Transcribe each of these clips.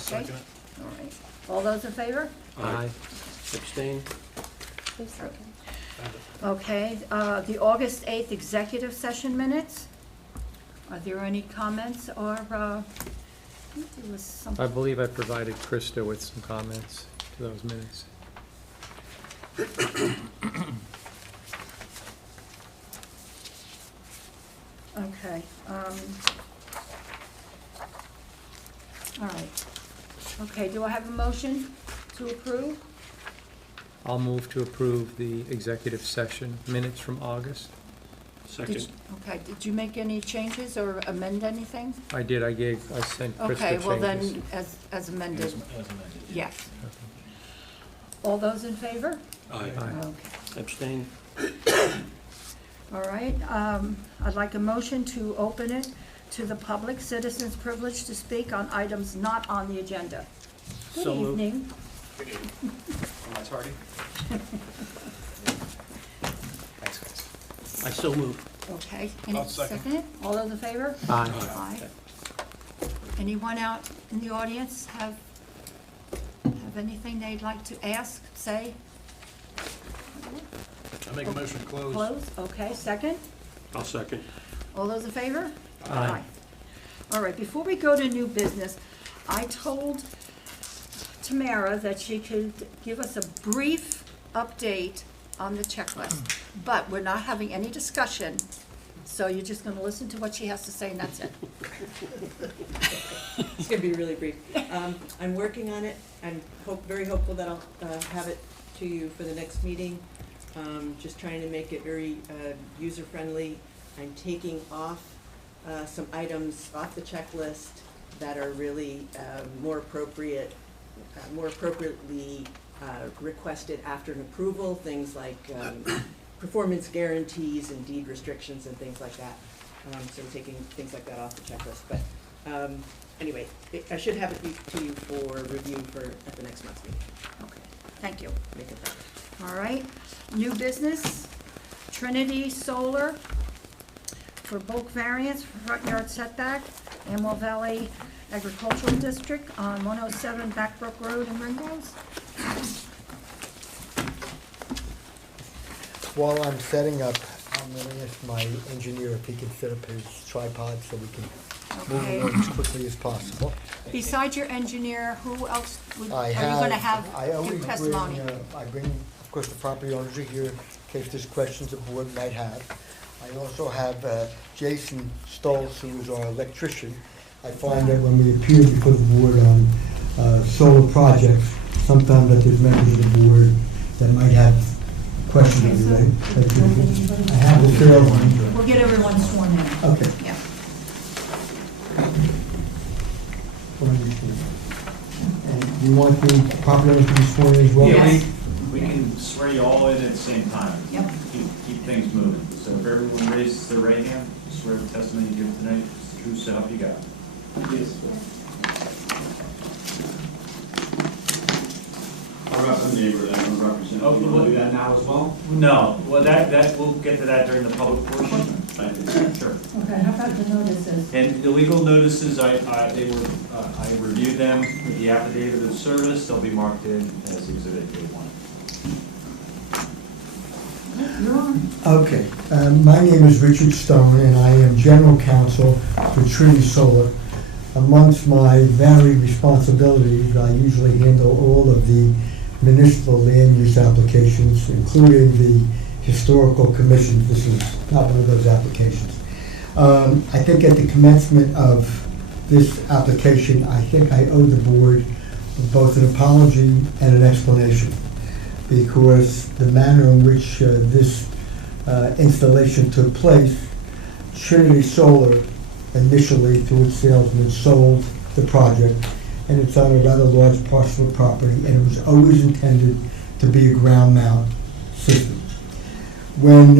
second it. All right. All those in favor? Aye. Abstain? Okay, the August 8th executive session minutes. Are there any comments or, I think there was some, I believe I provided Krista with some comments to those minutes. okay. All right. Okay, do I have a motion to approve? I'll move to approve the executive session minutes from August. Second? Okay, did you make any changes or amend anything? I did, I sent Krista Okay, changes. well then, as amended, As amended. yes. All those in favor? Aye. Aye. Okay. Abstain? All right, I'd like a motion to open it to the public, citizens' privilege to speak on items not on the agenda. Good So moved. evening. Am I tardy? Thanks, guys. I so move. Okay, any I'll second. second? All those in favor? Aye. Aye. Anyone out in the audience have anything they'd like to ask, say? I make a motion to close. Close, okay, second? I'll second. All those in favor? Aye. All right, before we go to new business, I told Tamara that she could give us a brief update on the checklist, but we're not having any discussion, so you're just gonna listen to what she has to say and that's it. It's gonna be really brief. I'm working on it. I'm very hopeful that I'll have it to you for the next meeting. Just trying to make it very user-friendly. I'm taking off some items off the checklist that are really more appropriately requested after an approval, things like performance guarantees and deed restrictions and things like that. So I'm taking things like that off the checklist. But anyway, I should have it to you for review at the next month's meeting. Okay, thank you. Make it better. All right, new business, Trinity Solar for bulk variance for front yard setback, Amwell Valley Agricultural District on 107 Backbrook Road in Ringrose. While I'm setting up, I'm going to ask my engineer if he can fit up his tripod so we can move Okay. along as quickly as possible. Besides your engineer, who else are you I gonna have I always give testimony? bring, of course, the property owners are here in case there's questions the board might have. I also have Jason Stoltz, who is our electrician. I find that when we appear before the board on solar projects, sometimes that there's members of the board that might have questions. Okay, I have the sales one. We'll get everyone sworn in. Okay. Yeah. And you want the property owner to be sworn in as well? Yeah. Yeah, we can swear you all in at the same time. Yep. Keep things moving. So if everyone raises their right hand, swear the testimony you give tonight is the true self you got. Yes. I represent the neighbor that I'm representing. Oh, You want to do that now as well? No, well, that, we'll get to that during the public portion. Thank you. Sure. Okay, how about the notices? And the legal notices, I reviewed them with the affidavit of service. They'll be marked in as exhibit A1. You're on. Okay, my name is Richard Stone, and I am general counsel for Trinity Solar. Amongst my varied responsibilities, I usually handle all of the municipal land use applications, including the historical commission. This is not one of those applications. I think at the commencement of this application, I think I owe the board both an apology and an explanation, because the manner in which this installation took place, Trinity Solar initially, through its salesman, sold the project, and it's on a rather large parcel of property, and it was always intended to be a ground mount system. When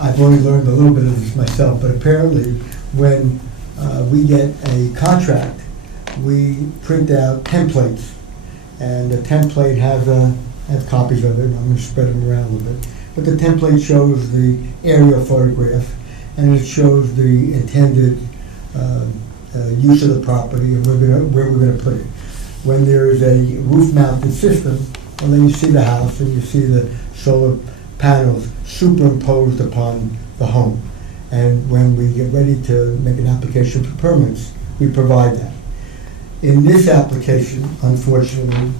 I've only learned a little bit of this myself, but apparently when we get a contract, we print out templates, and the template has copies of it. I'm going to spread them around a little bit. But the template shows the aerial photograph, and it shows the intended use of the property and where we're gonna put it. When there is a roof-mounted system, well, then you see the house and you see the solar panels superimposed upon the home. And when we get ready to make an application for permits, we provide that. In this application, unfortunately,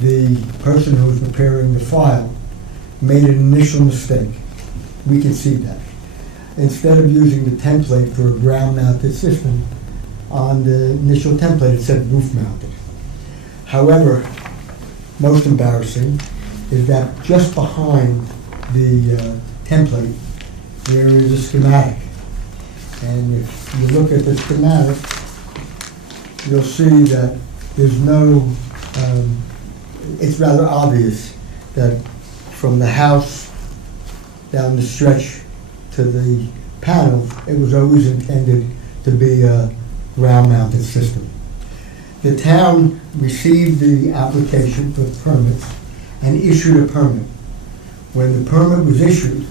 the person who was preparing the file made an initial mistake. We can see that. Instead of using the template for a ground-mounted system, on the initial template it said roof-mounted. However, most embarrassing is that just behind the template, there is a schematic. And if you look at the schematic, you'll see that there's no, it's rather obvious that from the house down the stretch to the panels, it was always intended to be a ground-mounted system. The town received the application for permits and issued a permit. When the permit was issued,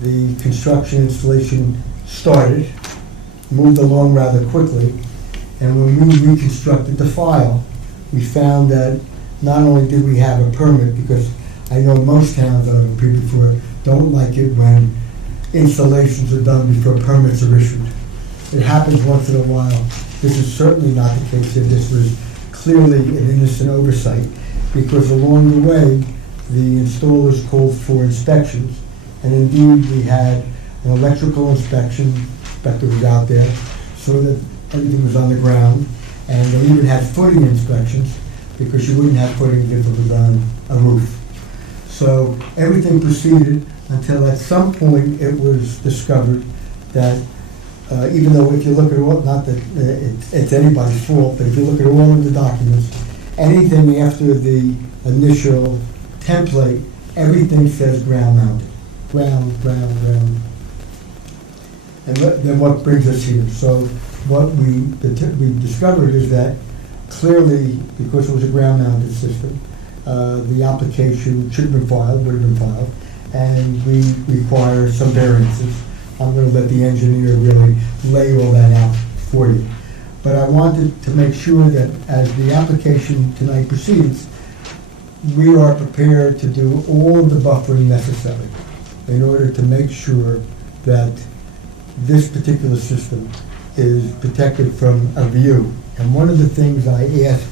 the construction installation started, moved along rather quickly, and when we reconstructed the file, we found that not only did we have a permit, because I know most towns I've appeared before don't like it when installations are done before permits are issued. It happens once in a while. This is certainly not the case here. This was clearly an innocent oversight, because along the way, the installers called for inspections, and indeed we had an electrical inspection, inspector was out there, so that everything was on the ground, and they even had footing inspections, because you wouldn't have footings if it was on a roof. So everything proceeded until at some point it was discovered that even though if you look at all, not that it's anybody's fault, but if you look at all of the documents, anything after the initial template, everything says ground mounted. Ground. And then what brings us here? So what we discovered is that clearly, because it was a ground mounted system, the application should have been filed, would have been filed, and we require some variances. I'm going to let the engineer really lay all that out for you. But I wanted to make sure that as the application tonight proceeds, we are prepared to do all of the buffering necessary in order to make sure that this particular system is protected from a view. And one of the things I asked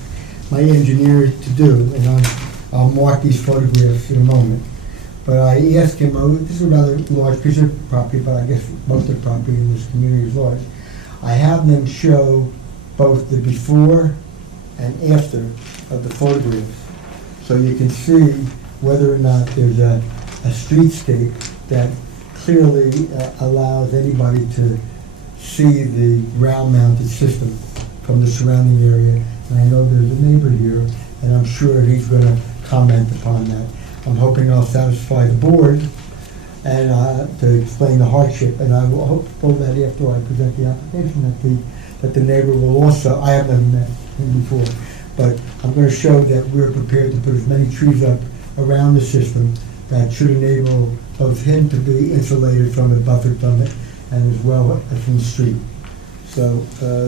my engineer to do, and I'll mark these photographs in a moment, but I asked him, this is a rather large piece of property, but I guess most of the property in this community is large. I have them show both the before and after of the photographs, so you can see whether or not there's a streetscape that clearly allows anybody to see the ground-mounted system from the surrounding area. And I know there's a neighbor here, and I'm sure he's going to comment upon that. I'm hoping I'll satisfy the board and to explain the hardship, and I will hope that after I present the application that the neighbor will also, I have never met him before, but I'm going to show that we're prepared to put as many trees up around the system that should enable both him to be insulated from it, buffered from it, and as well as from the street. So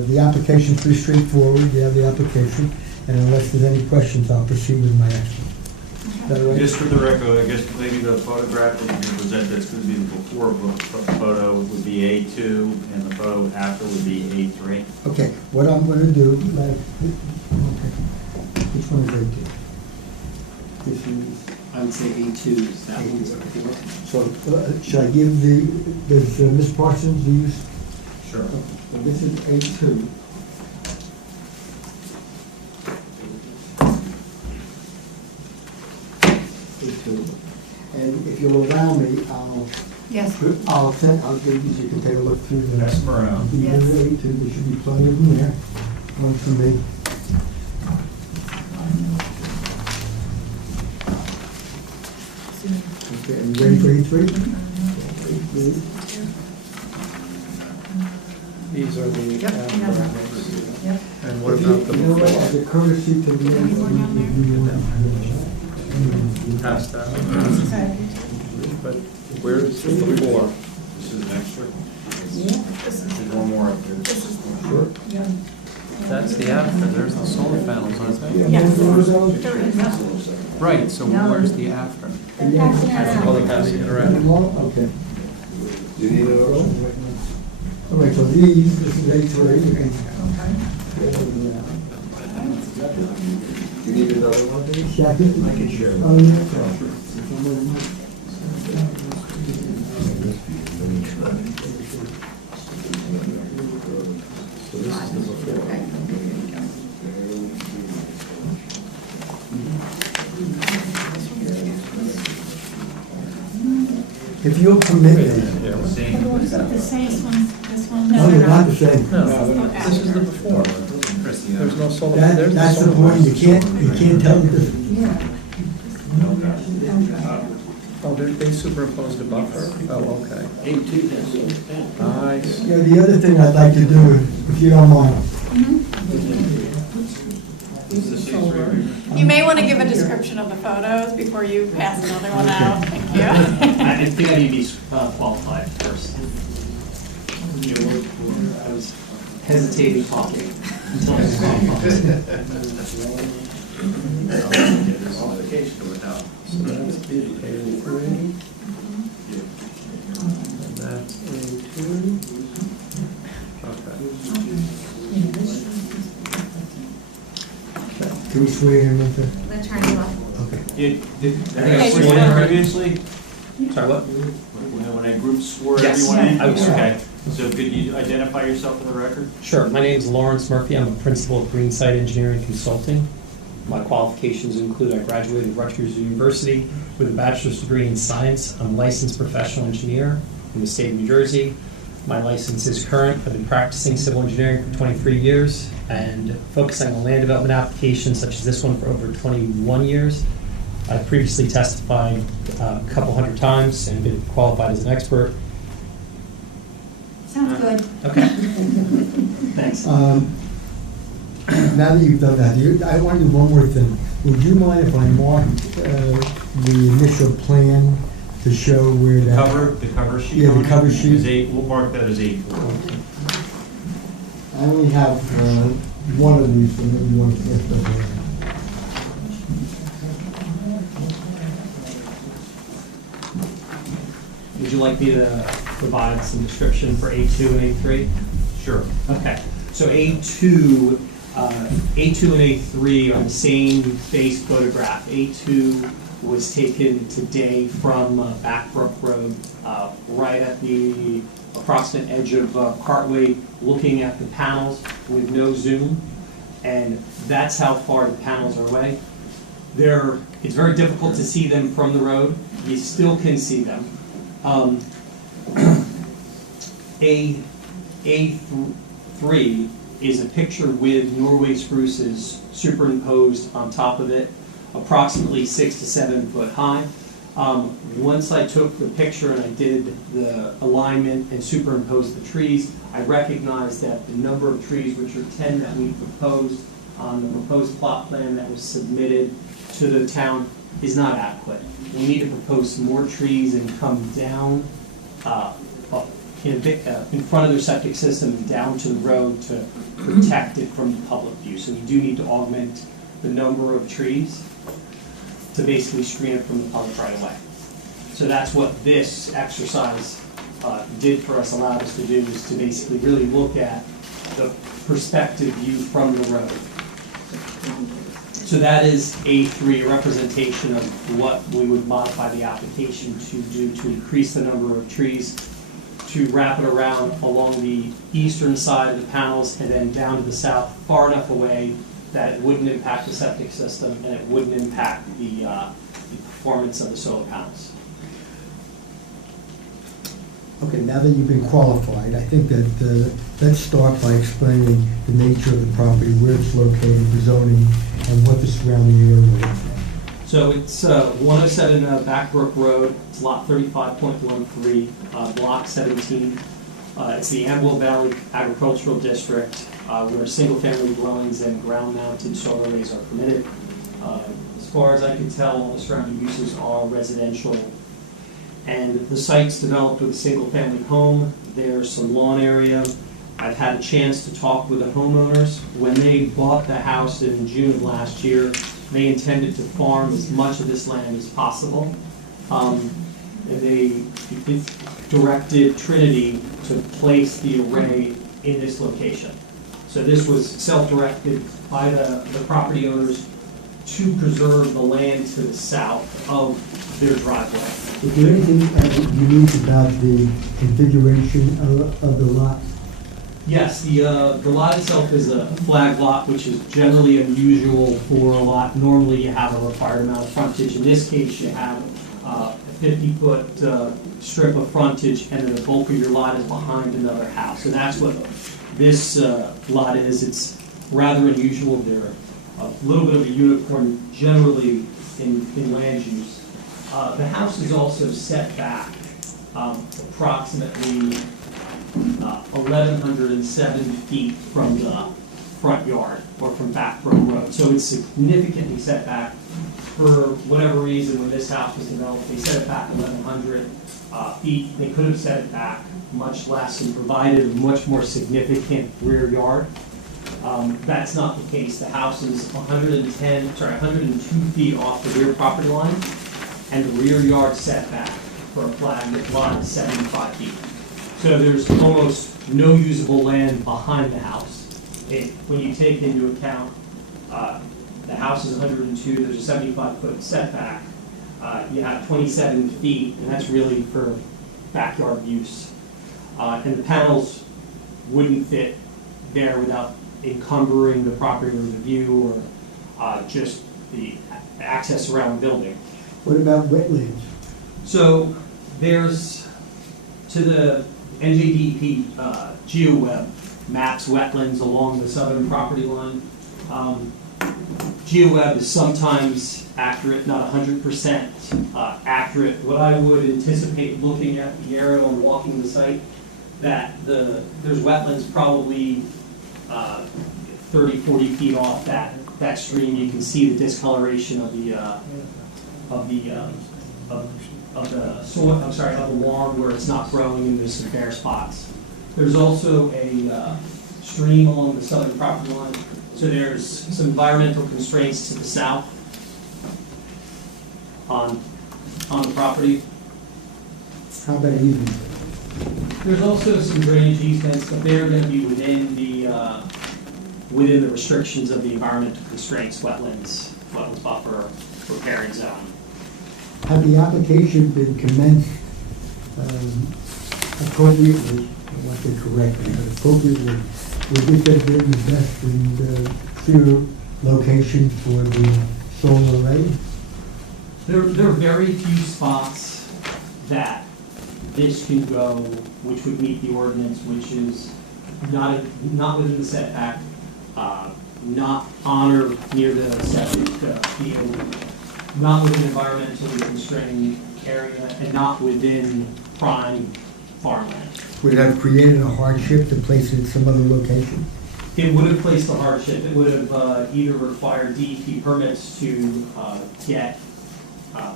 the application's pretty straightforward. You have the application, and unless there's any questions, I'll proceed with my action. Is that all right? Just for the record, I guess maybe the photograph that you present that's going to be the before photo would be A2, and the photo after would be A3. Okay, what I'm going to do, which one is A2? This is, I would say A2 is that one. so should I give does Ms. Parsons use? Sure. So this is A2. And if you'll allow me, Yes. I'll give these, you can take a look through them. Pass them around. Yes. There should be plenty of them there. One for me. Okay, are you ready for E3? E3. These are the Yep. parameters. Yep. And what about the You know what, before? as a courtesy to the Past that. But where's the before? This is an extra. There's one more up there. Sure. That's the after, there's the solar panels, aren't they? Right, so where's the after? Oh, they're passing it around. Okay. You need another one? All right, so these, this is A3. You need another one? Second? I can share. Oh, yeah. So this is the before. If you'll permit me. Same. No, they're not the same. No, this is the before. There's no solar. That, there's that's the solar point, you panels. can't tell the difference. Oh, they superimposed a buffer? Oh, okay. A2 has those panels. I see. You know, the other thing I'd like to do, if you don't mind, You may want to give a description of the photos before you pass another one out. Thank you. I think I need to be qualified first. I was hesitating talking until I was qualified. So that's A3. And that's A2. Okay. can we swear him into? I'm going to turn you off. Okay. Did I Okay, got sworn in sure. previously? Sorry, what? When I group swore Yes, everyone in? I was sworn. Okay, so could you identify yourself for the record? Sure. My name is Lawrence Murphy. I'm a principal at Greenside Engineering Consulting. My qualifications include I graduated Rutgers University with a bachelor's degree in science. I'm a licensed professional engineer in the state of New Jersey. My license is current. I've been practicing civil engineering for 23 years and focusing on land development applications such as this one for over 21 years. I've previously testified a couple hundred times and been qualified as an expert. Sounds good. Okay. Thanks. Now that you've done that, I want to do one more thing. Would you mind if I marked the initial plan to show where that? The cover sheet? Yeah, the on it cover sheet. is we'll mark that as A4. I only have one of these, so maybe you want to flip that around. Would you like me to provide some description for A2 and A3? Sure. Okay, so A2 and A3 are the same base photograph. A2 was taken today from Backbrook Road, right at the approximate edge of Cartway, looking at the panels with no zoom, and that's how far the panels are away. It's very difficult to see them from the road. You still can see them. A3 is a picture with Norway spruces superimposed on top of it, approximately 6 to 7 foot high. Once I took the picture and I did the alignment and superimposed the trees, I recognized that the number of trees, which are 10 that we proposed on the proposed plot plan that was submitted to the town, is not adequate. We need to propose some more trees and come down in front of their septic system and down to the road to protect it from the public view. So we do need to augment the number of trees to basically screen it from the public right away. So that's what this exercise did for us, allowed us to do, is to basically really look at the perspective view from the road. So that is A3, a representation of what we would modify the application to do to increase the number of trees, to wrap it around along the eastern side of the panels and then down to the south, far enough away that it wouldn't impact the septic system and it wouldn't impact the performance of the solar panels. Okay, now that you've been qualified, I think that, let's start by explaining the nature of the property, where it's located, the zoning, and what the surrounding area is. So it's 107 Backbrook Road, it's lot 35.13, block 17. It's the Amwell Valley Agricultural District, where single-family dwellings and ground-mounted solar arrays are permitted. As far as I can tell, all the surrounding uses are residential. And the site's developed with a single-family home, There's some lawn area. I've had a chance to talk with the homeowners. When they bought the house in June of last year, they intended to farm as much of this land as possible. And they directed Trinity to place the array in this location. So this was self-directed by the property owners to preserve the land to the south of their driveway. Is there anything unique about the configuration of the lot? Yes, the lot itself is a flag lot, which is generally unusual for a lot. Normally you have a required amount of frontage. In this case, you have a 50-foot strip of frontage, and then the bulk of your lot is behind another house. And that's what this lot is. It's rather unusual. They're a little bit of a unicorn generally in land use. The house is also set back approximately 1,107 feet from the front yard or from back from the road. So it's significantly set back. For whatever reason, when this house was developed, they set it back 1,100 feet. They could have set it back much less and provided a much more significant rear yard. That's not the case. The house is 102 feet off the rear property line, and the rear yard setback for a flag lot is 75 feet. So there's almost no usable land behind the house. When you take into account the house is 102, there's a 75-foot setback. You have 27 feet, and that's really for backyard use. And the panels wouldn't fit there without encumbering the property or the view or just the access around the building. What about wetlands? So there's, to the NJDEP GeoWeb maps wetlands along the southern property line. GeoWeb is sometimes accurate, not 100% accurate. What I would anticipate looking at the aerial and walking the site, that there's wetlands probably 30, 40 feet off that stream. You can see the discoloration of the soil. I'm sorry, of the lawn where it's not growing and there's some bare spots. There's also a stream along the southern property line. So there's some environmental constraints to the south on the property. How about easements? There's also some drainage easements, but they're going to be within the restrictions of the environmental constraints, wetlands buffer, riparian zone. Have the application been commenced appropriately, I want to correctly, but appropriately, would this have been the best and clear location for the solar array? There are very few spots that this can go, which would meet the ordinance, which is not within the setback, not on or near the septic field, not within environmentally constrained area, and not within prime farmland. Would it have created a hardship to place it in some other location? It would have placed a hardship. It would have either required DEP permits to get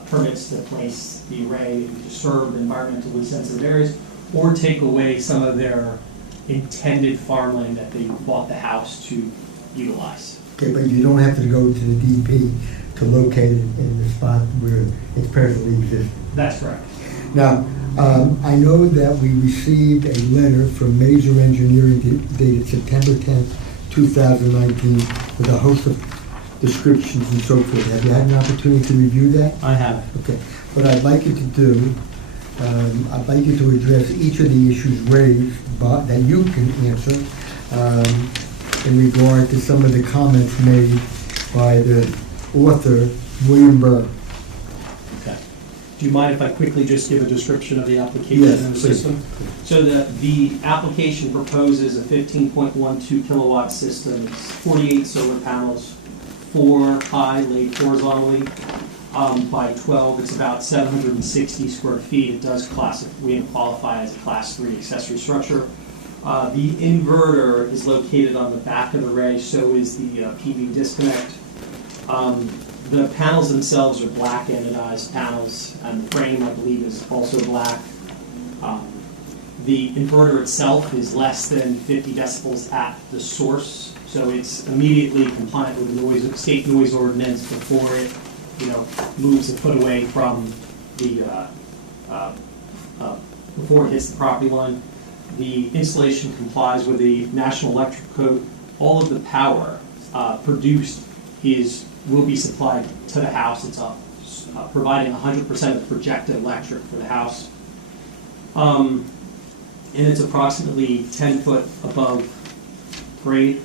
permits to place the array in disturbed environmentally sensitive areas, or take away some of their intended farmland that they bought the house to utilize. Okay, but you don't have to go to the DEP to locate it in the spot where it presently exists. That's correct. Now, I know that we received a letter from Major Engineering dated September 10th, 2019, with a host of descriptions and so forth. Have you had an opportunity to review that? I have. Okay. What I'd like you to do, I'd like you to address each of the issues raised that you can answer in regard to some of the comments made by the author, William Burr. Okay. Do you mind if I quickly just give a description of the application Yes, and the please. system? So the application proposes a 15.12 kilowatt system, 48 solar panels, 4 high laid horizontally by 12. It's about 760 square feet. It does qualify as a class 3 accessory structure. The inverter is located on the back of the array, so is the PV disconnect. The panels themselves are black anodized panels, and the frame, I believe, is also black. The inverter itself is less than 50 decibels at the source, so it's immediately compliant with the state noise ordinance before it, moves a foot away from the, before it hits the property line. The installation complies with the National Electric Code. All of the power produced will be supplied to the house itself, providing 100% of projected electric for the house. And it's approximately 10 foot above grade.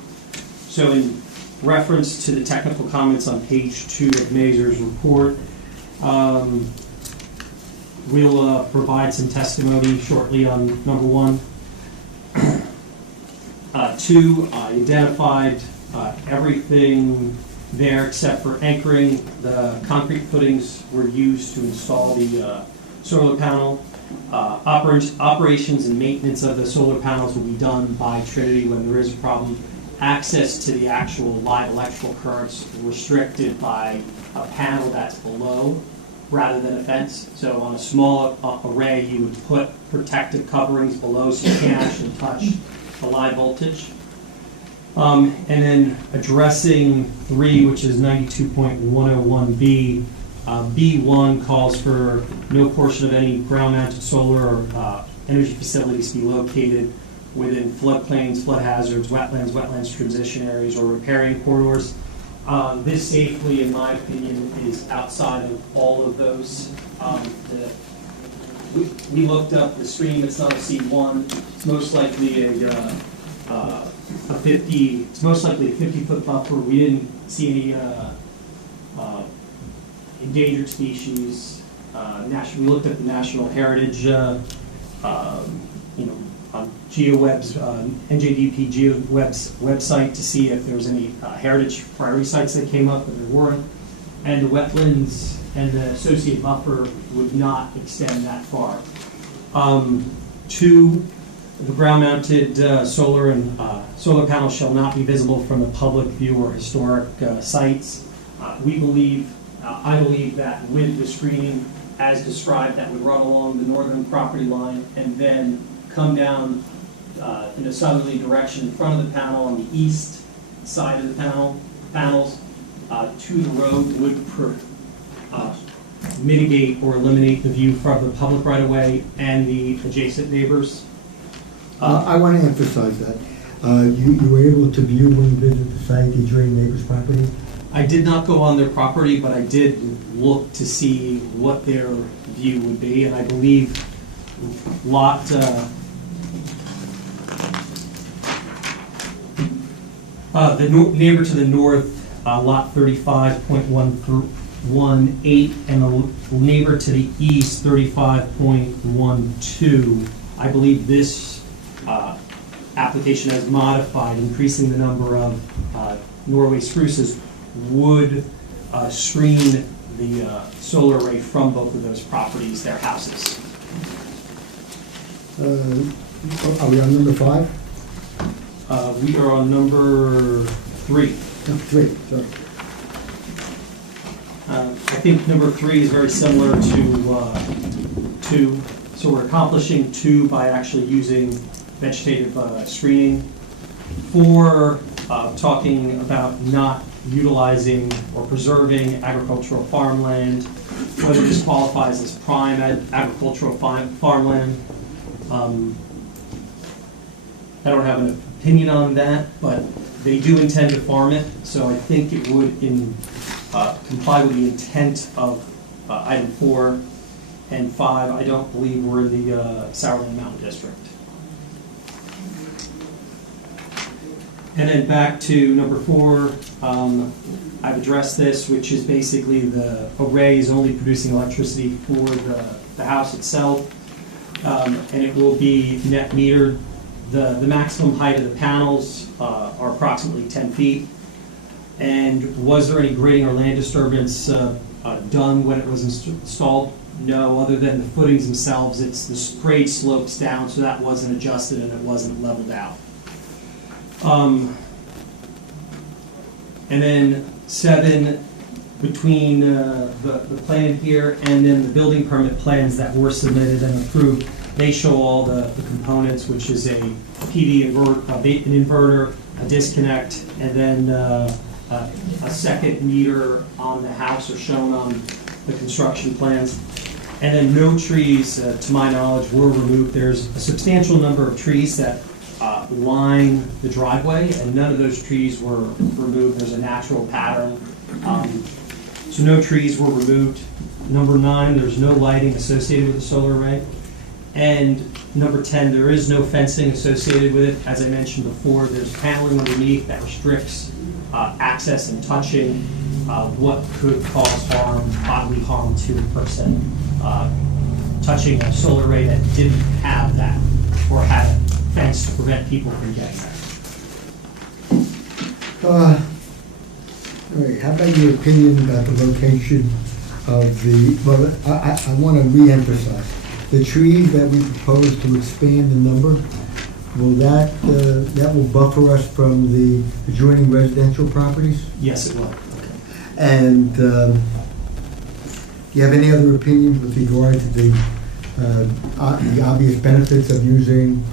So in reference to the technical comments on page 2 of Mazur's report, we'll provide some testimony shortly on number 1. 2, identified everything there except for anchoring. The concrete footings were used to install the solar panel. Operations and maintenance of the solar panels will be done by Trinity when there is a problem. Access to the actual live electrical currents restricted by a panel that's below rather than a fence. So on a small array, you would put protective coverings below so you can't actually touch the live voltage. And then addressing 3, which is 92.101B, B1 calls for no portion of any ground-mounted solar or energy facilities to be located within floodplains, flood hazards, wetlands transition areas, or riparian corridors. This safely, in my opinion, is outside of all of those. We looked up the stream. It's not a C1. It's most likely It's most likely a 50-foot buffer. We didn't see any endangered species. We looked at the National Heritage, GeoWeb's NJDP GeoWeb's website to see if there was any heritage priority sites that came up, but there weren't. And the wetlands and the associated buffer would not extend that far. 2, the ground-mounted solar and solar panels shall not be visible from the public view or historic sites. I believe that with the screening as described, that would run along the northern property line and then come down in a southerly direction in front of the panel on the east side of the panels to the road would mitigate or eliminate the view from the public right-of-way and the adjacent neighbors. I want to emphasize that. You were able to view when you visited the site, did your neighbor's property? I did not go on their property, but I did look to see what their view would be, and I believe the neighbor to the north, lot 35.118, and the neighbor to the east, 35.12. I believe this application has modified, increasing the number of Norway spruces would screen the solar array from both of those properties, their houses. Are we on number 5? We are on number 3. Number 3, sorry. I think number 3 is very similar to 2. So we're accomplishing 2 by actually using vegetative screening. 4, talking about not utilizing or preserving agricultural farmland, whether this qualifies as prime agricultural farmland. I don't have an opinion on that, but they do intend to farm it, so I think it would comply with the intent of item 4 and 5. I don't believe we're in the Sourland Mountain District. And then back to number 4, I've addressed this, which is basically the array is only producing electricity for the house itself, and it will be net metered. The maximum height of the panels are approximately 10 feet. And was there any grading or land disturbance done when it was installed? No, other than the footings themselves. The grade slopes down, so that wasn't adjusted and it wasn't leveled out. And then 7, between the plan here and then the building permit plans that were submitted and approved, They show all the components, which is a PV an inverter, a disconnect, and then a second meter on the house are shown on the construction plans. And then no trees, to my knowledge, were removed. There's a substantial number of trees that line the driveway, and none of those trees were removed. There's a natural pattern. So no trees were removed. Number 9, there's no lighting associated with the solar array. And number 10, there is no fencing associated with it. As I mentioned before, there's paneling underneath that restricts access and touching what could cause harm, bodily harm to a person touching a solar array that didn't have that or had a fence to prevent people from getting there. All right, how about your opinion about the location of the, well, I want to re-emphasize, the trees that we propose to expand the number, will that will buffer us from the adjoining residential properties? Yes, it will. And do you have any other opinion with regard to the obvious benefits of using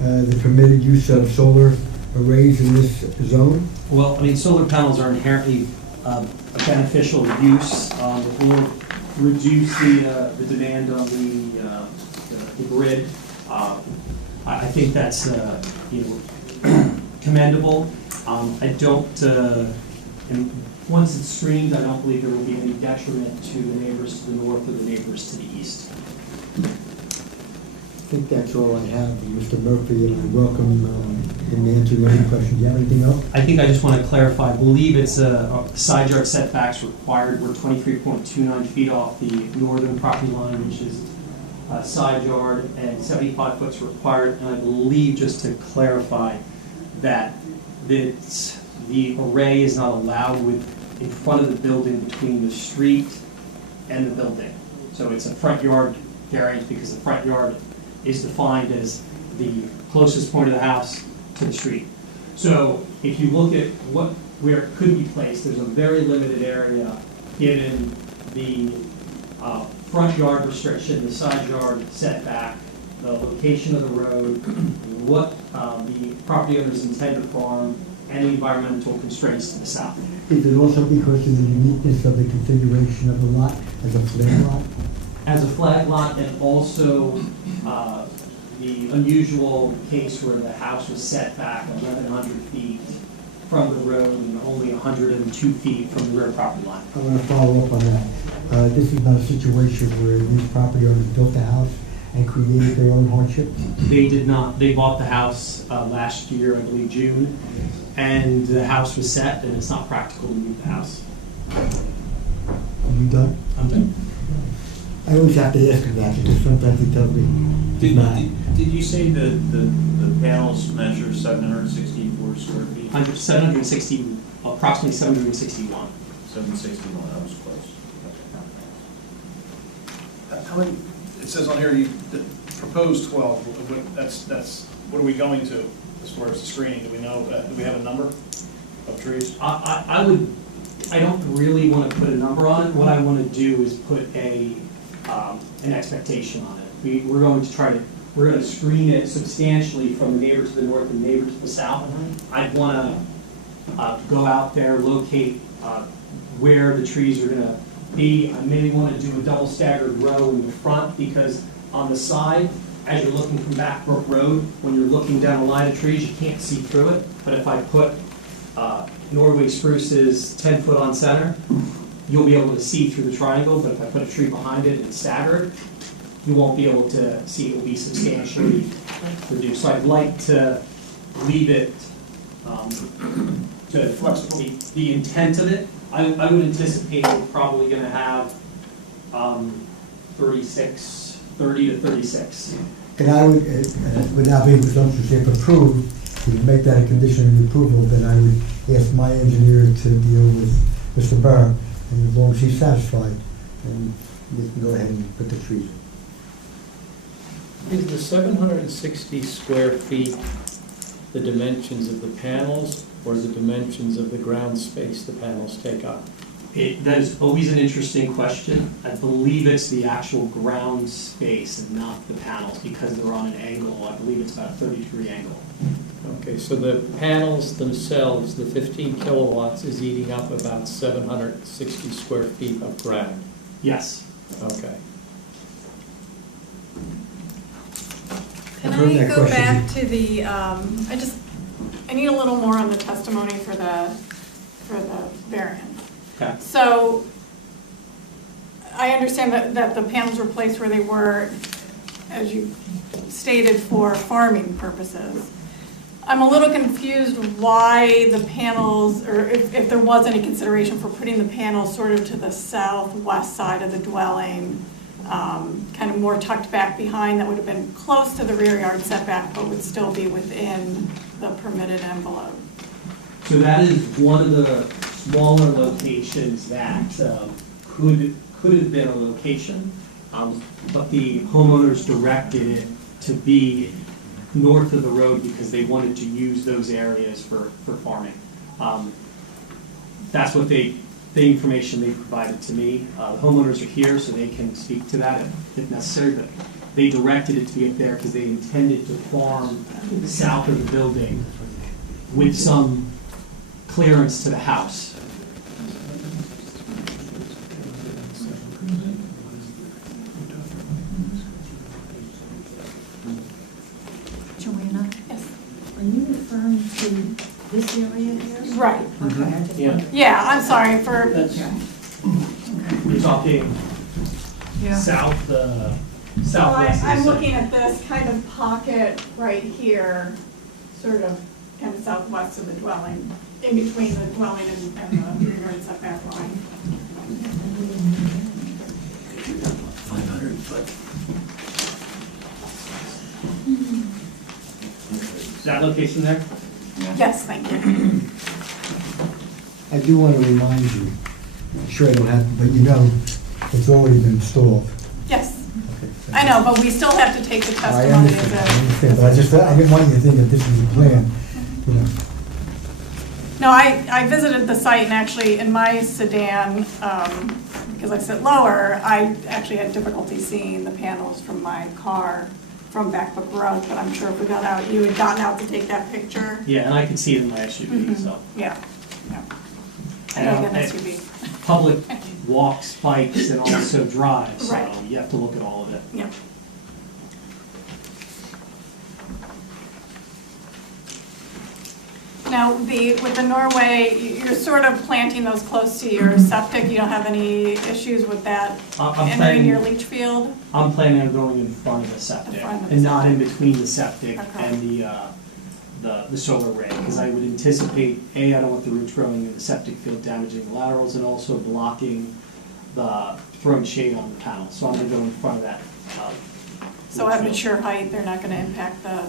the permitted use of solar arrays in this zone? Well, I mean, solar panels are inherently a beneficial use. It will reduce the demand on the grid. I think that's commendable. I don't. And once it's screened, I don't believe there will be any detriment to the neighbors to the north or the neighbors to the east. I think that's all I have, Mr. Murphy, and I welcome him answering any questions. Do you have anything else? I think I just want to clarify. I believe it's side yard setbacks required. We're 23.29 feet off the northern property line, which is side yard, and 75 foot's required. And I believe, just to clarify, that the array is not allowed in front of the building between the street and the building. So it's a front yard variance because the front yard is defined as the closest point of the house to the street. So if you look at where it could be placed, there's a very limited area given the front yard restriction, the side yard setback, the location of the road, what the property owners intend to farm, and the environmental constraints to the south. Is it also because of the uniqueness of the configuration of the lot as a flag lot? As a flag lot, and also the unusual case where the house was set back 1,100 feet from the road and only 102 feet from the rear property line. I want to follow up on that. This is not a situation where these property owners built a house and created their own hardship? They did not. They bought the house last year, I believe June, and the house was set, and it's not practical to move the house. Are you done? I'm done. I always have to ask him that because sometimes he tells me he's not. Did you say the panels measure 764 square feet? 760, approximately 761. 761, that was close. How many, it says on here, the proposed 12, that's, what are we going to as far as the screening? Do we know, do we have a number of trees? I don't really want to put a number on it. What I want to do is put an expectation on it. We're going to screen it substantially from the neighbor to the north and neighbor to the south. I'd want to go out there, locate where the trees are going to be. I maybe want to do a double staggered row in the front, because on the side, as you're looking from Backbrook Road, when you're looking down a line of trees, you can't see through it. But if I put Norway spruces 10 foot on center, you'll be able to see through the triangle. But if I put a tree behind it and staggered, you won't be able to see. It will be substantially reduced. So I'd like to leave it to flexible. The intent of it, I would anticipate we're probably going to have 30 to 36. And I would, without being presumptuous, if approved, if you make that a condition of the approval, then I would ask my engineer to deal with Mr. Burr, and as long as he's satisfied, then we can go ahead and put the trees in. Is the 760 square feet the dimensions of the panels or the dimensions of the ground space the panels take up? That is always an interesting question. I believe it's the actual ground space and not the panels, because they're on an angle. I believe it's about a 30-degree angle. Okay, so the panels themselves, the 15 kilowatts is eating up about 760 square feet of ground. Yes. Okay. Can I've heard I that go question. back to the, I need a little more on the testimony for the variance. Okay. So, I understand that the panels were placed where they were, as you stated, for farming purposes. I'm a little confused why the panels, or if there was any consideration for putting the panels sort of to the southwest side of the dwelling, kind of more tucked back behind, that would have been close to the rear yard setback, but would still be within the permitted envelope. So that is one of the smaller locations that could have been a location, but the homeowners directed it to be north of the road because they wanted to use those areas for farming. That's what the information they provided to me. The homeowners are here, so they can speak to that if necessary, but they directed it to be up there because they intended to farm south of the building with some clearance to the house. Joanna, Yes. are you referring to this area here? Right. Okay, I just Yeah. wondered. Yeah, I'm sorry for, That's, You're talking Yeah. south, so southwest. of the I'm site. looking at this kind of pocket right here, sort of kind of southwest of the dwelling, in between the dwelling and the rear yard setback line. 500 foot. That location there? Yes, thank you. I do want to remind you, I'm sure I don't have, but you know, it's already been installed. Yes, Okay, I know, but we still have to take the I testimony as understand, a. I understand, but I didn't want you to think that this is a plan, you know. No, I visited the site, and actually in my sedan, because I sit lower, I actually had difficulty seeing the panels from my car from Backbook Road, but I'm sure if we got out, you had gotten out to take that picture. Yeah, and I can see it in my SUV, so. Yeah, yeah. I know you got an SUV. Public walks, bikes, and also drives, so Right. you have to look at all of it. Yeah. Now, with the Norway, you're sort of planting those close to your septic. You don't have any issues with that I'm entering your planning, leach field? I'm planning on going in front of the septic, In front of the and not in septic. between the septic Okay. and the solar array, because I would anticipate, I don't want the roots growing in the septic field damaging the laterals and also blocking throwing shade on the panel, so I'm gonna go in front of that. So root at field. mature height, they're not gonna impact the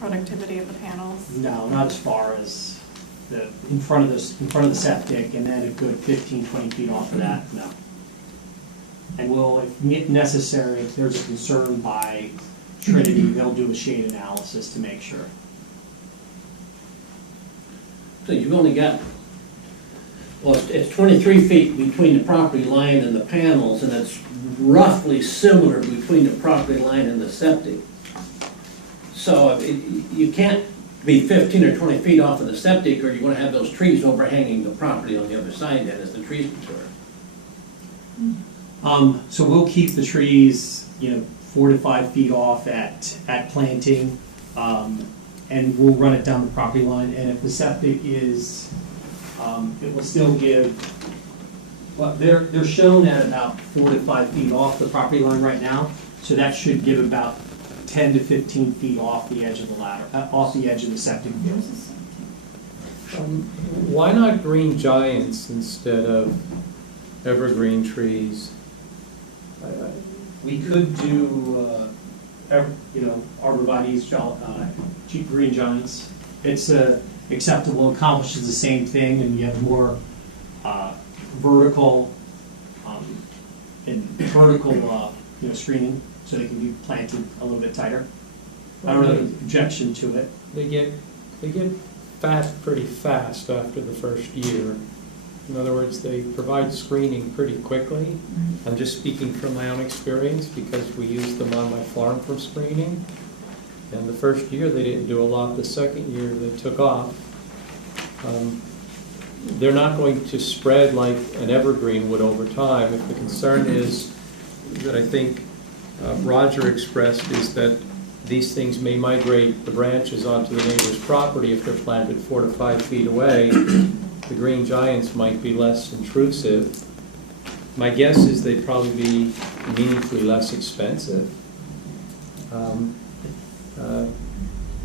productivity of the panels? No, not as far as in front of the septic, and then a good 15, 20 feet off of that, no. And will, if necessary, if there's a concern by Trinity, they'll do a shade analysis to make sure. So you've only got, well, it's 23 feet between the property line and the panels, and it's roughly similar between the property line and the septic. So you can't be 15 or 20 feet off of the septic, or you're gonna have those trees overhanging the property on the other side then as the trees mature. So we'll keep the trees, 4 to 5 feet off at planting, and we'll run it down the property line. And if the septic is, it will still give, well, they're shown at about 4 to 5 feet off the property line right now. So that should give about 10 to 15 feet off the edge of the ladder, off the edge of the septic field. Why not green giants instead of evergreen trees? We could do, arborvitae's, cheap green giants. It's acceptable, accomplishes the same thing, and you have more vertical screening, so they can be planted a little bit tighter. I don't have an objection to it. They get fat pretty fast after the first year. In other words, they provide screening pretty quickly. I'm just speaking from my own experience because we used them on my farm for screening. And the first year, they didn't do a lot. The second year, they took off. They're not going to spread like an evergreen would over time. If the concern is that I think Roger expressed is that these things may migrate the branches onto the neighbor's property if they're planted 4 to 5 feet away. The green giants might be less intrusive. My guess is they'd probably be meaningfully less expensive.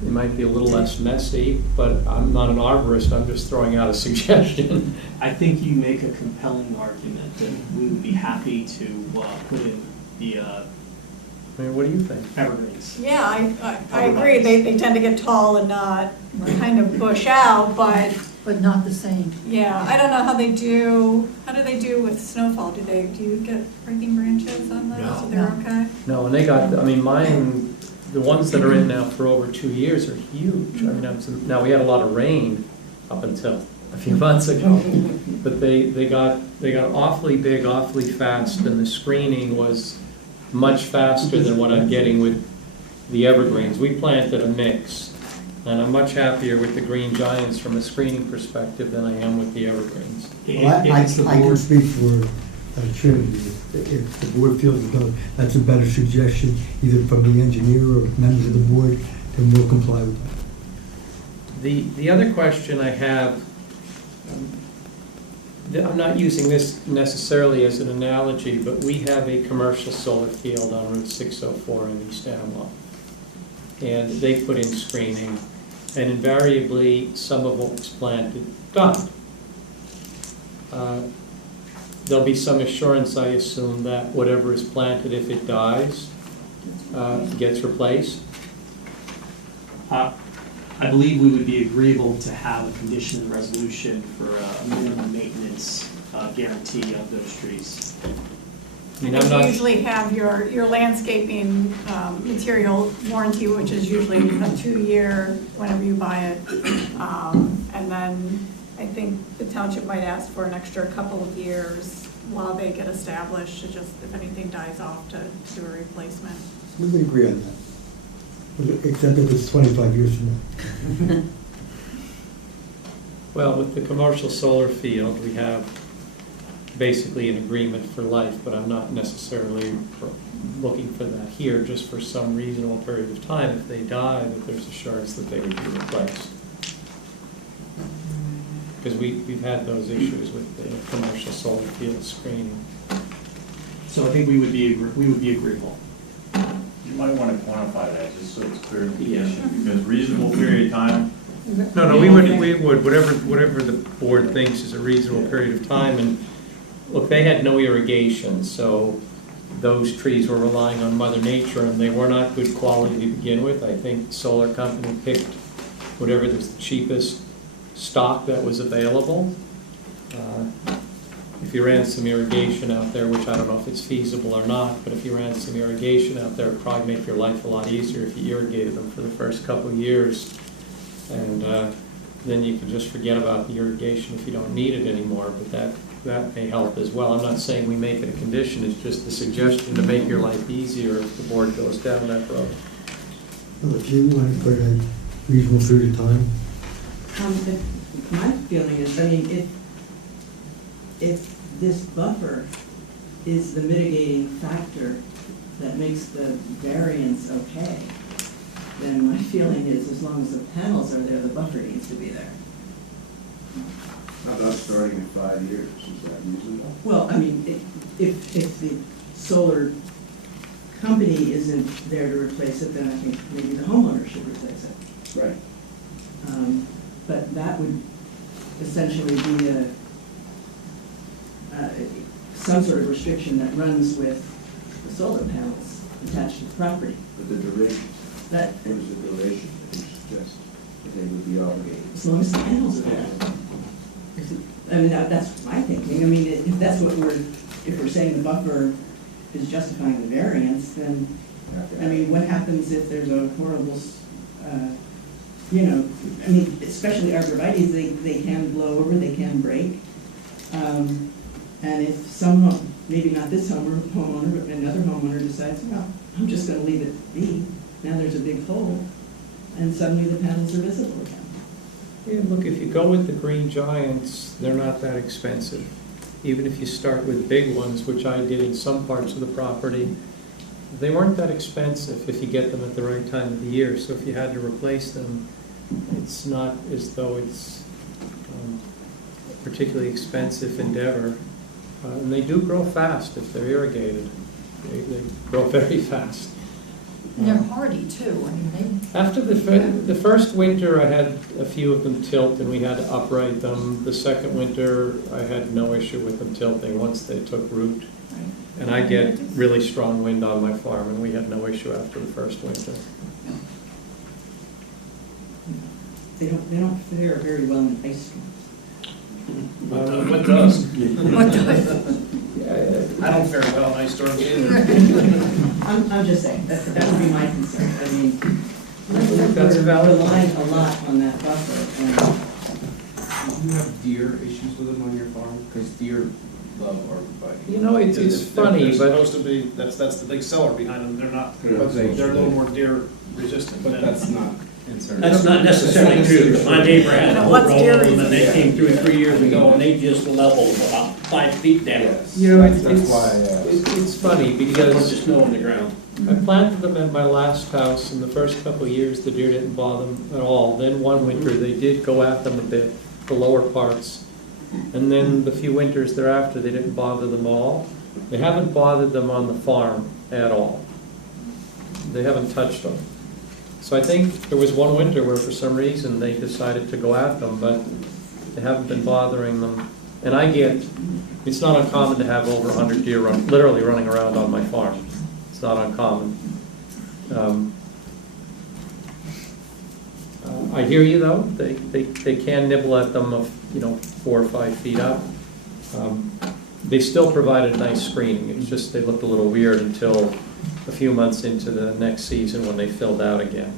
It might be a little less messy, but I'm not an arborist, I'm just throwing out a suggestion. I think you make a compelling argument, and we would be happy to put in the I mean, what do you think? evergreens. Yeah, I agree. They tend to get tall and not kind of bush out, but But not the same. yeah, I don't know how they do with snowfall? Do you get breaking branches on those? No. So they're okay? No, and they got, I mean, mine, the ones that are in now for over 2 years are huge. I mean, now we had a lot of rain up until a few months ago, but they got awfully big, awfully fast, and the screening was much faster than what I'm getting with the evergreens. We planted a mix, and I'm much happier with the green giants from a screening perspective than I am with the evergreens. Well, I can speak for Trinity. If the board feels as though that's a better suggestion, either from the engineer or members of the board, then we'll comply with that. The other question I have, I'm not using this necessarily as an analogy, but we have a commercial solar field on Route 604 in East Amwell. And they put in screening, and invariably, some of what was planted died. There'll be some assurance, I assume, that whatever is planted, if it dies, gets replaced. I believe we would be agreeable to have a condition in the resolution for a minimum maintenance guarantee of those trees. I mean, I I'm think you not, usually have your landscaping material warranty, which is usually a 2-year whenever you buy it. And then I think the township might ask for an extra couple of years while they get established, to just, if anything dies off, to do a replacement. We can agree on that. Except if it's 25 years from now. well, with the commercial solar field, we have basically an agreement for life, but I'm not necessarily looking for that here, just for some reasonable period of time. If they die, that there's assurance that they would be replaced. Because we've had those issues with the commercial solar field screening. So I think we would be agreeable. You might want to quantify that, just so it's clear in the Yeah. condition, because reasonable period of time, No, we would, whatever the board thinks is a reasonable period of time. And look, they had no irrigation, so those trees were relying on Mother Nature, and they were not good quality to begin with. I think the solar company picked whatever was the cheapest stock that was available. If you ran some irrigation out there, which I don't know if it's feasible or not, but if you ran some irrigation out there, it'd probably make your life a lot easier if you irrigated them for the first couple of years. And then you can just forget about the irrigation if you don't need it anymore, but that may help as well. I'm not saying we make it a condition, it's just a suggestion to make your life easier if the board goes down that road. Well, if you want to put a reasonable period of time, My feeling is, I mean, if this buffer is the mitigating factor that makes the variance okay, then my feeling is, as long as the panels are there, the buffer needs to be there. How about starting at 5 years, is that reasonable? Well, I mean, if the solar company isn't there to replace it, then I think maybe the homeowner should replace it. Right. But that would essentially be some sort of restriction that runs with the solar panels attached to the property. But the duration, That, what is the duration that you suggest that they would be obligated? as long as the panels are there. I mean, that's my thinking. I mean, if that's what if we're saying the buffer is justifying the variance, then, I mean, what happens if there's a horrible, I mean, especially arborvitaes, they can blow over, they can break. And if maybe not this homeowner, but another homeowner decides, well, I'm just gonna leave it be, now there's a big hole, and suddenly the panels are visible again. Yeah, look, if you go with the green giants, they're not that expensive. Even if you start with big ones, which I did in some parts of the property, they weren't that expensive if you get them at the right time of the year. So if you had to replace them, it's not as though it's a particularly expensive endeavor. And they do grow fast if they're irrigated. They grow very fast. And they're hardy too, I mean, After the first winter, I had a few of them tilt, and we had to upright them. The second winter, I had no issue with them tilting once they took root. And I get really strong wind on my farm, and we had no issue after the first winter. They don't fare very well in ice storms. What does? what does? I don't fare well in ice storms either. I'm just saying, that would be my concern. I mean, That's a valid we're relying a lot on that buffer, and Do you have deer issues with them on your farm? Because deer love arborvitae. You know, it's funny, They're but supposed to be, that's the big seller behind them, they're not, Yeah. they're a little more deer resistant. But that's not concerned. That's not necessarily true, because my neighbor had a whole What's row of dairy? them, and they came 2 or 3 years ago, and they just leveled about 5 feet down. Yes. you know, it's That's why I asked. it's funny Bunch of because snow on the ground. I planted them at my last house, and the first couple of years, the deer didn't bother them at all. Then one winter, they did go at them a bit, the lower parts. And then the few winters thereafter, they didn't bother them all. They haven't bothered them on the farm at all. They haven't touched them. So I think there was one winter where for some reason they decided to go at them, but they haven't been bothering them. And it's not uncommon to have over 100 deer literally running around on my farm. It's not uncommon. I hear you though, they can nibble at them of, 4 or 5 feet up. They still provided nice screening, it's just they looked a little weird until a few months into the next season when they filled out again.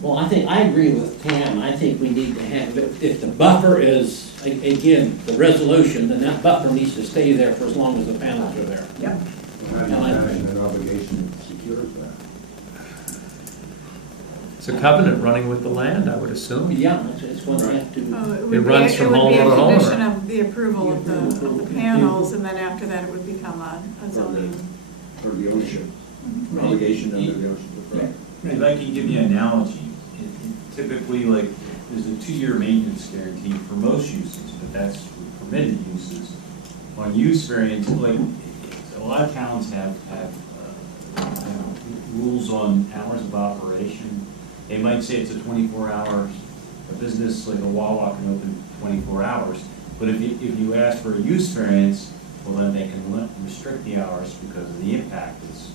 Well, I agree with Pam. I think we need to have, if the buffer is, again, the resolution, then that buffer needs to stay there for as long as the panels are there. Yep. How do you manage that obligation to secure that? It's a covenant running with the land, I would assume. Yeah, it's going to have to, It runs from It would be a homeowner to homeowner. condition of the approval of the panels, and then after that, it would become a zoning. For the ocean, obligation under the ocean. If I can give you an analogy, typically, like, there's a 2-year maintenance guarantee for most uses, but that's for permitted uses. On use variance, like, a lot of towns have rules on hours of operation. They might say it's a 24-hour business, like a Wawa can open 24 hours. But if you ask for a use variance, well, then they can restrict the hours because of the impact. It's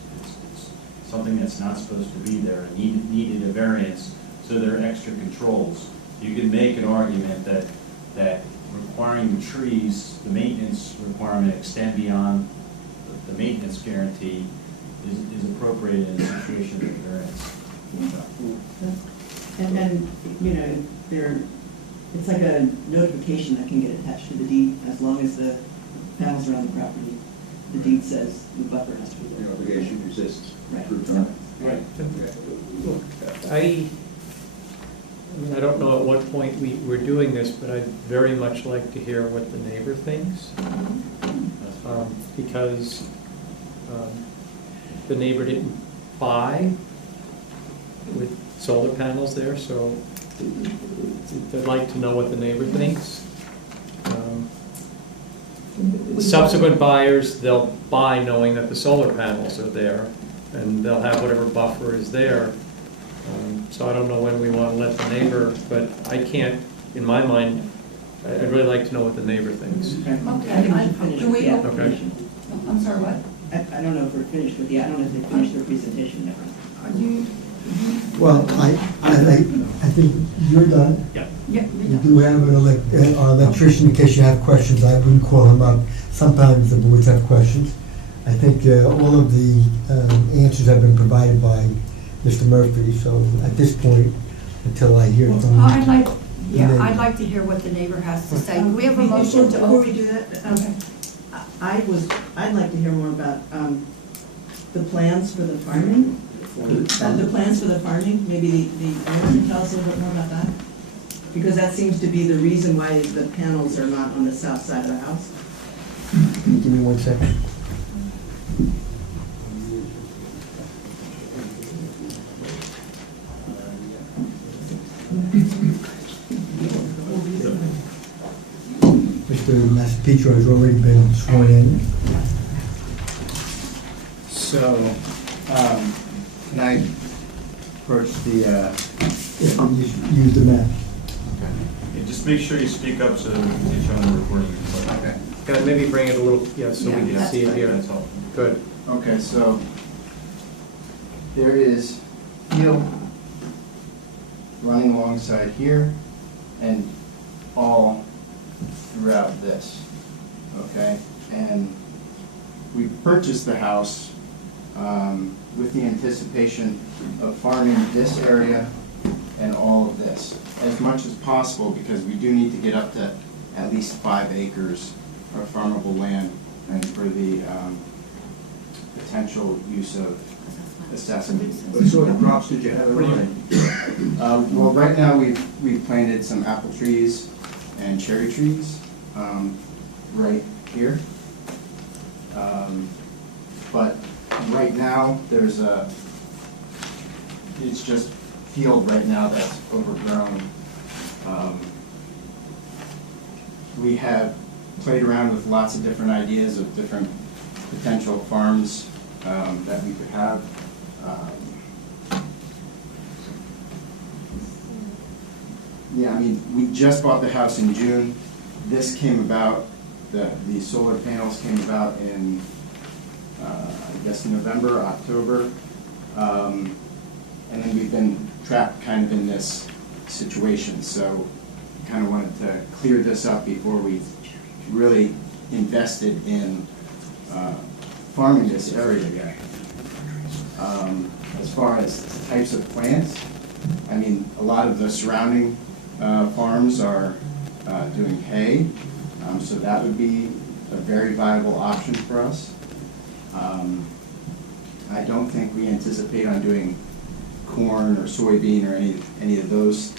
something that's not supposed to be there, needed a variance, so there are extra controls. You can make an argument that requiring the trees, the maintenance requirement extend beyond the maintenance guarantee is appropriate in a situation like variance. And it's like a notification that can get attached to the deed, as long as the panels are on the property. The deed says the buffer has to be The there. obligation exists Right. through time. right. Look, I don't know at what point we're doing this, but I'd very much like to hear what the neighbor thinks. Because the neighbor didn't buy with solar panels there, so I'd like to know what the neighbor thinks. Subsequent buyers, they'll buy knowing that the solar panels are there, and they'll have whatever buffer is there. So I don't know when we want to let the neighbor, but I can't, in my mind, I'd really like to know what the neighbor thinks. Okay, I think we should finish Can with we- the Okay. application. I'm sorry, what? I don't know if we're finished with the, I don't know if they finished their presentation yet. Are you? Well, I think you're done. Yeah. We do have our electrician, in case you have questions, I wouldn't call him up. Sometimes the boards have questions. I think all of the answers have been provided by Mr. Murphy, so at this point, until I hear from Well, I'd like, the yeah, neighbor. I'd like to hear what the neighbor has to say. We have a motion to Before we open. do that, I'd like to hear more about, the plans for the farming. The plans for the farming, maybe the owner can tell us a little bit more about that? Because that seems to be the reason why the panels are not on the south side of the house. Can you give me 1 second? Mr. Massapietro has already been sworn in. So, can I approach the, If you just use the map. Yeah, just make sure you speak up so that we can get you on the recording. okay, Can I maybe bring it a little, yeah, so we Yeah, can see it that's here? That's all. Good. okay, so there is field running alongside here and all throughout this, okay? And we purchased the house with the anticipation of farming this area and all of this as much as possible, because we do need to get up to at least 5 acres of farmable land and for the potential use of assessment. What sort of crops did you have in mind? Well, right now, we've planted some apple trees and cherry trees right here. But right now, it's just field right now that's overgrown. We have played around with lots of different ideas of different potential farms that we could have. Yeah, I mean, we just bought the house in June. This came about, the solar panels came about in, I guess, November, October. And then we've been trapped kind of in this situation, so kind of wanted to clear this up before we really invested in farming this area again. As far as types of plants, I mean, a lot of the surrounding farms are doing hay, so that would be a very viable option for us. I don't think we anticipate on doing corn or soybean or any of those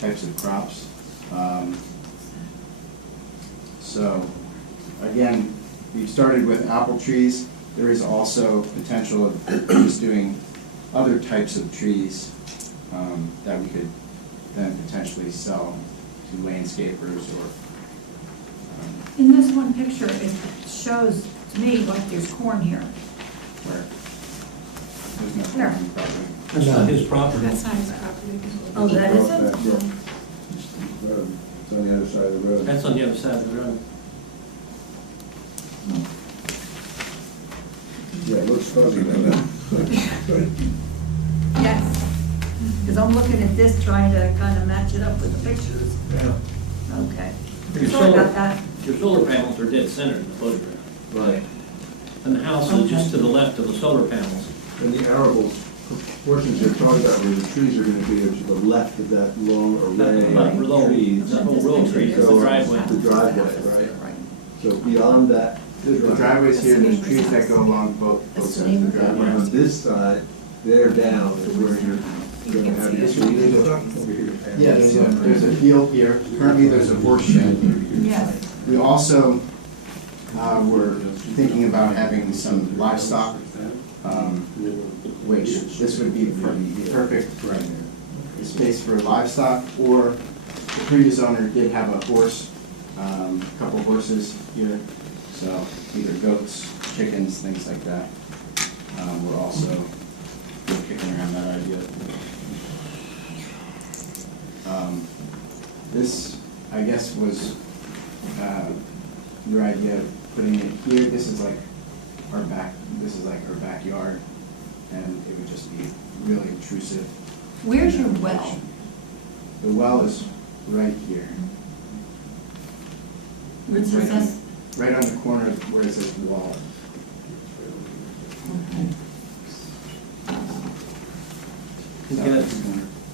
types of crops. So, again, we've started with apple trees. There is also potential of just doing other types of trees that we could then potentially sell to landscapers or. In this one picture, it shows to me like there's corn here. Where there's no Here. farming property. That's not his property. That's not his property. Oh, that Road, isn't? back road. It's on the other side of the road. That's on the other side of the road. Yeah, it looks fuzzy though, that. Yes. Because I'm looking at this, trying to kind of match it up with the pictures. Yeah. Okay. Your Sorry solar- about that. Your solar panels are dead center in the photograph. Right. And the house is just to the left of the solar panels. And the arable portions you're talking about, where the trees are gonna be to the left of that long array Not of below, trees. that whole row of trees, is the driveway. The driveway, right? So beyond that. The driveway's here, there's trees that go along both sides of the And driveway. on this side, they're down is where you're gonna have your trees. Yeah, there's a field here. Currently, there's a horse shed. Yes. We also were thinking about having some livestock, which this would be perfect space for livestock, or the previous owner did have a horse, a couple horses here, so either goats, chickens, things like that. We're also kicking around that idea. This, I guess, was your idea of putting it here. This is like our backyard, and it would just be really intrusive. Where's your well? The well is right here, Which is us? right on the corner where it says wall. We've got,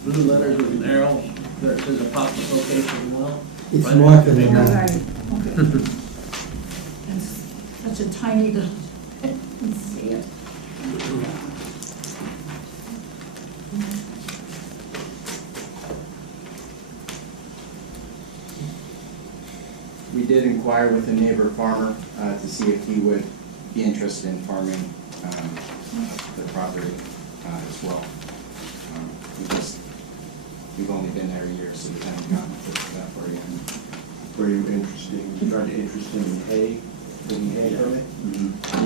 blue letters with an arrow, there it says approximate location well. It's Right marked there. in the All map. right, okay. That's such a tiny little, let's see it. We did inquire with a neighbor farmer to see if he would be interested in farming the property as well. We've only been there a year, so we haven't gotten to that far yet. Were you interested, trying to interest him in hay, getting hay from it?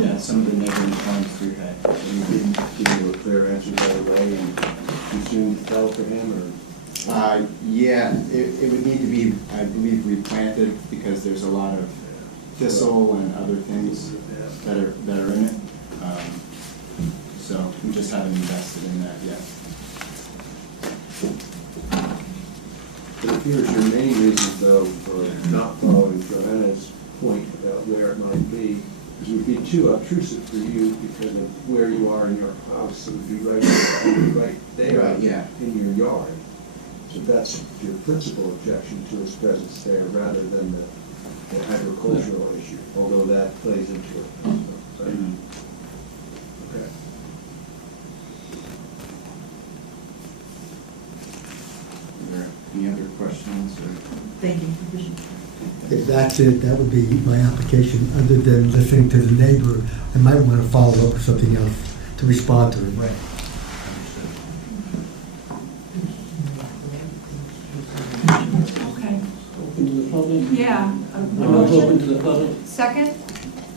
Yeah, some of the neighboring farms through that. And you didn't give you a clear answer right away, and you soon fell for him, or? Yeah, it would need to be, I believe, replanted because there's a lot of thistle and other things that are in it. So we just haven't invested in that yet. It appears your main reason, though, for not following Joanna's point about where it might be, is it would be too obtrusive for you because of where you are in your house. It would be right there Right, yeah. in your yard. So that's your principal objection to his presence there, rather than the agricultural issue, although that plays into it. So, okay. Are there any other questions or? Thank you. If that's it, that would be my application. Other than listening to the neighbor, I might want to follow up with something else to respond to it. Right. Okay. Open to the public? Yeah. A I'm open motion? to the public. Second?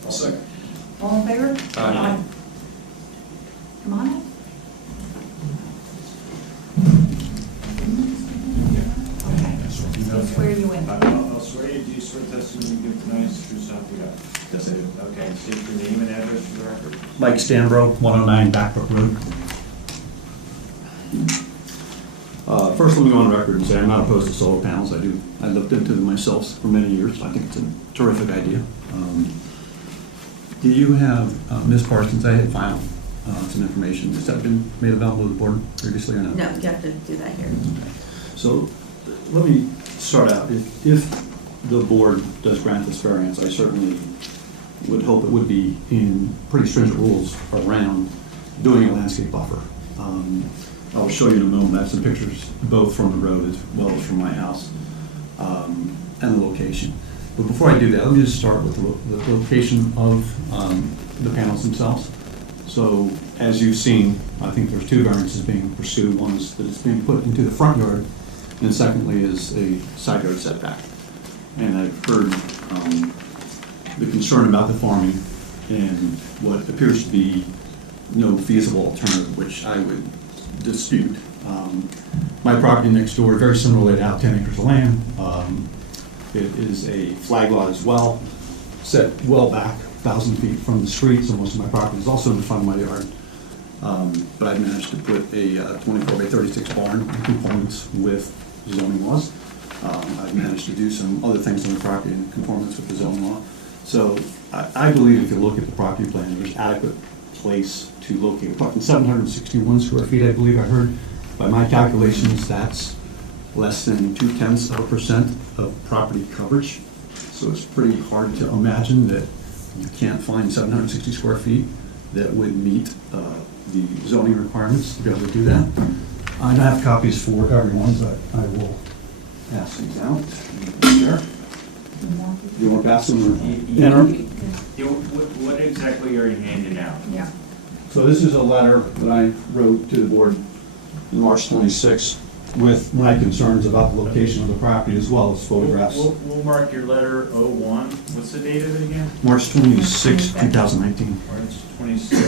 I'll second. All in favor? Aye. Come on up. Okay. So swear you in. I'll swear you, do you swear testimony you give tonight is true self you got? Yes, I do. Okay, state your name and address for the record. Mike Stanbro, 109 Backbrook Road. First, let me go on record and say I'm not opposed to solar panels. I looked into them myself for many years. I think it's a terrific idea. Do you have, Ms. Parsons, I had filed some information. Has that been made available to the board previously or not? No, you have to do that here. So let me start out. If the board does grant this variance, I certainly would hope it would be in pretty stringent rules around doing a landscape buffer. I will show you in a moment. I have some pictures both from the road as well as from my house and the location. But before I do that, let me just start with the location of the panels themselves. So as you've seen, I think there's two variances being pursued. One is that it's being put into the front yard, and secondly is a side yard setback. And I've heard the concern about the farming and what appears to be no feasible alternative, which I would dispute. My property next door, very similarly laid out, 10 acres of land. It is a flag lot as well, set well back, 1,000 feet from the street, so most of my property is also in the front of my yard. But I managed to put a 24 by 36 barn in conformance with zoning laws. I've managed to do some other things on the property in conformance with the zoning law. So I believe if you look at the property plan, there's adequate place to locate. We're talking 761 square feet, I believe I heard. By my calculations, that's less than 0.2% of property coverage. So it's pretty hard to imagine that you can't find 760 square feet that would meet the zoning requirements to be able to do that. I don't have copies for everyone, but I will pass these out. Sure. You want to pass them or? What exactly are you handing out? Yeah. So this is a letter that I wrote to the board in March 26 with my concerns about the location of the property as well as photographs. We'll mark your letter 01. What's the date of it again? March 26, 2019. March 26,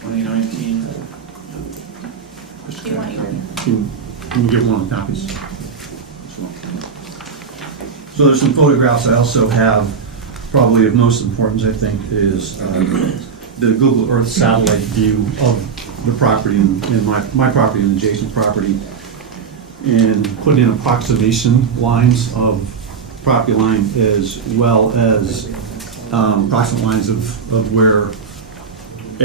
2019. Do you want your? Can you give one of the copies? So there's some photographs. I also have, probably of most importance, I think, is the Google Earth satellite view of the property and my property and adjacent property, and put in approximation lines of property line as well as approximate lines of where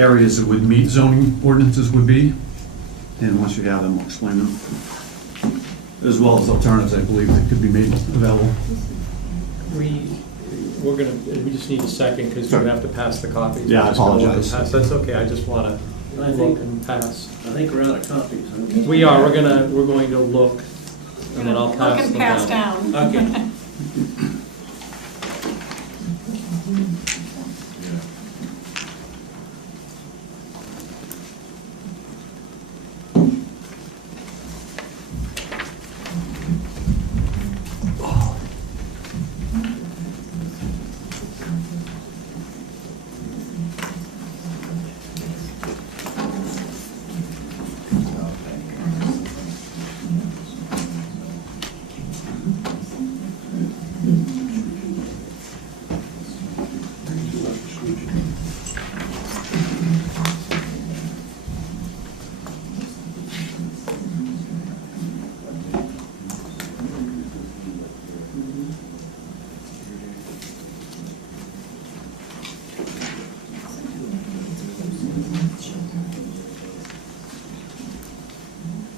areas that would meet zoning ordinances would be. and once you have them, I'll explain them. As well as alternatives, I believe, that could be made available. We just need a second, because Sure. we have to pass the copies. Yeah, I We're just gonna let apologize. them pass. That's okay, I just wanna I look think, and pass. I think we're out of copies. We are, we're going to look, and then I'll Look pass and them pass down. down. Okay.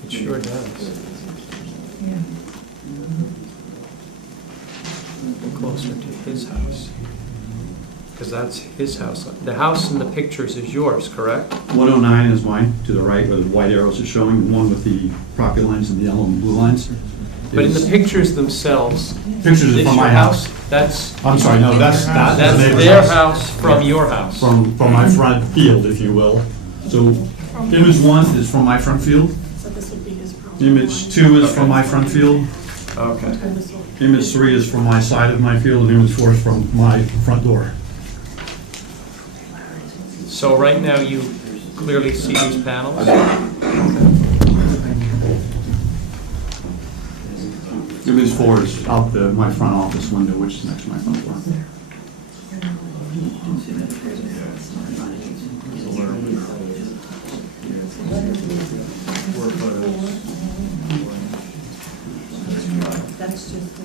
It sure does. Go closer to his house, because that's his house. The house in the pictures is yours, correct? 109 is mine, to the right, where the white arrows are showing, the one with the property lines and the yellow and blue lines. But in the is- pictures themselves, Pictures is this from your my house. That's, I'm sorry, no, that's the that's neighbor's their house from your house. From my front field, if you will. So image 1 is from my front field. So this would be his property. Image 2 is from my front field. Okay. Image 3 is from my side of my field, and image 4 is from my front door. So right now, you clearly see these panels? Image 4 is out my front office window, which is next to my front door. That's just,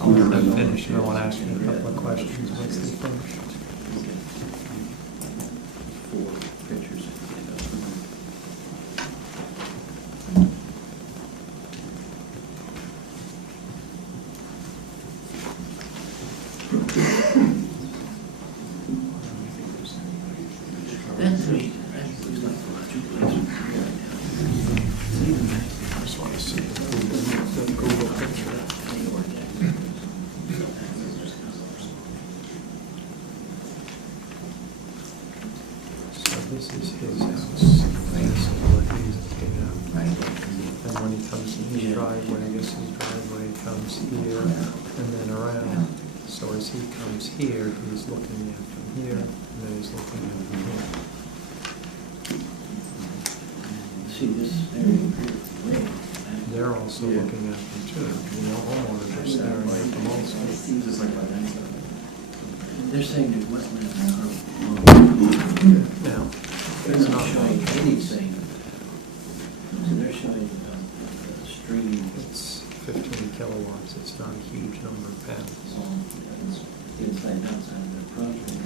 I'll let them finish, and I want to ask you a couple of questions once they finish. That's neat. That looks like a two place. I just want to see the Google picture. So this is his house. This is what he's looking at. And when he comes in his driveway, I guess his driveway comes here and then around. So as he comes here, he's looking at from here, and then he's looking at from here. See this area? They're also looking at them too. You know, homeowners are staring at them also. They're saying there's wetlands. Now, They're it's not not showing like anything. So they're showing the stream. it's 15 kilowatts. It's not a huge number of panels. Inside and outside of their property.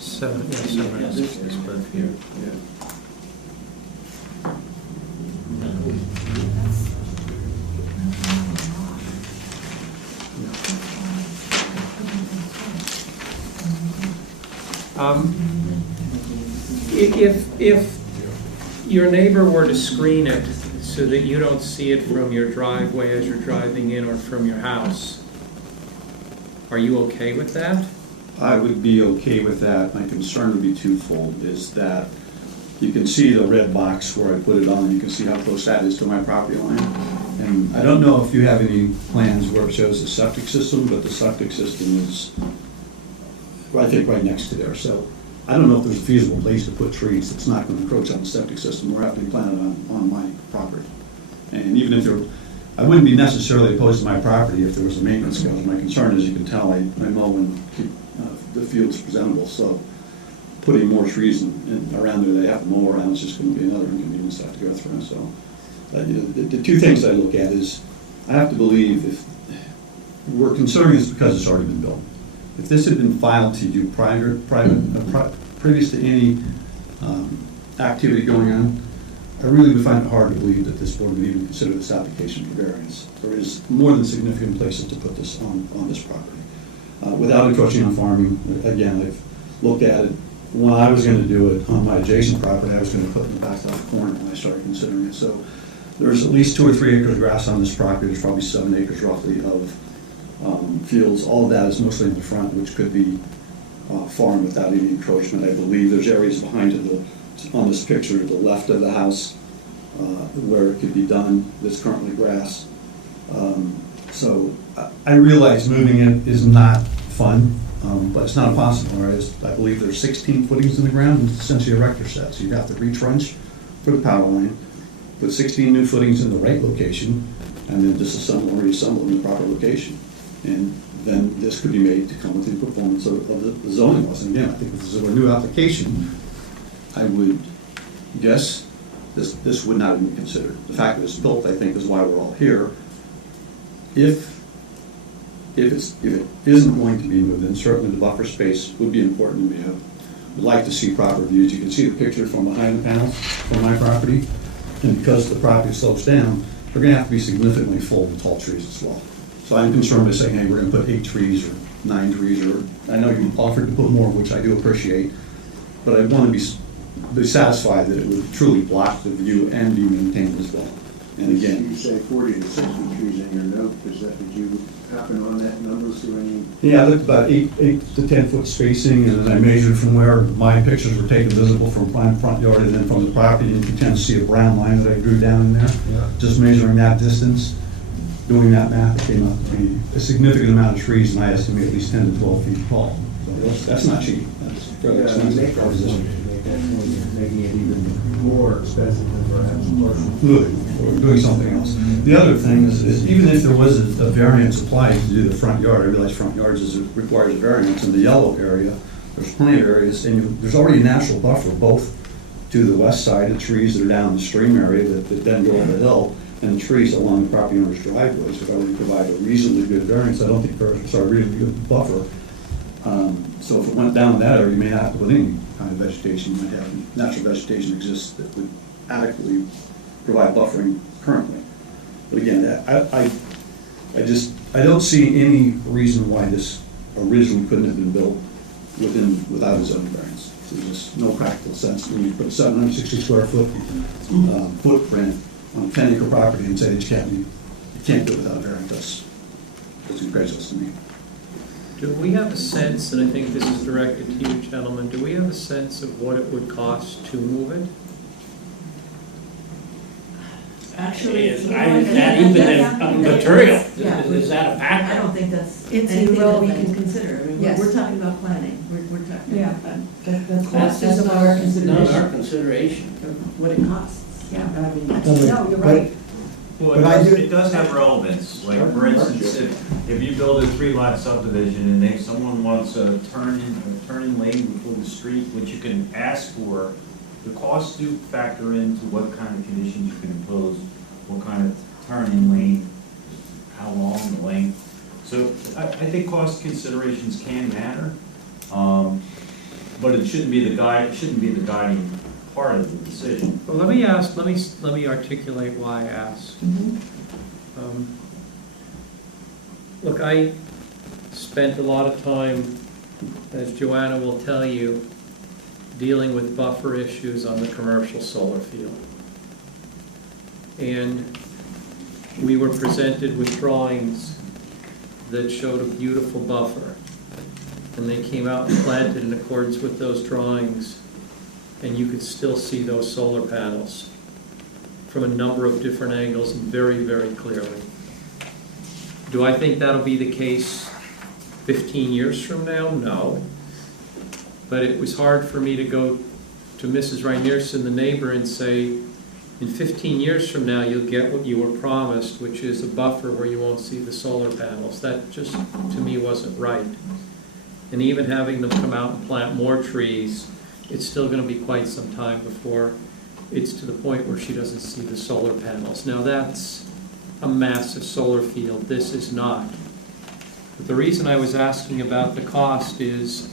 760 square feet. If your neighbor were to screen it so that you don't see it from your driveway as you're driving in or from your house, are you okay with that? I would be okay with that. My concern would be twofold, is that you can see the red box where I put it on, you can see how close that is to my property line. And I don't know if you have any plans where it shows the septic system, but the septic system is, I think, right next to there. So I don't know if there's a feasible place to put trees that's not going to encroach on the septic system or have to be planted on my property. And even if there, I wouldn't be necessarily opposed to my property if there was a maintenance schedule. My concern is, you can tell, I mow and keep the fields presentable, so putting more trees around there they have to mow around is just going to be another inconvenience I have to go through. So the two things I look at is, I have to believe if we're considering this because it's already been built. if this had been filed to you previous to any activity going on, I really would find it hard to believe that this board would even consider this application for variance. There is more than significant places to put this on this property. Without encroaching on farming, again, I've looked at it. When I was going to do it on my adjacent property, I was going to put it in the back left corner when I started considering it. So there's at least 2 or 3 acres of grass on this property. There's probably 7 acres roughly of fields. All of that is mostly in the front, which could be farmed without any encroachment. I believe there's areas behind it on this picture, to the left of the house, where it could be done. That's currently grass. So I realize moving it is not fun, but it's not impossible. Right? I believe there's 16 footings in the ground, and it's essentially a rector set. So you have to retrench for the power line, put 16 new footings in the right location, and then disassemble and reassemble in the proper location. And then this could be made to come within performance of the zoning laws. And again, I think if this is a new application, I would guess this would not even be considered. The fact that it's built, I think, is why we're all here. If it isn't going to be moved, then certainly the buffer space would be important to me. I would like to see proper views. You can see the picture from behind the panels from my property, and because the property slopes down, they're going to have to be significantly full of tall trees as well. So I'm concerned with saying, hey, we're going to put 8 trees or 9 trees, or I know you offered to put more, which I do appreciate, but I want to be satisfied that it would truly block the view and be maintained as well. And again, You say 40 to 60 trees in your note. Did you happen on that number through any? yeah, I looked about 8 to 10 foot spacing, and then I measured from where my pictures were taken visible from my front yard and then from the property, and you can tend to see a brown line that I drew down in there. Yeah. Just measuring that distance, doing that math, it came out to be a significant amount of trees, and I estimate at least 10 to 12 feet tall. So that's not cheap. That's fairly expensive proposition. Making it even more expensive than perhaps commercial. We're doing something else. The other thing is even if there was a variance applied to do the front yard, I realize front yards requires a variance. In the yellow area, there's plenty of areas, and there's already a natural buffer, both to the west side, the trees that are down the stream area that then go up the hill, and the trees along the property owner's driveways would already provide a reasonably good variance. I don't think really good buffer. So if it went down that area, you may not have to put any kind of vegetation. You might have natural vegetation exists that would adequately provide buffering currently. But again, I don't see any reason why this originally couldn't have been built without a zoning variance. There's just no practical sense when you put a 760 square foot footprint on a 10-acre property and say that you can't do it without a variance. That's incredulous to me. Do we have a sense, and I think this is directed to you gentlemen, do we have a sense of what it would cost to move it? Actually, is that even material? Yeah. Is that a factor? I don't think that's It's anything that we irrelevant. can consider. I mean, Yes. we're talking about planning. We're talking Yeah. about, The cost is that's not our about, Not consideration, our consideration. what it costs. Yeah. I mean, no, you're right. Well, But I do- it does have relevance, like, for instance, if you build a 3-lot subdivision and someone wants a turn-in lane before the street, which you can ask for, the costs do factor into what kind of conditions you can impose, what kind of turn-in lane, how long the length. So I think cost considerations can matter, but it shouldn't be the guiding part of the decision. Well, let me articulate why I asked. Look, I spent a lot of time, as Joanna will tell you, dealing with buffer issues on the commercial solar field. And we were presented with drawings that showed a beautiful buffer. And they came out and planted in accordance with those drawings, and you could still see those solar panels from a number of different angles and very, very clearly. Do I think that'll be the case 15 years from now? No. But it was hard for me to go to Mrs. Reinerson, the neighbor, and say, in 15 years from now, you'll get what you were promised, which is a buffer where you won't see the solar panels. That just, to me, wasn't right. And even having them come out and plant more trees, it's still going to be quite some time before it's to the point where she doesn't see the solar panels. Now that's a massive solar field. This is not. But the reason I was asking about the cost is,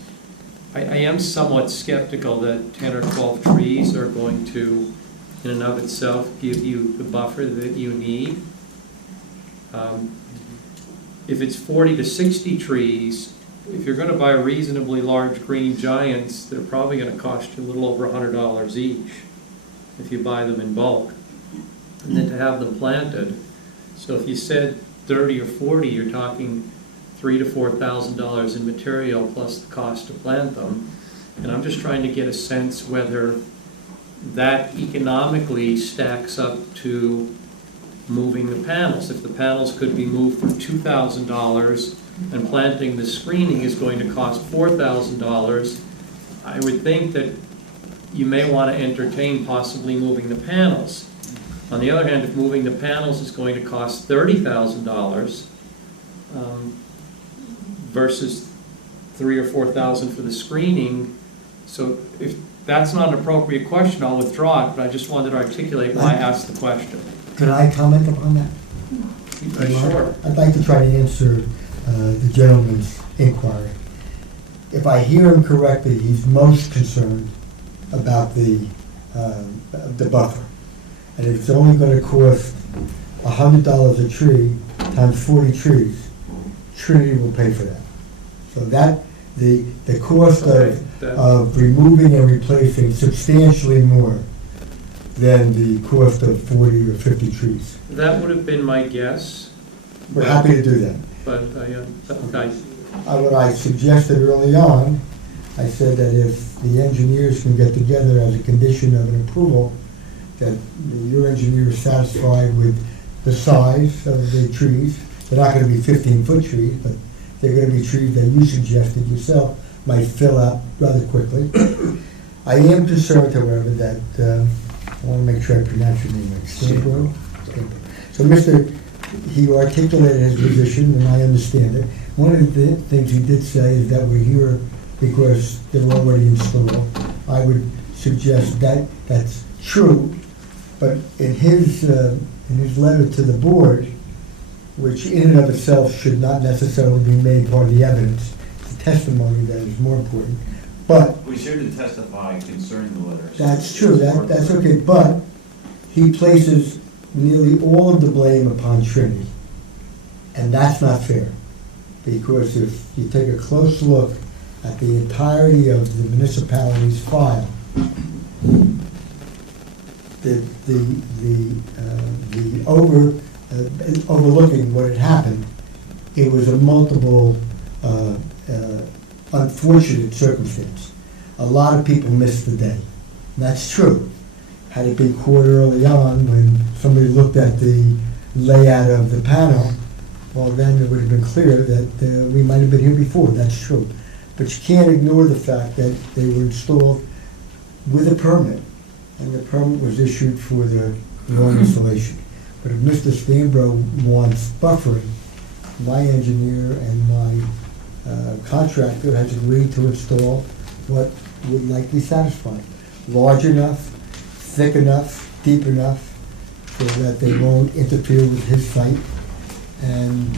I am somewhat skeptical that 10 or 12 trees are going to, in and of itself, give you the buffer that you need. If it's 40 to 60 trees, if you're gonna buy reasonably large green giants, they're probably gonna cost you a little over $100 each if you buy them in bulk. And then to have them planted, so if you said 30 or 40, you're talking $3,000 to $4,000 in material plus the cost to plant them. And I'm just trying to get a sense whether that economically stacks up to moving the panels. If the panels could be moved for $2,000 and planting the screening is going to cost $4,000, I would think that you may want to entertain possibly moving the panels. On the other hand, if moving the panels is going to cost $30,000 versus $3,000 or $4,000 for the screening, so if that's not an appropriate question, I'll withdraw it, but I just wanted to articulate why I asked the question. Could I comment upon that? Sure. I'd like to try to answer the gentleman's inquiry. If I hear him correctly, he's most concerned about the buffer. And if it's only going to cost $100 a tree times 40 trees, Trinity will pay for that. So that, the cost of removing and replacing substantially more than the cost of 40 or 50 trees. That would have been my guess. We're happy to do that. But What I suggested early on, I said that if the engineers can get together as a condition of an approval, that your engineer is satisfied with the size of the trees. They're not going to be 15-foot trees, but they're going to be trees that you suggested yourself might fill out rather quickly. I am concerned, however, that, I want to make sure I pronounce your name right, Stanbro? So he articulated his position, and I understand it. One of the things he did say is that we're here because they're already installed. I would suggest that that's true, but in his letter to the board, which in and of itself should not necessarily be made part of the evidence, the testimony that is more important. But We sure did testify concerning the letters. that's true, that's okay, but he places nearly all of the blame upon Trinity. And that's not fair, because if you take a close look at the entirety of the municipality's file, overlooking what had happened, it was a multiple unfortunate circumstance. A lot of people missed the day. That's true. Had it been caught early on when somebody looked at the layout of the panel, well, then it would have been clear that we might have been here before. That's true. But you can't ignore the fact that they were installed with a permit, and the permit was issued for the wrong installation. But if Mr. Stanbro wants buffering, my engineer and my contractor has agreed to install what would likely satisfy. Large enough, thick enough, deep enough, so that they won't interfere with his site. And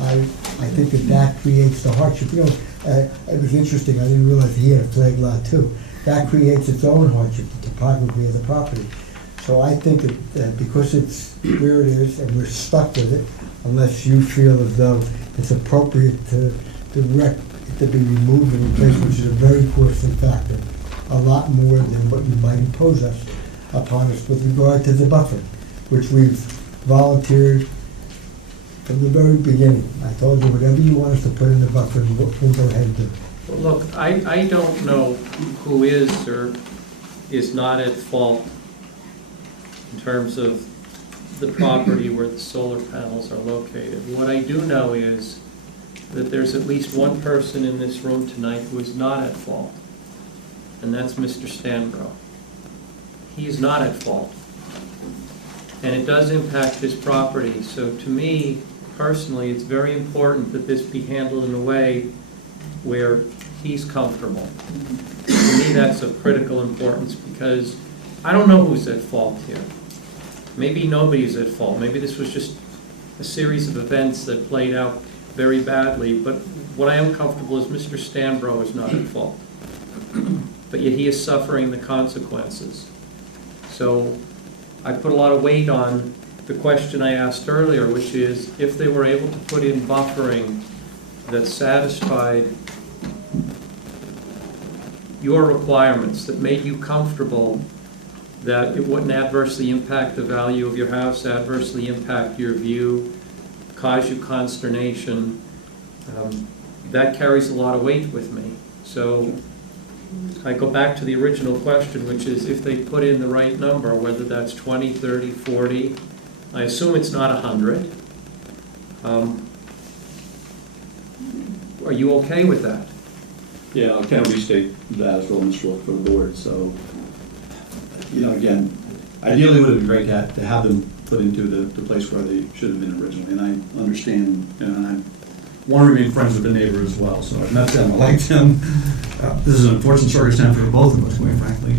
I think that creates the hardship. You know, it was interesting, I didn't realize he had a flag lot too. That creates its own hardship, the topography of the property. So I think that because it's where it is and we're stuck with it, unless you feel as though it's appropriate to direct it to be removed and replaced, which is a very costly factor, a lot more than what you might impose upon us with regard to the buffer, which we've volunteered from the very beginning. I told you whatever you want us to put in the buffer, we'll go ahead and do it. Well, look, I don't know who is or is not at fault in terms of the property where the solar panels are located. What I do know is that there's at least one person in this room tonight who is not at fault, and that's Mr. Stanbro. He is not at fault, and it does impact his property. So to me, personally, it's very important that this be handled in a way where he's comfortable. To me, that's of critical importance, because I don't know who's at fault here. Maybe nobody's at fault. Maybe this was just a series of events that played out very badly, but what I am comfortable is Mr. Stanbro is not at fault. But yet he is suffering the consequences. So I put a lot of weight on the question I asked earlier, which is if they were able to put in buffering that satisfied your requirements, that made you comfortable that it wouldn't adversely impact the value of your house, adversely impact your view, cause you consternation, that carries a lot of weight with me. So I go back to the original question, which is if they put in the right number, whether that's 20, 30, 40, I assume it's not 100. Are you okay with that? Yeah, I'll kind of restate that as well, Mr. Wilk, for the board. So, again, ideally it would have been great to have them put into the place where they should have been originally. And I understand, and I want to remain friends with the neighbor as well. So I've met them, I like them. This is an unfortunate circumstance for both of us, quite frankly.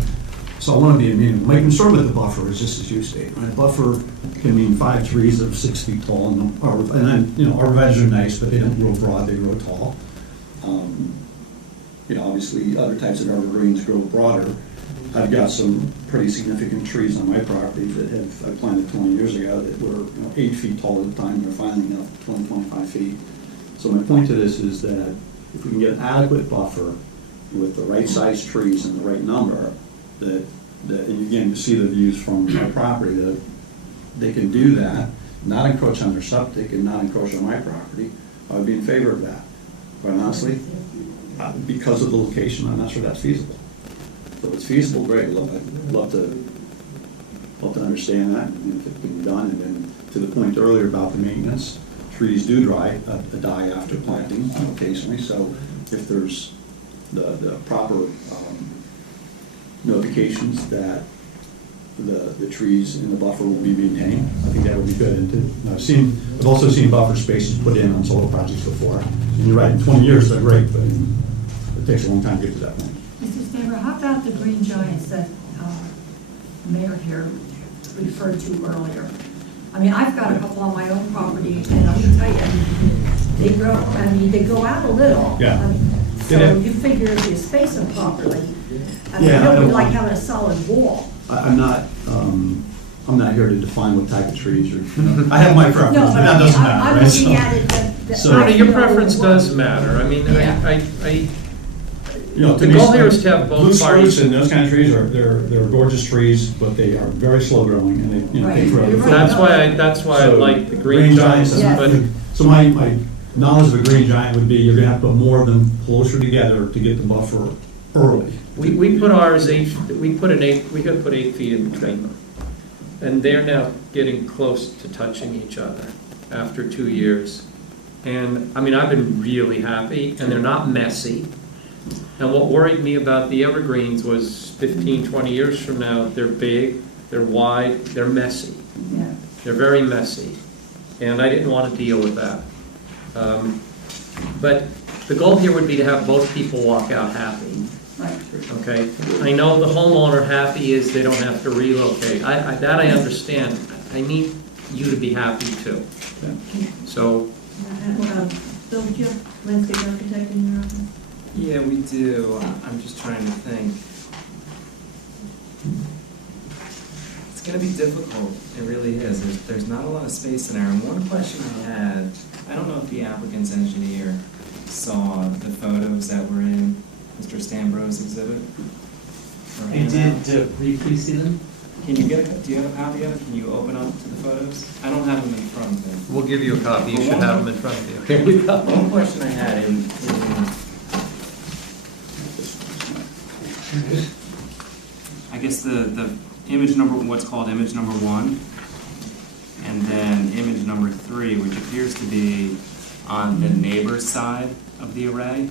So I want to be amenable. My concern with the buffer is just as you state, right? Buffer can mean 5 trees of 6 feet tall, and then, arborvitaes are nice, but they don't grow broad, they grow tall. Obviously, other types of evergreens grow broader. I've got some pretty significant trees on my property that I planted 20 years ago that were 8 feet tall at the time. They're finally up 20, 25 feet. So my point to this is that if we can get an adequate buffer with the right size trees and the right number, that and again, you see the views from my property, that they can do that, not encroach on their septic and not encroach on my property, I would be in favor of that. Quite honestly, because of the location, I'm not sure that's feasible. So if it's feasible, great. I'd love to understand that, and if it can be done. And then to the point earlier about the maintenance, trees do die after planting occasionally. So if there's the proper notifications that the trees in the buffer will be maintained, I think that would be good. And I've also seen buffer spaces put in on solar projects before. And you're right, in 20 years they're great, but it takes a long time to get to that point. Mr. Stamber, how about the green giants that Mayor here referred to earlier? I mean, I've got a couple on my own property, and I can tell you, they go out a little. Yeah. So you figure if you space them properly, I don't like having a solid wall. I'm not here to define what type of trees or, I have my preference, No, but but that doesn't matter, I'm right? looking at it that So- I Your feel preference will does work. matter. I mean, Yeah. The goal here is to have both Blue parties. spruce and those kind of trees they're gorgeous trees, but they are very slow growing and they, take Right. forever. You're to right. That's why I So, like the green giants. Yes. But So my knowledge of a green giant would be you're gonna have to put more of them closer together to get the buffer early. we put ours we could put 8 feet in between them. And they're now getting close to touching each other after 2 years. And, I mean, I've been really happy, and they're not messy. And what worried me about the evergreens was 15, 20 years from now, they're big, they're wide, they're messy. Yeah. They're very messy. And I didn't want to deal with that. But the goal here would be to have both people walk out happy. Right. Okay, I know the homeowner happy is they don't have to relocate. That I understand. I need you to be happy too. So, Bill, do you have landscape architect in your office? Yeah, we do. I'm just trying to think. It's gonna be difficult. It really is. There's not a lot of space in there. And one question I had, I don't know if the applicant's engineer saw the photos that were in Mr. Stambro's exhibit. I did briefly see them. Do you have a copy of it? Can you open up to the photos? I don't have them in front of me. we'll give you a copy. You should have them in front of you. Here you go. One question I had I guess the image number, what's called image number 1, and then image number 3, which appears to be on the neighbor's side of the array.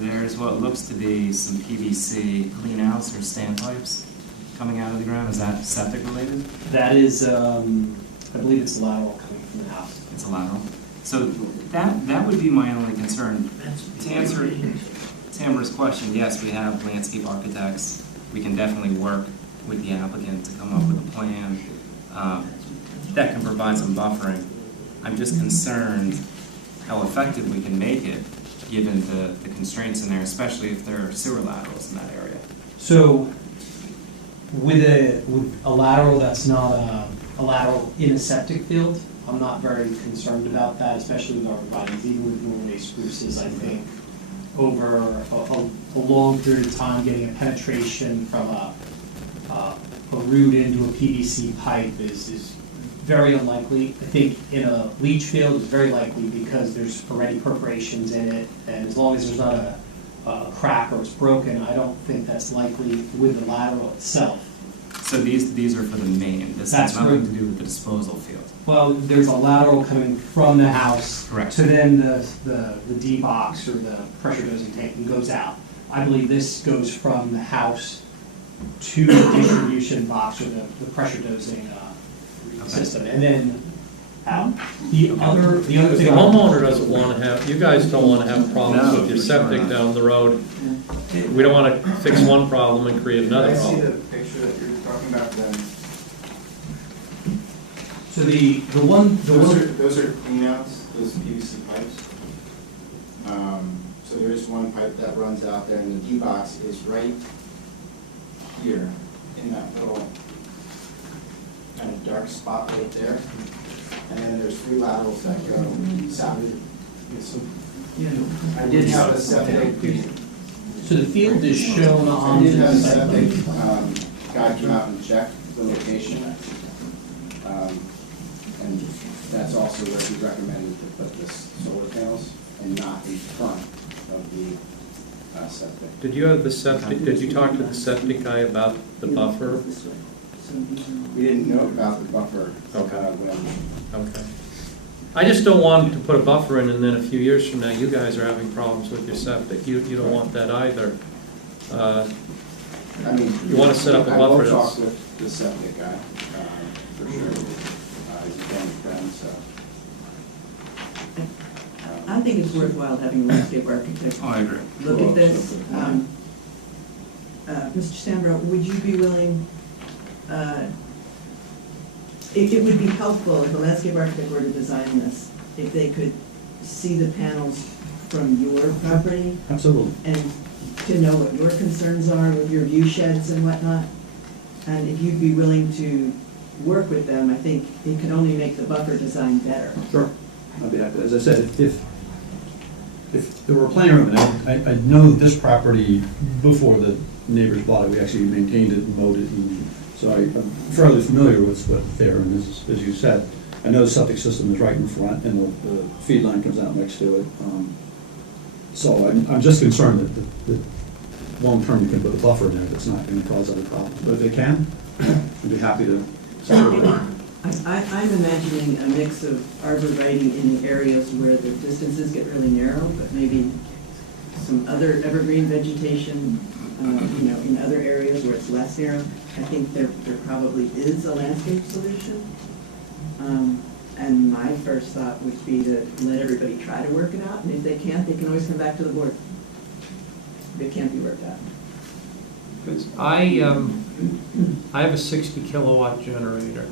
There's what looks to be some PVC cleanouts or standpipes coming out of the ground. Is that septic related? That is, I believe it's lateral coming from the house. It's a lateral. So that would be my only concern. To answer Tamara's question, yes, we have landscape architects. We can definitely work with the applicant to come up with a plan that can provide some buffering. I'm just concerned how effective we can make it, given the constraints in there, especially if there are sewer laterals in that area. So with a lateral that's not a lateral in a septic field, I'm not very concerned about that, especially with arborvitaes, even with Norway spruces. I think over a long period of time, getting a penetration from a root into a PVC pipe is very unlikely. I think in a leach field, it's very likely because there's already perforations in it, and as long as there's not a crack or it's broken, I don't think that's likely with the lateral itself. So these are for the main, this That's has nothing right. to do with the disposal field. Well, there's a lateral coming from the house Correct. to then the D box or the pressure dosing tank and goes out. I believe this goes from the house to the distribution box or the pressure dosing system, and then out. The other The thing. homeowner doesn't want to have, you guys don't want to have problems No, with your for sure septic not. down the road. We don't want to fix one problem and create another Can I see the problem. picture that you're talking about then? So the one Those are cleanouts, those PVC pipes. So there is one pipe that runs out there, and the D-box is right here, in that little kind of dark spot right there. And then there's 3 laterals that go south. I did have a septic, so the field is shown I on did have a the site plan. septic guy come out and check the location. And that's also where he recommended to put this solar panels and not in front of the septic. Did you talk to the septic guy about the buffer? We didn't know about the buffer. Okay. When Okay. I just don't want to put a buffer in and then a few years from now, you guys are having problems with your septic. You don't want that either. I mean, You wanna set up a I will buffer talk that's- with the septic guy, for sure. He's a family friend, so. I think it's worthwhile having a landscape architect Oh, I agree. look at this. Mr. Stambro, would you be willing, it would be helpful if a landscape architect were to design this, if they could see the panels from your property Absolutely. and to know what your concerns are with your view sheds and whatnot. And if you'd be willing to work with them, I think it could only make the buffer design better. Sure. I'd be happy. As I said, if there were plenty of room, and I know this property, before the neighbors bought it, we actually maintained it and mowed it, and so I'm fairly familiar with what's there, and as you said, I know the septic system is right in front, and the feed line comes out next to it. So I'm just concerned that long-term you can put a buffer in there that's not going to cause other problems. But if they can, I'd be happy to support it. I'm imagining a mix of arborvitae in the areas where the distances get really narrow, but maybe some other evergreen vegetation, in other areas where it's less narrow. I think there probably is a landscape solution. And my first thought would be to let everybody try to work it out, and if they can't, they can always come back to the board. If it can't be worked out. I have a 60 kilowatt generator.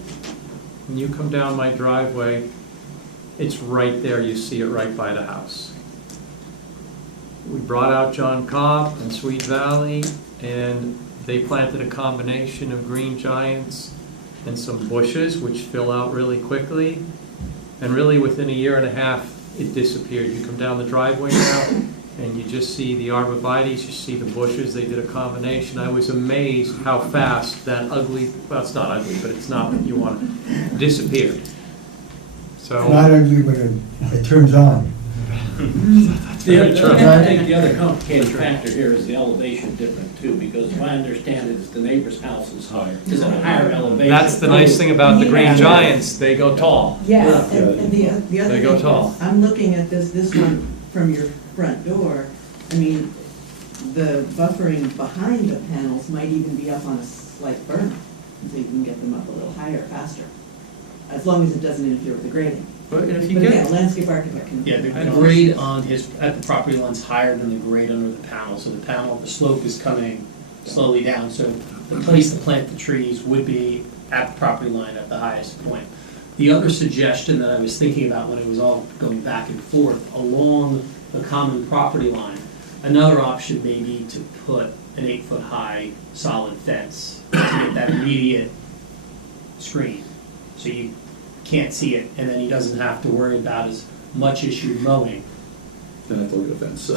When you come down my driveway, it's right there, you see it right by the house. We brought out John Cobb and Sweet Valley, and they planted a combination of green giants and some bushes, which fill out really quickly. And really, within a year and a half, it disappeared. You come down the driveway now, and you just see the arborvitaes, you see the bushes, they did a combination. I was amazed how fast that ugly, well, it's not ugly, but it's not what you want, disappeared. So. Not ugly, but it turns on. I think the other complicating factor here is the elevation difference too, because if I understand it, it's the neighbor's house is at a higher elevation. That's the nice thing about the green Yeah. giants, they go tall. Yeah, and the other They thing go is, tall. I'm looking at this one from your front door. I mean, the buffering behind the panels might even be up on a slight berm, so you can get them up a little higher, faster, as long as it doesn't interfere with the grading. But if But you again, a get, landscape architect can. Yeah, the grade on at the property line's higher than the grade under the panel, so the slope is coming slowly down, so the place to plant the trees would be at the property line at the highest point. The other suggestion that I was thinking about when it was all going back and forth along the common property line, another option may be to put an 8-foot-high solid fence to get that immediate screen, so you can't see it, and then he doesn't have to worry about as much issue mowing. Then I have to look at the fence.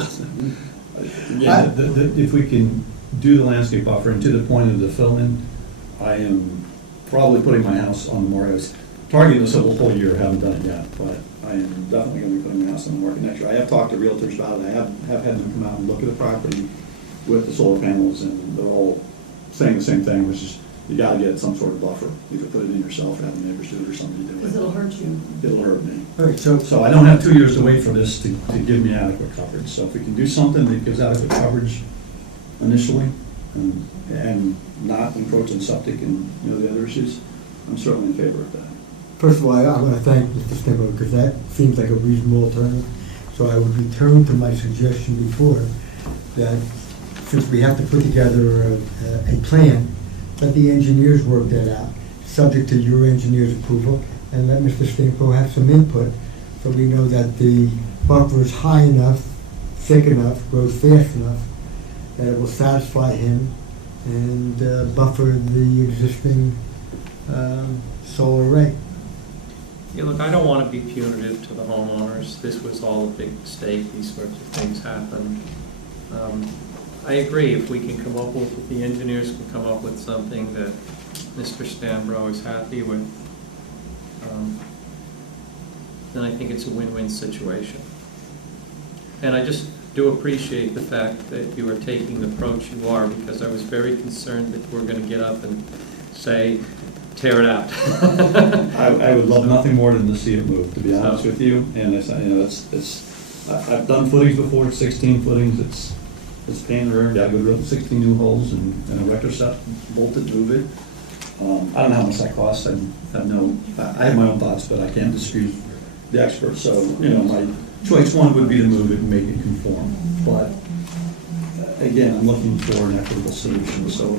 Yeah, if we can do the landscape buffer, and to the point of the fill-in, I am probably putting my house on the market. I was targeting this the whole year, haven't done it yet, but I am definitely gonna be putting my house on the market next year. I have talked to realtors about it, I have had them come out and look at the property with the solar panels, and they're all saying the same thing, which is you gotta get some sort of buffer. Either put it in yourself, or have the neighbors do it, or somebody do it. Because it'll hurt you. It'll hurt me. All right, so So I don't have 2 years to wait for this to give me adequate coverage. So if we can do something that gives adequate coverage initially, and not encroach on septic and, the other issues, I'm certainly in favor of that. first of all, I want to thank Mr. Stimbo, because that seems like a reasonable alternative. So I would return to my suggestion before, that since we have to put together a plan, let the engineers work that out, subject to your engineer's approval, and let Mr. Stimbo have some input, so we know that the buffer is high enough, thick enough, grows fast enough, that it will satisfy him and buffer the existing solar array. Yeah, look, I don't want to be punitive to the homeowners. This was all a big mistake. These sorts of things happen. I agree, if we can come up with, if the engineers can come up with something that Mr. Stambro is happy with, then I think it's a win-win situation. And I just do appreciate the fact that you are taking the approach you are, because I was very concerned that we're going to get up and say, tear it out. I would love nothing more than to see it move, to be honest with you. And I've done footings before, 16 footings. It's pain in the rear. Got to go drill 16 new holes and a rector set, bolt it, move it. I don't know how much that costs. I have my own thoughts, but I can't dispute the experts. So my choice one would be to move it and make it conform. But again, I'm looking for an equitable solution. So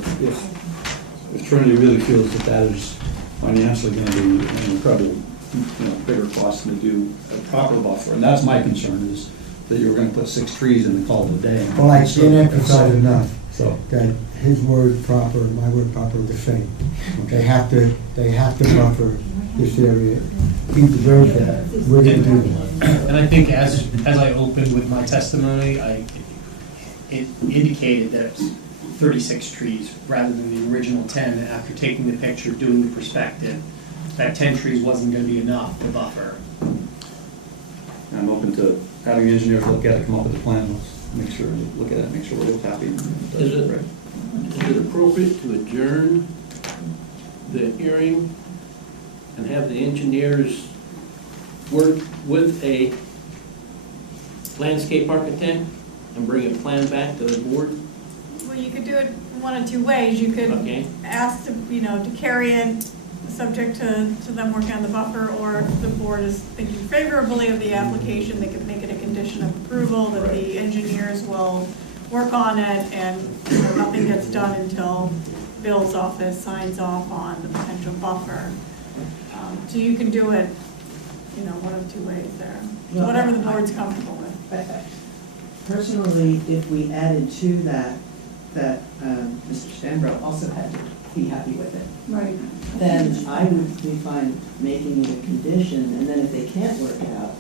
if Trinity really feels that is financially going to be an incredible, bigger cost than to do a proper buffer, and that's my concern, is that you're going to put 6 trees in and call it a day. Well, I can't emphasize enough So that his word proper and my word proper are the same. They have to buffer this area. He deserves that. We're going to do that. And I think as I opened with my testimony, it indicated that it's 36 trees rather than the original 10. After taking the picture, doing the perspective, that 10 trees wasn't going to be enough to buffer. I'm open to having the engineers look at it, come up with a plan, let's look at it, make sure we're both happy. Is it appropriate to adjourn the hearing and have the engineers work with a landscape architect and bring a plan back to the board? Well, you could do it one of two ways. You could Okay. ask to carry it subject to them working on the buffer, or if the board is thinking favorably of the application, they could make it a condition of approval that the engineers will work on it, and nothing gets done until Bill's office signs off on the potential buffer. So you can do it, one of two ways there, whatever the board's comfortable with. Personally, if we added to that Mr. Stanbro also had to be happy with it, Right. then I would be fine making it a condition, and then if they can't work it out,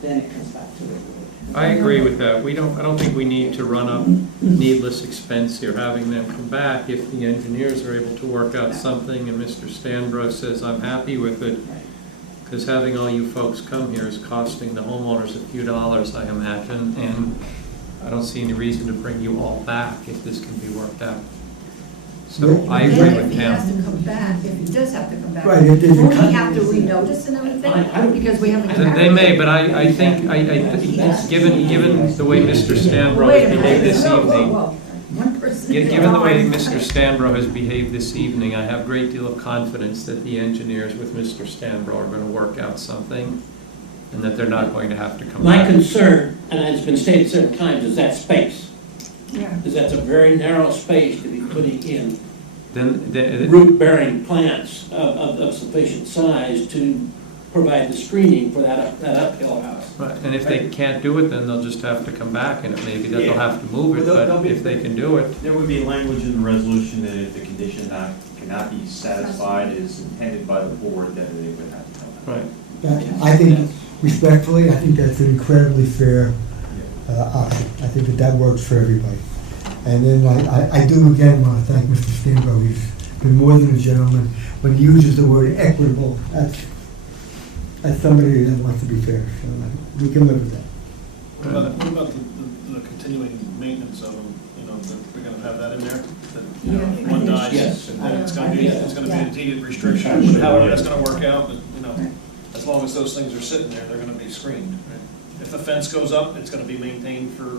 then it comes back to the board. I agree with that. I don't think we need to run up needless expense here, having them come back. If the engineers are able to work out something and Mr. Stanbro says, I'm happy with it, because having all you folks come here is costing the homeowners a few dollars, I imagine, and I don't see any reason to bring you all back if this can be worked out. So I agree Then with if he has Pam. to come back, if he does have to come back, Right, if there's a won't he cut- have to renotice and everything? Because we haven't. They may, but I think, given the way Mr. Stanbro Wait a has minute. behaved this Whoa, whoa, evening, whoa. One person. given the way Mr. Stanbro has behaved this evening, I have a great deal of confidence that the engineers with Mr. Stanbro are going to work out something, and that they're not going to have to come My back. concern, and it's been stated several times, is that space. Yeah. Is that's a very narrow space to be putting in Then, root-bearing plants of sufficient size to provide the screening for that uphill house. right, and if they can't do it, then they'll just have to come back, and it may be that they'll have to move it, Well, they'll but be- if they can do it, There would be language in the resolution that if the condition cannot be satisfied as intended by the board, then they would have to come back. right. I think, respectfully, I think that's an incredibly fair option. I think that works for everybody. And then I do again want to thank Mr. Stanbro. He's been more than a gentleman. When he uses the word equitable, that's somebody that wants to be fair. So we can live with that. What about the continuing maintenance of them? You know, we're gonna have that in there? That, you know, Yeah, if one dies, yes. and then it's gonna be a deeded restriction, however that's gonna work out, but, you know, as long as those things are sitting there, they're gonna be screened. If the fence goes up, it's gonna be maintained for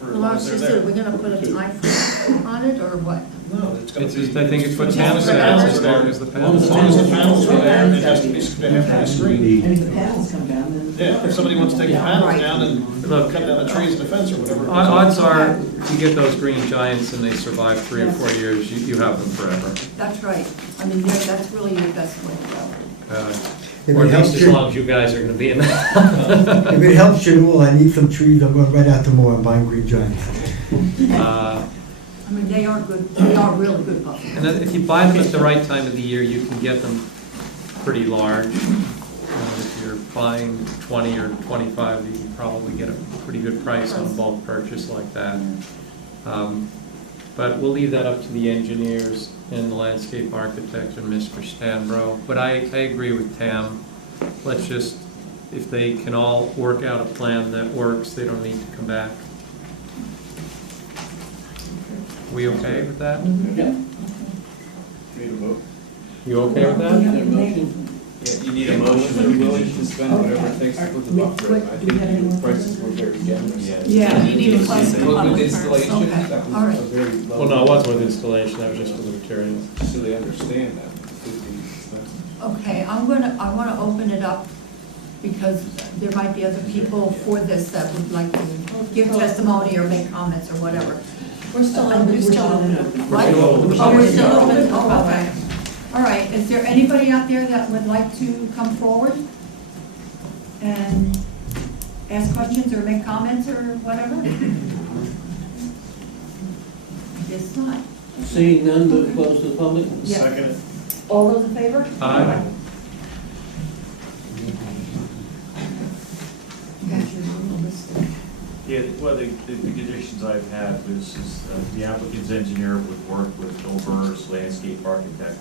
as Well, long I as was they're just, there. we're gonna put a time frame on it, or what? No, it's gonna It's be. just, I think it's what as Tam long as the says, panels as are there. long as the As long as the panels are there, it has to be, they have to be screened. And if the panels come down, then. Yeah, if somebody wants to take the panels Right. down and Look. cut down the trees and the fence or whatever. Odds are, if you get those green giants and they survive 3 or 4 years, you have them forever. That's right. I mean, that's really your best way to go. If Or it at helps least as you- long as you guys are gonna be in that. If it helps you at all, I need some trees. I'm going right out tomorrow and buying green giants. I mean, they are good, they are really good buffalo. And then if you buy them at the right time of the year, you can get them pretty large. If you're buying 20 or 25, you can probably get a pretty good price on a bulk purchase like that. But we'll leave that up to the engineers and the landscape architect and Mr. Stanbro. But I agree with Tam. Let's just, if they can all work out a plan that works, they don't need to come back. We okay with that? Yeah. Need a vote? You okay with that? Is there a motion? Yeah, you need a motion, are you willing to spend whatever it takes to put the buffer in? I think the prices were very generous. Yeah, you need to close the Well, public with first. installation, Okay. that was All right. a very low. Well, no, it wasn't with installation, that was just for the materials. So they understand that, it's expensive. Okay, I wanna open it up because there might be other people for this that would like to give testimony or make comments or whatever. We're still open. We're still open. What? Oh, we're still open? Oh, okay. All right, is there anybody out there that would like to come forward and ask questions or make comments or whatever? Guess not. Seeing none, we'll close the public. Yes. Second it. All those in favor? Aye. Got your little list. Yeah, well, the conditions I've had is the applicant's engineer would work with Bill Burr's landscape architect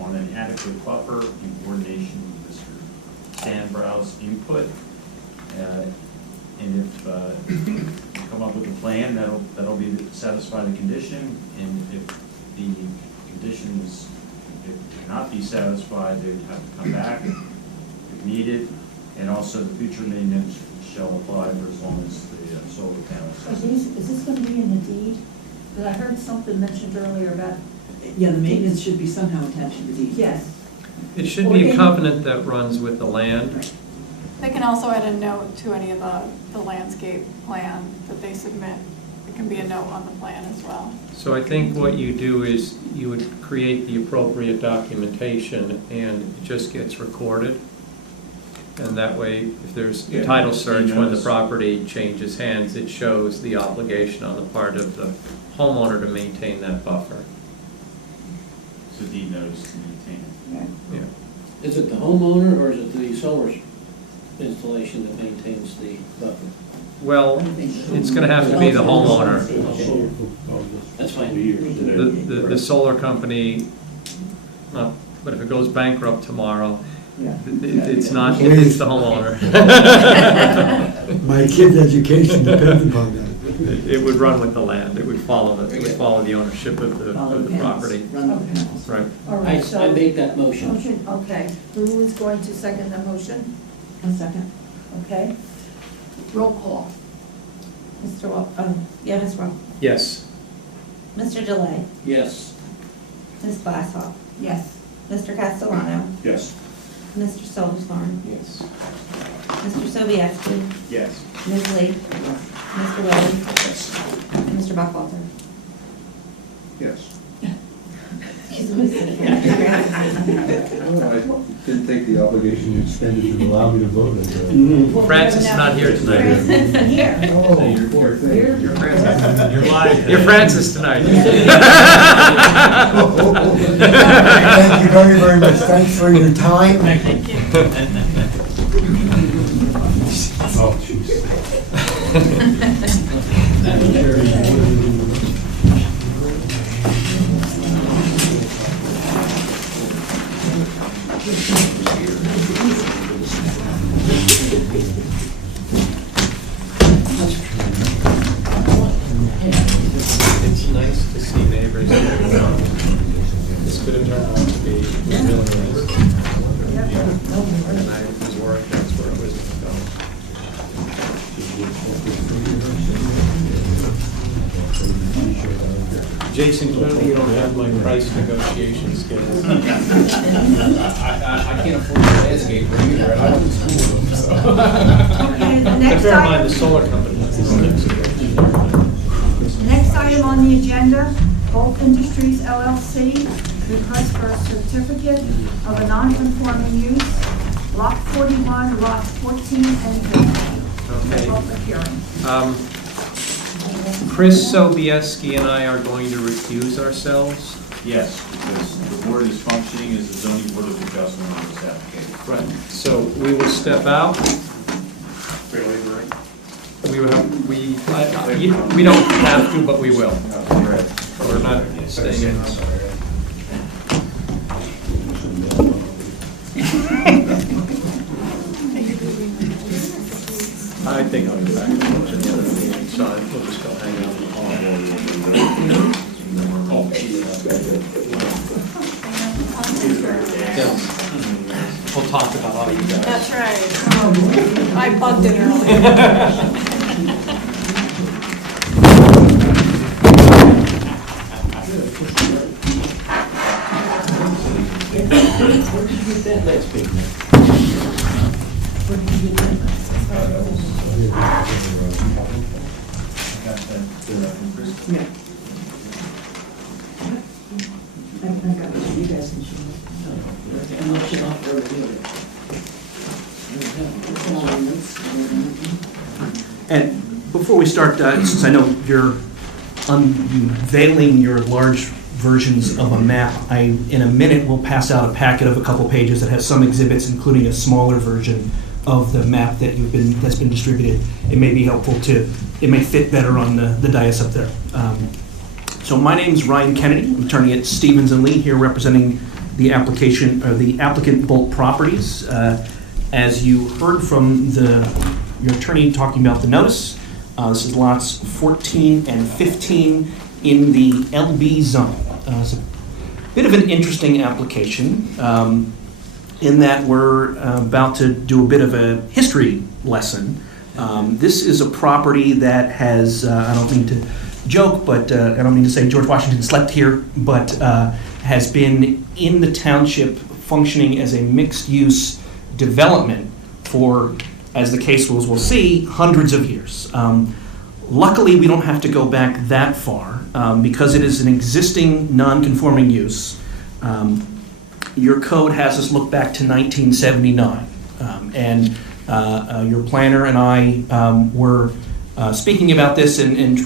on an adequate buffer in coordination with Mr. Stanbrow's input. And if you come up with a plan, that'll be satisfy the condition, and if the condition is, if cannot be satisfied, they would have to come back if needed, and also the future maintenance shall apply for as long as the solar panels. Is this gonna be in the deed? Because I heard something mentioned earlier about, Yeah, the maintenance should be somehow attached to the deed. yes. It should be a covenant that runs with the land. They can also add a note to any of the landscape plan that they submit. It can be a note on the plan as well. So I think what you do is you would create the appropriate documentation and it just gets recorded. And that way, if there's a title search when the property changes hands, it shows the obligation on the part of the homeowner to maintain that buffer. So deed notice to maintain it. Yeah. Is it the homeowner or is it the solar installation that maintains the buffer? Well, it's gonna have to be the homeowner. That's fine. The solar company, but if it goes bankrupt tomorrow, it's not, it's the homeowner. My kid's education depends upon that. It would run with the land, it would follow the ownership of the property. Run the panels. Right. All I right, so. make that motion. Motion, okay. Who is going to second the motion? A second. Okay. Roll call. Mr. Yeah, Ms. Rowe. Yes. Mr. Delay. Yes. Ms. Glasshoff. Yes. Mr. Castellano. Yes. Mr. Silverstorm. Yes. Mr. Sobieski. Yes. Ms. Lee. Mr. Willie. And Mr. Buckwalter. Yes. I didn't take the obligation you extended to allow me to vote. Francis is not here tonight. Here. Oh, poor thing. You're lying. You're Francis tonight. Thank you very, very much. Thanks for your time. Thank you. Oh, jeez. It's nice to see neighbors. This could have turned out to be really nice. And I was worried that's where it was going to go. Jason, clearly you don't have my price negotiation skills. I can't afford a landscaper either, and I went to school with them, so. Okay, the next Bear in mind, the item, solar company has this next item on the agenda, Bolt Industries LLC, request for a certificate of a non-conforming use, Block 41, Lots 14 and 15. Okay. Public hearing. Chris Sobieski and I are going to recuse ourselves. Yes, because the board is functioning as the zoning board of adjustment on this application. Right. So we will step out. We don't have to, but we will. We're not staying in. I think I'll be back to the other meeting, so we'll just go hang out in the hall. Yeah. We'll talk about all you guys. That's right. I bugged it earlier. You guys can show me. And before we start, since I know you're unveiling your large versions of a map, in a minute will pass out a packet of a couple pages that has some exhibits, including a smaller version of the map that's been distributed. It may be helpful it may fit better on the dais up there. So my name's Ryan Kennedy. I'm attorney at Stevens & Lee, here representing the applicant Bolt Properties. As you heard from your attorney talking about the notice, this is lots 14 and 15 in the LB zone. It's a bit of an interesting application in that we're about to do a bit of a history lesson. This is a property that has, I don't mean to joke, but I don't mean to say George Washington slept here, but has been in the township functioning as a mixed-use development for, as the case we'll see, hundreds of years. Luckily, we don't have to go back that far because it is an existing non-conforming use. Your code has us look back to 1979, and your planner and I were speaking about this and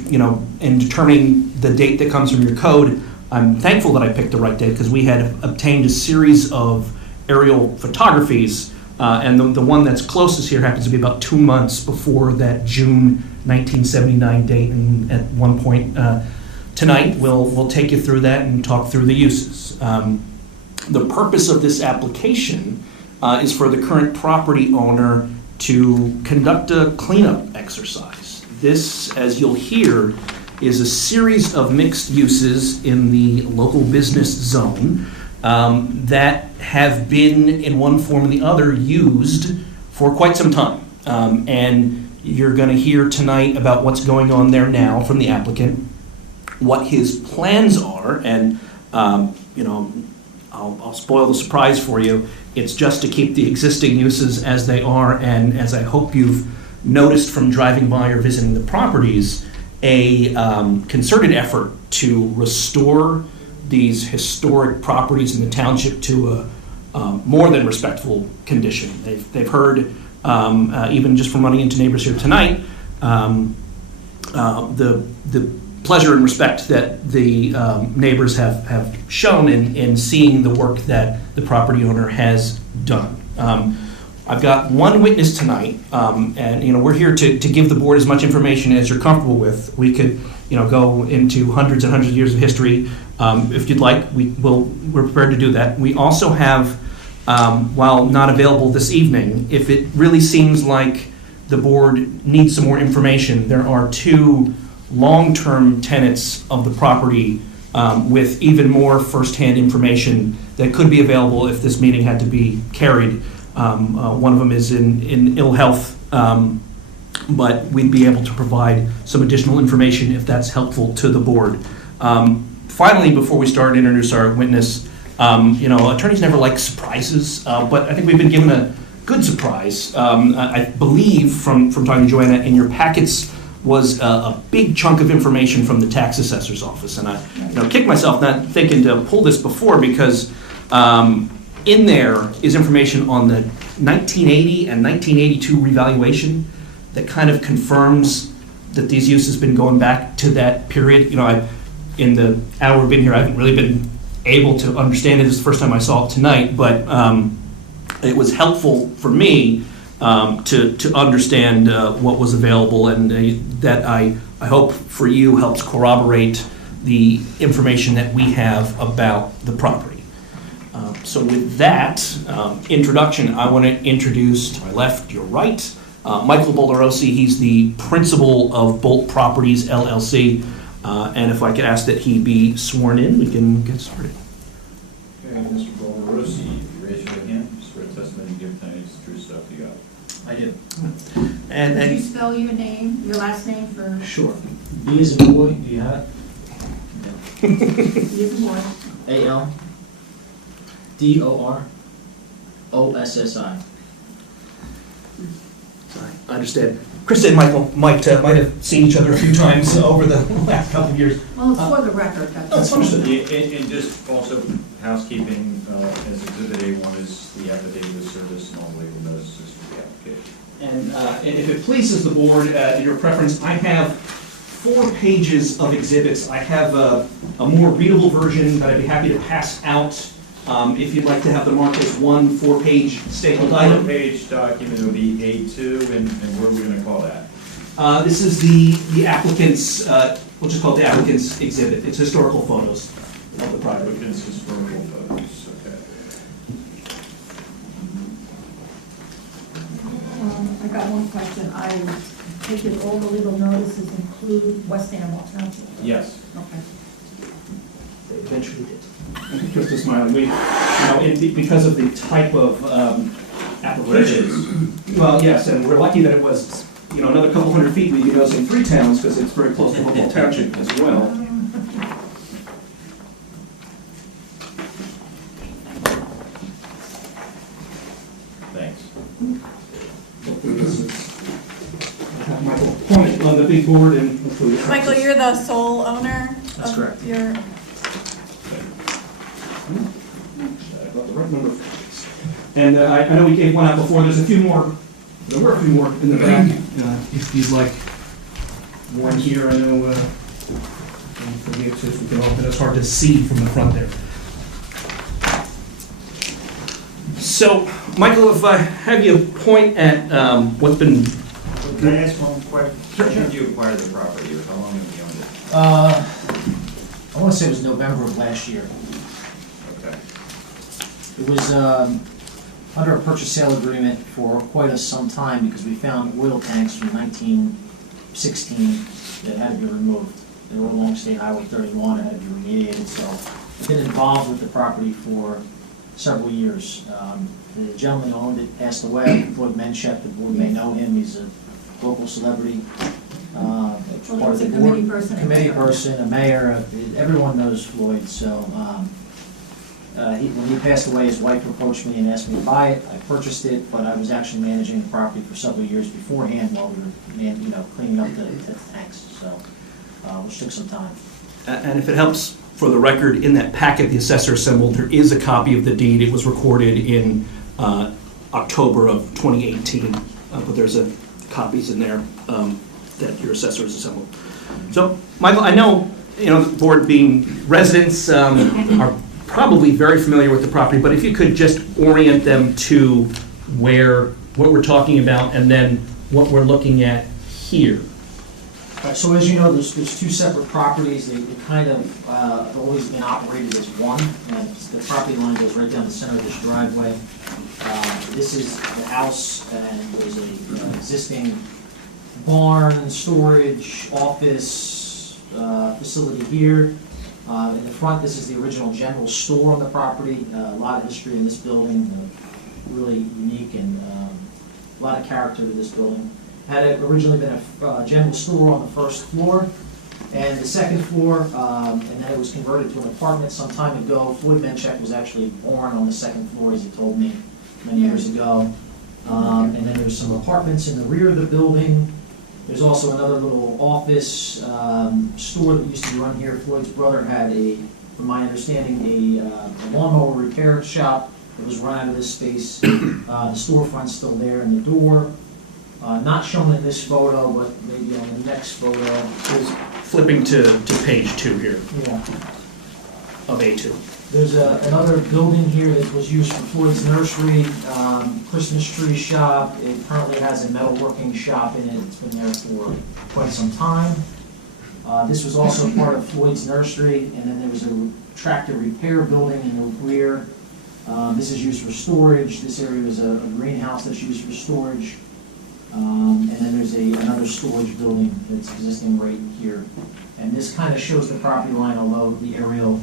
determining the date that comes from your code. I'm thankful that I picked the right date because we had obtained a series of aerial photographies, and the one that's closest here happens to be about 2 months before that June 1979 date. And at one point tonight, we'll take you through that and talk through the uses. The purpose of this application is for the current property owner to conduct a cleanup exercise. This, as you'll hear, is a series of mixed uses in the local business zone that have been, in one form or the other, used for quite some time. And you're going to hear tonight about what's going on there now from the applicant, what his plans are, and I'll spoil the surprise for you. It's just to keep the existing uses as they are, and as I hope you've noticed from driving by or visiting the properties, a concerted effort to restore these historic properties in the township to a more than respectful condition. They've heard, even just from running into neighbors here tonight, the pleasure and respect that the neighbors have shown in seeing the work that the property owner has done. I've got one witness tonight, and we're here to give the board as much information as you're comfortable with. We could go into hundreds and hundreds of years of history. If you'd like, we're prepared to do that. We also have, while not available this evening, if it really seems like the board needs some more information, there are two long-term tenants of the property with even more firsthand information that could be available if this meeting had to be carried. One of them is in ill health, but we'd be able to provide some additional information if that's helpful to the board. Finally, before we start, introduce our witness. Attorneys never like surprises, but I think we've been given a good surprise. I believe from talking to Joanna, in your packets was a big chunk of information from the tax assessor's office, and I kicked myself not thinking to pull this before because in there is information on the 1980 and 1982 revaluation that kind of confirms that these uses have been going back to that period. In the hour we've been here, I haven't really been able to understand it. This is the first time I saw it tonight, but it was helpful for me to understand what was available, and that I hope for you helps corroborate the information that we have about the property. So with that introduction, I want to introduce to my left, your right, Michael Bolderosi. He's the principal of Bolt Properties, LLC. And if I could ask that he be sworn in, we can get started. Okay, Mr. Bolderosi, if you raise your right hand, swear testimony you give tonight is the true stuff you got. I do. Could you spell your name, your last name for? Sure. B as in boy, do you have it? B as in boy. ALDOROSSI. I understand. Krista and Michael might have seen each other a few times over the last couple of years. Well, it's for the record. That's understood. And just also housekeeping, as Exhibit A1 is the affidavit of service and all legal notices for the application. And if it pleases the board, your preference, I have 4 pages of exhibits. I have a more readable version that I'd be happy to pass out if you'd like to have them marked as one 4-page stapled item. 4-page document would be A2, and what are we going to call that? This is the applicant's, we'll just call it the applicant's exhibit. It's historical photos of the property. Applicant's historical photos, okay. I got one question. I take it all the legal notices include West Amwell Township? Yes. Okay. They eventually did. Just a smile. Because of the type of application. Well, yes, and we're lucky that it was, another couple hundred feet we goes in 3 towns because it's very close to Amwell Township as well. Thanks. Michael Plummet on the big board and hopefully. Michael, you're the sole owner? That's correct. Your I got the right number of copies. And I know we gave one out before. There's a few more. There were a few more in the back. If you'd like one here, I know. Forgive if we can open. It's hard to see from the front there. So, Michael, if I have you point at what's been. Can I ask one question? When did you acquire the property, or how long have you owned it? I want to say it was November of last year. Okay. It was under a purchase sale agreement for quite some time because we found oil tanks from 1916 that had to be removed. They were along State Highway 31 and had to be remediated. So I've been involved with the property for several years. The gentleman who owned it passed away, Floyd Menchek. The board may know him. He's a local celebrity. Well, he Part was of a the board. committee person. Committee person, a mayor, everyone knows Floyd, so when he passed away, his wife approached me and asked me to buy it. I purchased it, but I was actually managing the property for several years beforehand while we were cleaning up the tanks, so which took some time. And if it helps for the record, in that packet the assessor assembled, there is a copy of the deed. It was recorded in October of 2018, but there's copies in there that your assessor has assembled. So, Michael, I know, the board being residents are probably very familiar with the property, but if you could just orient them to what we're talking about and then what we're looking at here. So as you know, there's two separate properties. They kind of have always been operated as one. And the property line goes right down the center of this driveway. This is the house, and there's a existing barn, storage, office facility here. In the front, this is the original general store on the property. A lot of history in this building, really unique, and a lot of character to this building. Had originally been a general store on the first floor, and the second floor, and then it was converted to an apartment some time ago. Floyd Menchek was actually born on the second floor, as he told me many years ago. And then there's some apartments in the rear of the building. There's also another little office store that used to be run here. Floyd's brother had from my understanding, a lawnmower repair shop that was run out of this space. The storefront's still there, and the door. Not shown in this photo, but maybe on the next photo. Flipping to page 2 here. Yeah. Of A2. There's another building here that was used for Floyd's nursery, Christmas tree shop. It currently has a metalworking shop in it. It's been there for quite some time. This was also part of Floyd's nursery, and then there was a tractor repair building in the rear. This is used for storage. This area is a greenhouse that's used for storage. And then there's another storage building that's existing right here. And this kind of shows the property line, although the aerial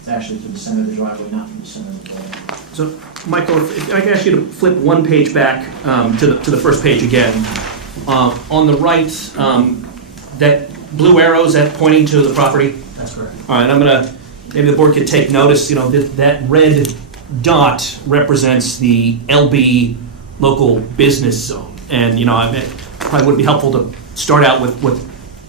is actually to the center of the driveway, not to the center of the building. So, Michael, if I can ask you to flip one page back to the first page again. On the right, that blue arrow, is that pointing to the property? That's correct. All right, maybe the board could take notice, that red dot represents the LB local business zone. And, it probably would be helpful to start out with what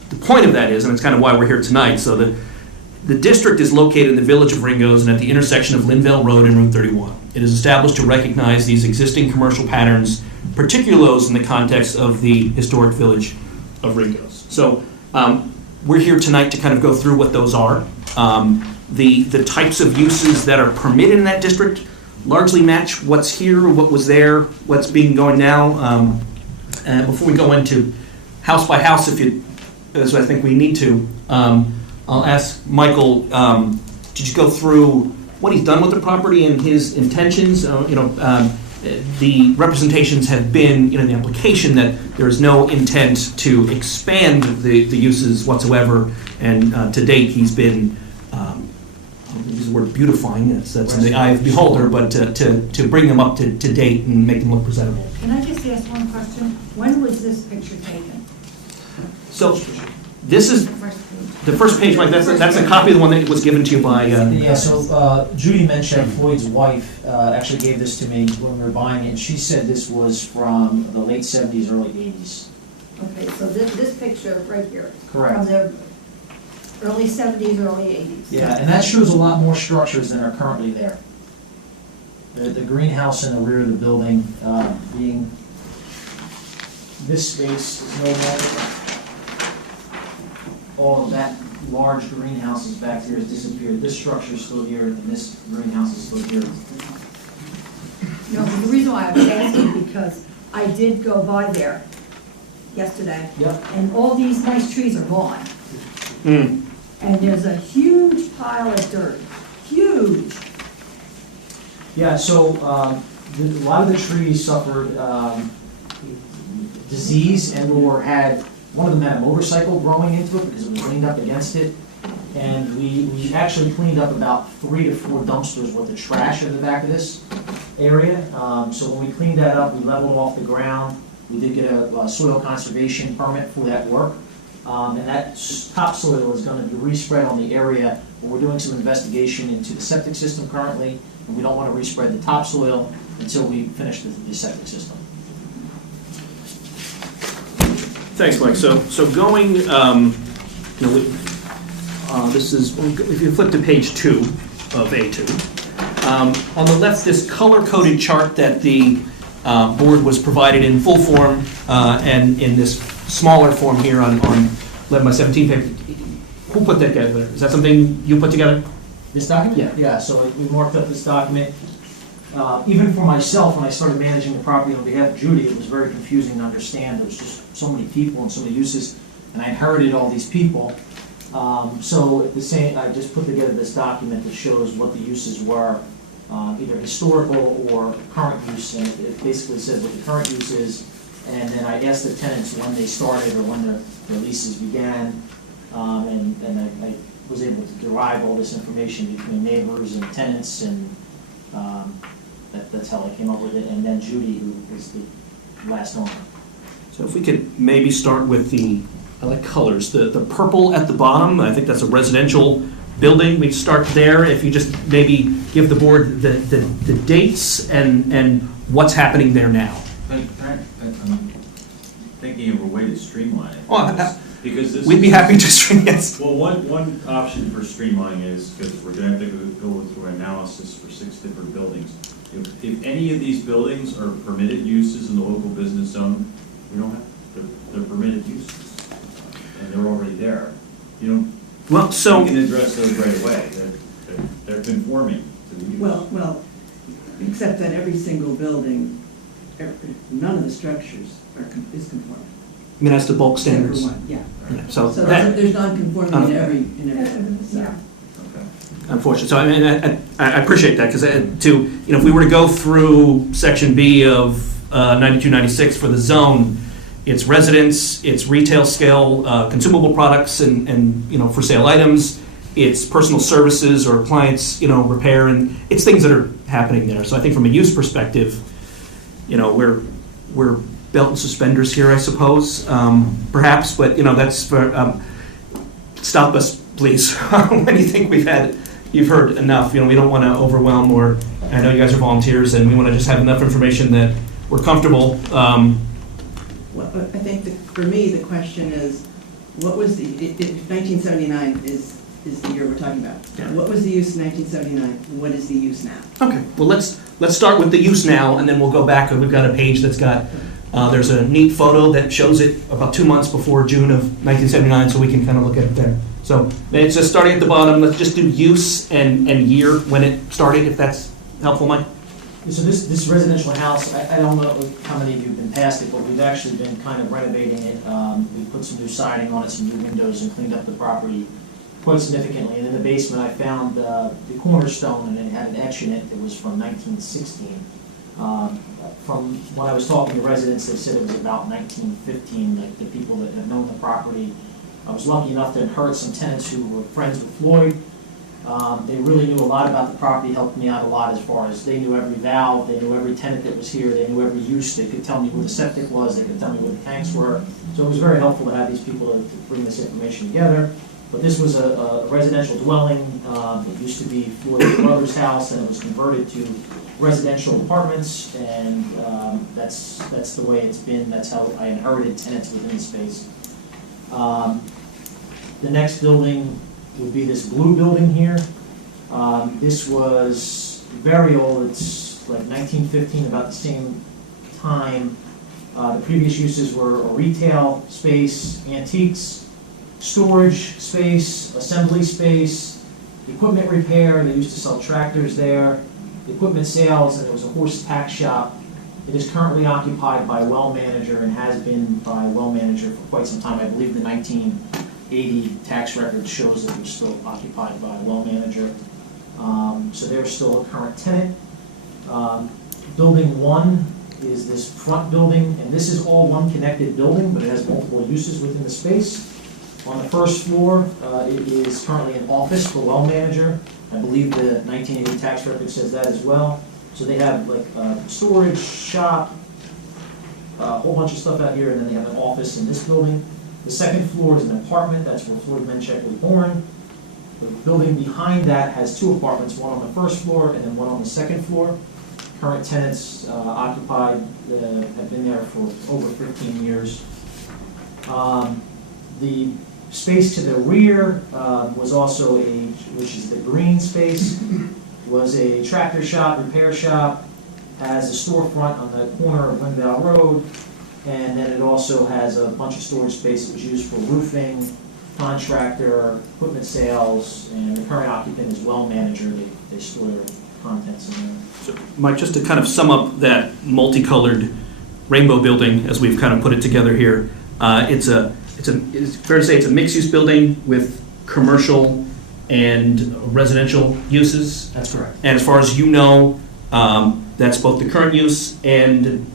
the point of that is, and it's kind of why we're here tonight. So the district is located in the village of Ringgoes and at the intersection of Linvale Road and Route 31. It is established to recognize these existing commercial patterns, particularly those in the context of the historic village of Ringgoes. So we're here tonight to kind of go through what those are. The types of uses that are permitted in that district largely match what's here, what was there, what's being going now. And before we go into house by house, as I think we need to, I'll ask Michael, did you go through what he's done with the property and his intentions? The representations have been, the implication that there is no intent to expand the uses whatsoever, and to date he's been, I'll use the word beautifying, that's in the eye of the beholder, but to bring them up to date and make them look presentable. Can I just ask one question? When was this picture taken? So, this is the first page, Mike. That's a copy of the one that was given to you by. Yeah. So Judy Menchek, Floyd's wife, actually gave this to me when we were buying it, and she said this was from the late '70s, early '80s. Okay, so this picture right here. Correct. From the early '70s, early '80s. Yeah, and that shows a lot more structures than are currently there. The greenhouse in the rear of the building being this space is no longer. All of that large greenhouse is back here has disappeared. This structure is still here, and this greenhouse is still here. No, the reason why I was asking, because I did go by there yesterday. Yep. And all these nice trees are gone. Mm. And there's a huge pile of dirt, huge. Yeah, so a lot of the trees suffered disease and/or one of them had a motorcycle growing into it because it was leaned up against it. And we actually cleaned up about 3 to 4 dumpsters worth of trash in the back of this area. So when we cleaned that up, we leveled off the ground. We did get a soil conservation permit for that work. And that topsoil is going to be respread on the area. But we're doing some investigation into the septic system currently, and we don't want to respread the topsoil until we finish the septic system. Thanks, Mike. So going, This is, if you flip to page 2 of A2. On the left, this color-coded chart that the board was provided in full form and in this smaller form here on 11 by 17 paper. Who put that together? Is that something you put together? This document? Yeah. Yeah, so we marked up this document. Even for myself, when I started managing the property on behalf of Judy, it was very confusing to understand. There was just so many people and so many uses, and I inherited all these people. So at the same, I just put together this document that shows what the uses were, either historical or current use, and it basically says what the current use is, and then I asked the tenants when they started or when their leases began, and I was able to derive all this information between neighbors and tenants, and that's how I came up with it, and then Judy, who was the last owner. So if we could maybe start with I like colors, the purple at the bottom, I think that's a residential building. We start there. If you just maybe give the board the dates and what's happening there now. I'm thinking of a way to streamline it. Oh, Because this we'd be happy to stream, yes. Well, one option for streamlining is, because we're gonna have to go through analysis for 6 different buildings. If any of these buildings are permitted uses in the local business zone, we don't have, they're permitted uses. And they're already there. You know, well, so we can address those right away. They're conforming to the use. Well, except that every single building, none of the structures is conforming. I mean, that's the bulk standards. Except for one, yeah. Yeah, so there's non-conformity in every zone. Unfortunately, so I mean, I appreciate that, because if we were to go through section B of 9296 for the zone, it's residence, it's retail scale, consumable products and for sale items, it's personal services or appliance, repair, and it's things that are happening there. So I think from a use perspective, we're belt and suspenders here, I suppose, perhaps, but that's for, stop us, please, when you think you've heard enough. We don't want to overwhelm, or I know you guys are volunteers, and we want to just have enough information that we're comfortable. Well, I think for me, the question is, what was 1979 is the year we're talking about. Yeah. What was the use in 1979? What is the use now? Okay, well, let's start with the use now, and then we'll go back. We've got a page that's got, there's a neat photo that shows it about 2 months before June of 1979, so we can kind of look at it there. So it's just starting at the bottom. Let's just do use and year when it started, if that's helpful, Mike. So this residential house, I don't know how many of you have been past it, but we've actually been kind of renovating it. We put some new siding on it, some new windows, and cleaned up the property quite significantly. And in the basement, I found the cornerstone, and it had an etch in it that was from 1916. From when I was talking to residents, they said it was about 1915, like the people that have known the property. I was lucky enough to inherit some tenants who were friends with Floyd. They really knew a lot about the property, helped me out a lot as far as they knew every valve, they knew every tenant that was here, they knew every use, they could tell me where the septic was, they could tell me where the tanks were. So it was very helpful to have these people to bring this information together. But this was a residential dwelling. It used to be Floyd's brother's house, and it was converted to residential apartments, and that's the way it's been. That's how I inherited tenants within the space. The next building would be this blue building here. This was very old. It's like 1915, about the same time. The previous uses were a retail space, antiques, storage space, assembly space, equipment repair. They used to sell tractors there, equipment sales, and there was a horse tack shop. It is currently occupied by a well manager and has been by a well manager for quite some time. I believe the 1980 tax record shows that it was still occupied by a well manager. So they're still a current tenant. Building 1 is this front building, and this is all one connected building, but it has multiple uses within the space. On the first floor, it is currently an office for well manager. I believe the 1980 tax record says that as well. So they have like a storage shop, a whole bunch of stuff out here, and then they have an office in this building. The second floor is an apartment. That's where Floyd Menchek was born. The building behind that has 2 apartments, one on the first floor and then one on the second floor. Current tenants occupied, have been there for over 15 years. The Space to the rear was also which is the green space, was a tractor shop, repair shop, has a storefront on the corner of Windvale Road, and then it also has a bunch of storage space that was used for roofing, contractor, equipment sales, and the current occupant is well manager. They store their contents in there. So, Mike, just to kind of sum up that multicolored rainbow building as we've kind of put it together here, it's fair to say it's a mixed-use building with commercial and residential uses? That's correct. And as far as you know, that's both the current use and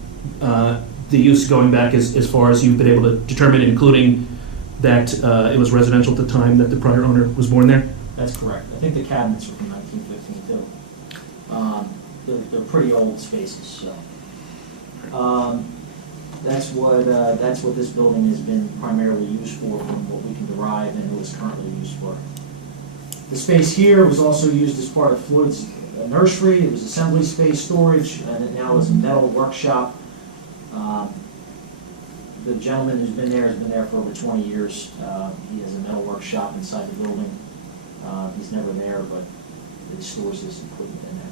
the use going back as far as you've been able to determine, including that it was residential at the time that the prior owner was born there? That's correct. I think the cabinets are from 1915 too. They're pretty old spaces, so. That's what this building has been primarily used for, from what we can derive, and it was currently used for. The space here was also used as part of Floyd's nursery. It was assembly space, storage, and it now is a metal workshop. The gentleman who's been there has been there for over 20 years. He has a metal workshop inside the building. He's never there, but he stores his equipment in there.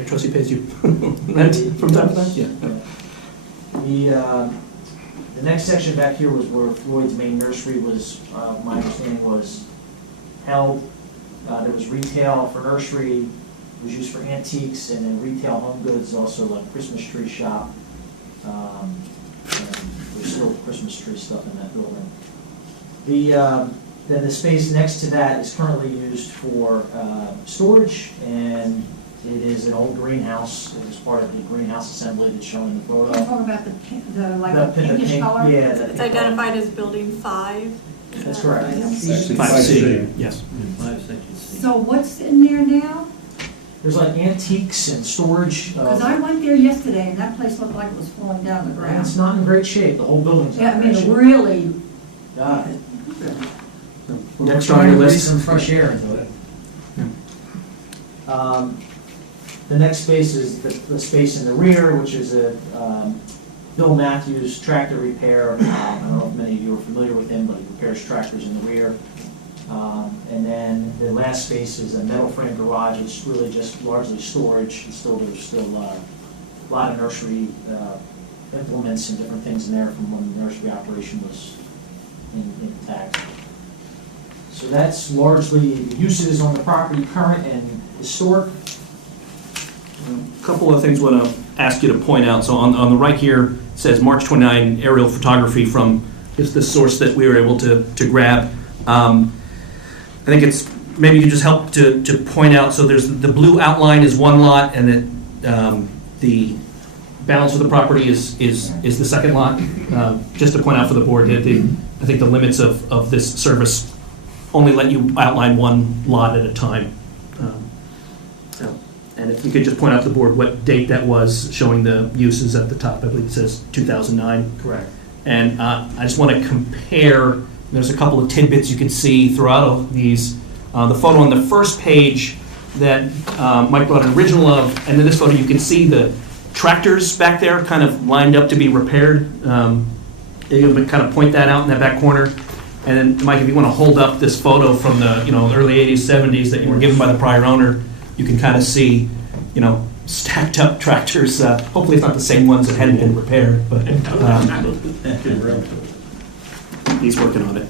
I trust he pays you rent from time to time? Yeah. The next section back here was where Floyd's main nursery was, my understanding was held. There was retail for nursery, it was used for antiques, and then retail home goods, also like Christmas tree shop. And there's still Christmas tree stuff in that building. Then the space next to that is currently used for storage, and it is an old greenhouse. It was part of the greenhouse assembly that's shown in the photo. You're talking about the pinkish pink, color? yeah. It's identified as building 5. That's correct. Section 5C, yes. So what's in there now? There's like antiques and storage. Because I went there yesterday and that place looked like it was falling down the ground. It's not in great shape. The whole building's Yeah, I not in mean, great shape. really. Next on your Breathe list. some fresh air into it. The next space is the space in the rear, which is a Bill Matthews tractor repair. I don't know if many of you are familiar with him, but he repairs tractors in the rear. And then the last space is a metal frame garage. It's really just largely storage. There's still a lot of nursery implements and different things in there from when the nursery operation was intact. So that's largely the uses on the property, current and historic. A couple of things I want to ask you to point out. So on the right here, it says March 29 aerial photography from the source that we were able to grab. I think it's, maybe you just help to point out, so there's the blue outline is one lot, and that the balance of the property is the second lot. Just to point out for the board that I think the limits of this service only let you outline one lot at a time. And if you could just point out to the board what date that was, showing the uses at the top. I believe it says 2009. Correct. And I just want to compare, there's a couple of tidbits you can see throughout all of these. The photo on the first page that Mike brought an original of, and then this photo you can see the tractors back there kind of lined up to be repaired. You can kind of point that out in that back corner. And then, Mike, if you want to hold up this photo from the early 80s, 70s that you were given by the prior owner, you can kind of see, stacked up tractors. Hopefully it's not the same ones that hadn't been repaired, but he's working on it.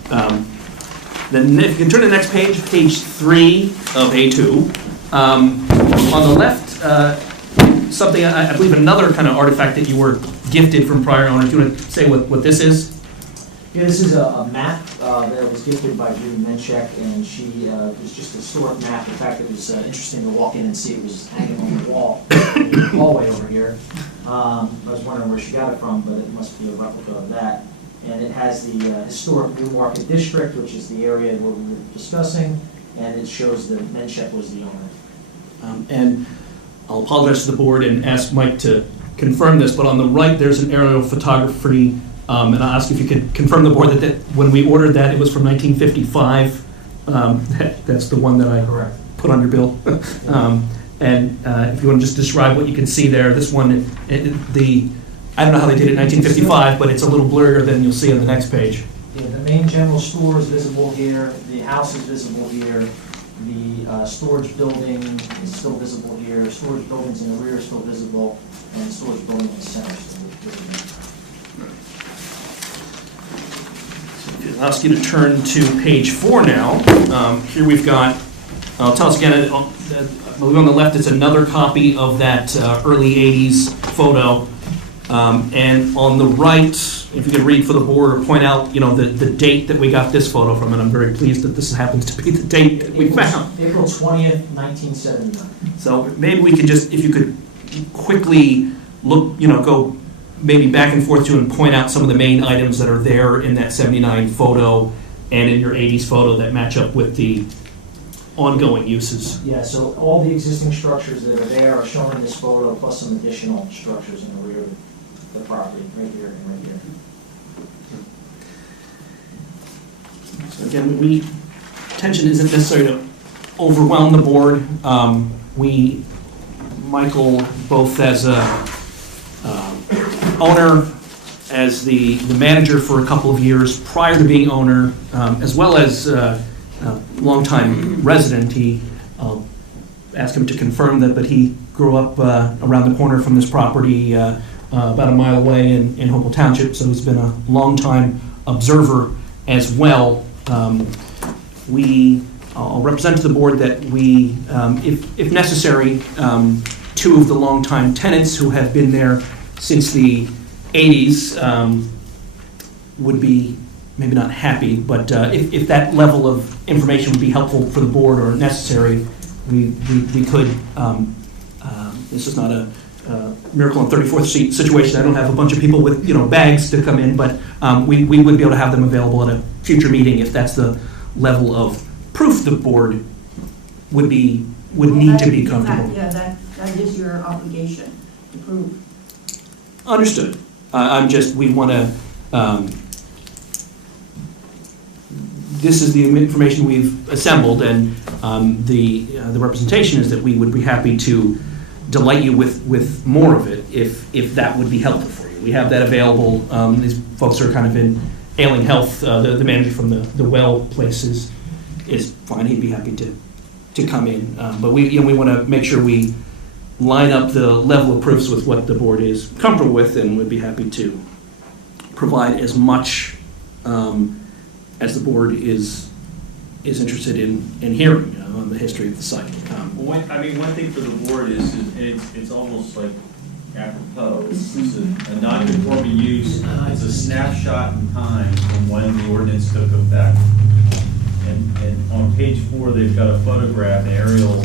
Then if you can turn to the next page, page 3 of A2. On the left, something, I believe another kind of artifact that you were gifted from prior owners. Do you want to say what this is? Yeah, this is a map that was gifted by Judy Menchek, and she was just a historic map. In fact, it was interesting to walk in and see it was hanging on the wall in the hallway over here. I was wondering where she got it from, but it must be a replica of that. And it has the historic Newmarket District, which is the area where we were discussing, and it shows that Menchek was the owner. And I'll apologize to the board and ask Mike to confirm this, but on the right there's an aerial photography. And I'll ask if you could confirm the board that when we ordered that, it was from 1955. That's the one that I put on your bill. And if you want to just describe what you can see there, this one, I don't know how they did it in 1955, but it's a little blurrier than you'll see on the next page. Yeah, the main general store is visible here, the house is visible here, the storage building is still visible here, storage buildings in the rear are still visible, and the storage building in the center is still visible. I'll ask you to turn to page 4 now. Here we've got, I'll tell us again, I believe on the left it's another copy of that early 80s photo. And on the right, if you could read for the board or point out, the date that we got this photo from, and I'm very pleased that this happens to be the date that we found. April 20th, 1979. So maybe we could just, if you could quickly look, go maybe back and forth to and point out some of the main items that are there in that 79 photo and in your 80s photo that match up with the ongoing uses. Yeah, so all the existing structures that are there are shown in this photo, plus some additional structures in the rear of the property, right here and right here. So again, attention isn't necessary to overwhelm the board. Michael, both as a owner, as the manager for a couple of years prior to being owner, as well as a longtime resident, asked him to confirm that, but he grew up around the corner from this property, about a mile away in Amwell Township, so he's been a longtime observer as well. I'll represent to the board that we, if necessary, 2 of the longtime tenants who have been there since the 80s would be maybe not happy, but if that level of information would be helpful for the board or necessary, we could. This is not a Miracle on 34th Street situation. I don't have a bunch of people with bags to come in, but we would be able to have them available at a future meeting if that's the level of proof the board would need to be comfortable. Yeah, that is your obligation to prove. Understood. We want to. This is the information we've assembled, and the representation is that we would be happy to delight you with more of it if that would be helpful for you. We have that available. These folks are kind of in ailing health. The manager from the well place is fine. He'd be happy to come in. But we want to make sure we line up the level of proofs with what the board is comfortable with, and would be happy to provide as much as the board is interested in hearing on the history of the site. One thing for the board is it's almost like apropos. It's a non-conforming use. It's a snapshot in time from when the ordinance took effect. And on page 4, they've got a photograph, aerial,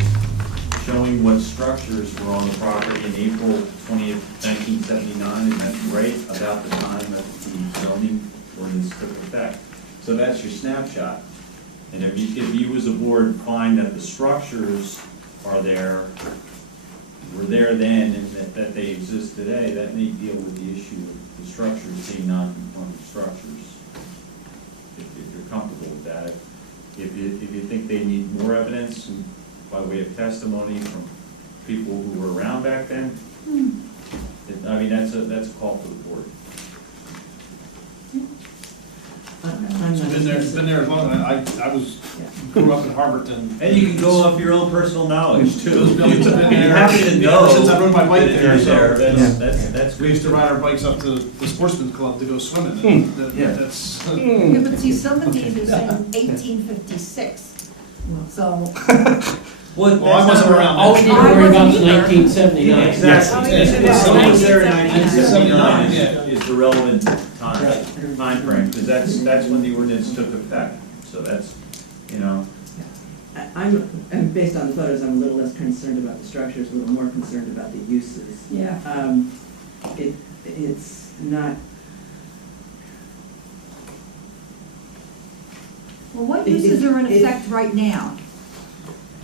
showing what structures were on the property in April 20th, 1979, and that's right about the time that the zoning ordinance took effect. So that's your snapshot. And if you as a board find that the structures were there then, and that they exist today, that may deal with the issue of the structures being non-conforming structures. If you're comfortable with that. If you think they need more evidence by way of testimony from people who were around back then, that's a call for the board. Been there as long as I grew up in Harborton. And you can go off your own personal knowledge too. Those buildings have been there. You're happy to know. Since I rode my bike there, That's we used to ride our bikes up to the sportsman's club to go swimming. That's. Yeah, but see, some of these are saying 1856, so. Well, I wasn't around. All we need to worry about is 1979. Exactly. Someone was there in 1979 Yeah. is the relevant time frame, because that's when the ordinance took effect. So that's, I'm based on the photos, I'm a little less concerned about the structures, a little more concerned about the uses. Yeah. It's not. Well, what uses are in effect right now?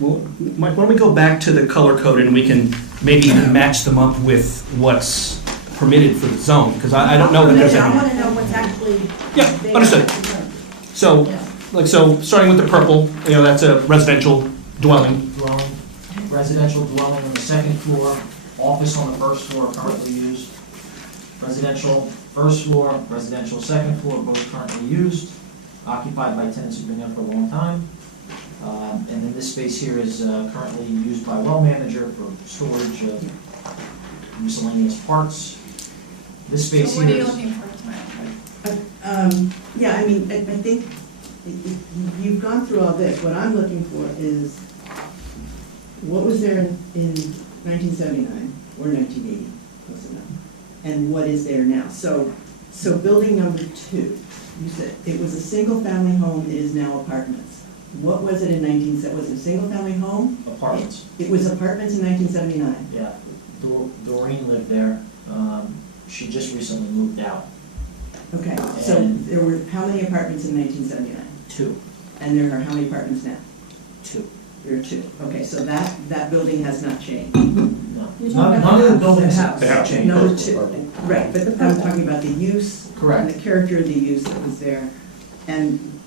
Well, Mike, why don't we go back to the color code and we can maybe even match them up with what's permitted for the zone, because I don't know that there's any. I want to know what's actually. Yeah, there. understood. So starting with the purple, that's a residential dwelling. Residential dwelling on the second floor, office on the first floor currently used. Residential first floor, residential second floor, both currently used. occupied by tenants who've been there for a long time. And then this space here is currently used by well manager for storage of miscellaneous parts. This space So what are here you is. looking for tonight? Yeah, I mean, I think you've gone through all this. What I'm looking for is, what was there in 1979 or 1980, close enough, and what is there now? So building number 2, you said it was a single-family home, it is now apartments. What was it in 1970? Was it a single-family home? Apartments. It was apartments in 1979. Yeah, Doreen lived there. She just recently moved out. Okay, so And- there were how many apartments in 1979? 2. And there are how many apartments now? 2. There are 2. Okay, so that building has not changed. No. You're talking None about of the the buildings house. have changed. No, 2. Right, but I'm talking about the use. Correct. And the character of the use that was there. And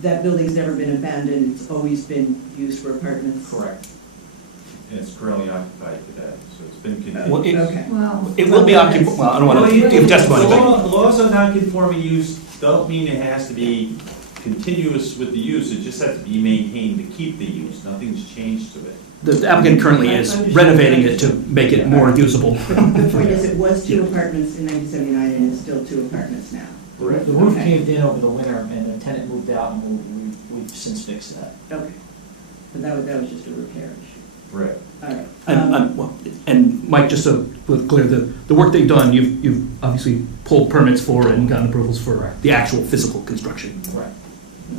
that building's never been abandoned, it's always been used for apartments. Correct. And it's currently occupied today, so it's been Well, continued. Okay. Wow. It will be occupied, well, I don't want to give testimony, but Laws of non-conforming use don't mean it has to be continuous with the use, it just has to be maintained to keep the use, nothing's changed to it. the applicant currently is renovating it to make it more usable. The point is, it was 2 apartments in 1979 and it's still 2 apartments now. The roof caved in over the winter and the tenant moved out and we've since fixed that. Okay. But that was just a repair issue. Right. All right. And Mike, just so we're clear, the work they've done, you've obviously pulled permits for and gotten approvals for the actual physical construction. Right.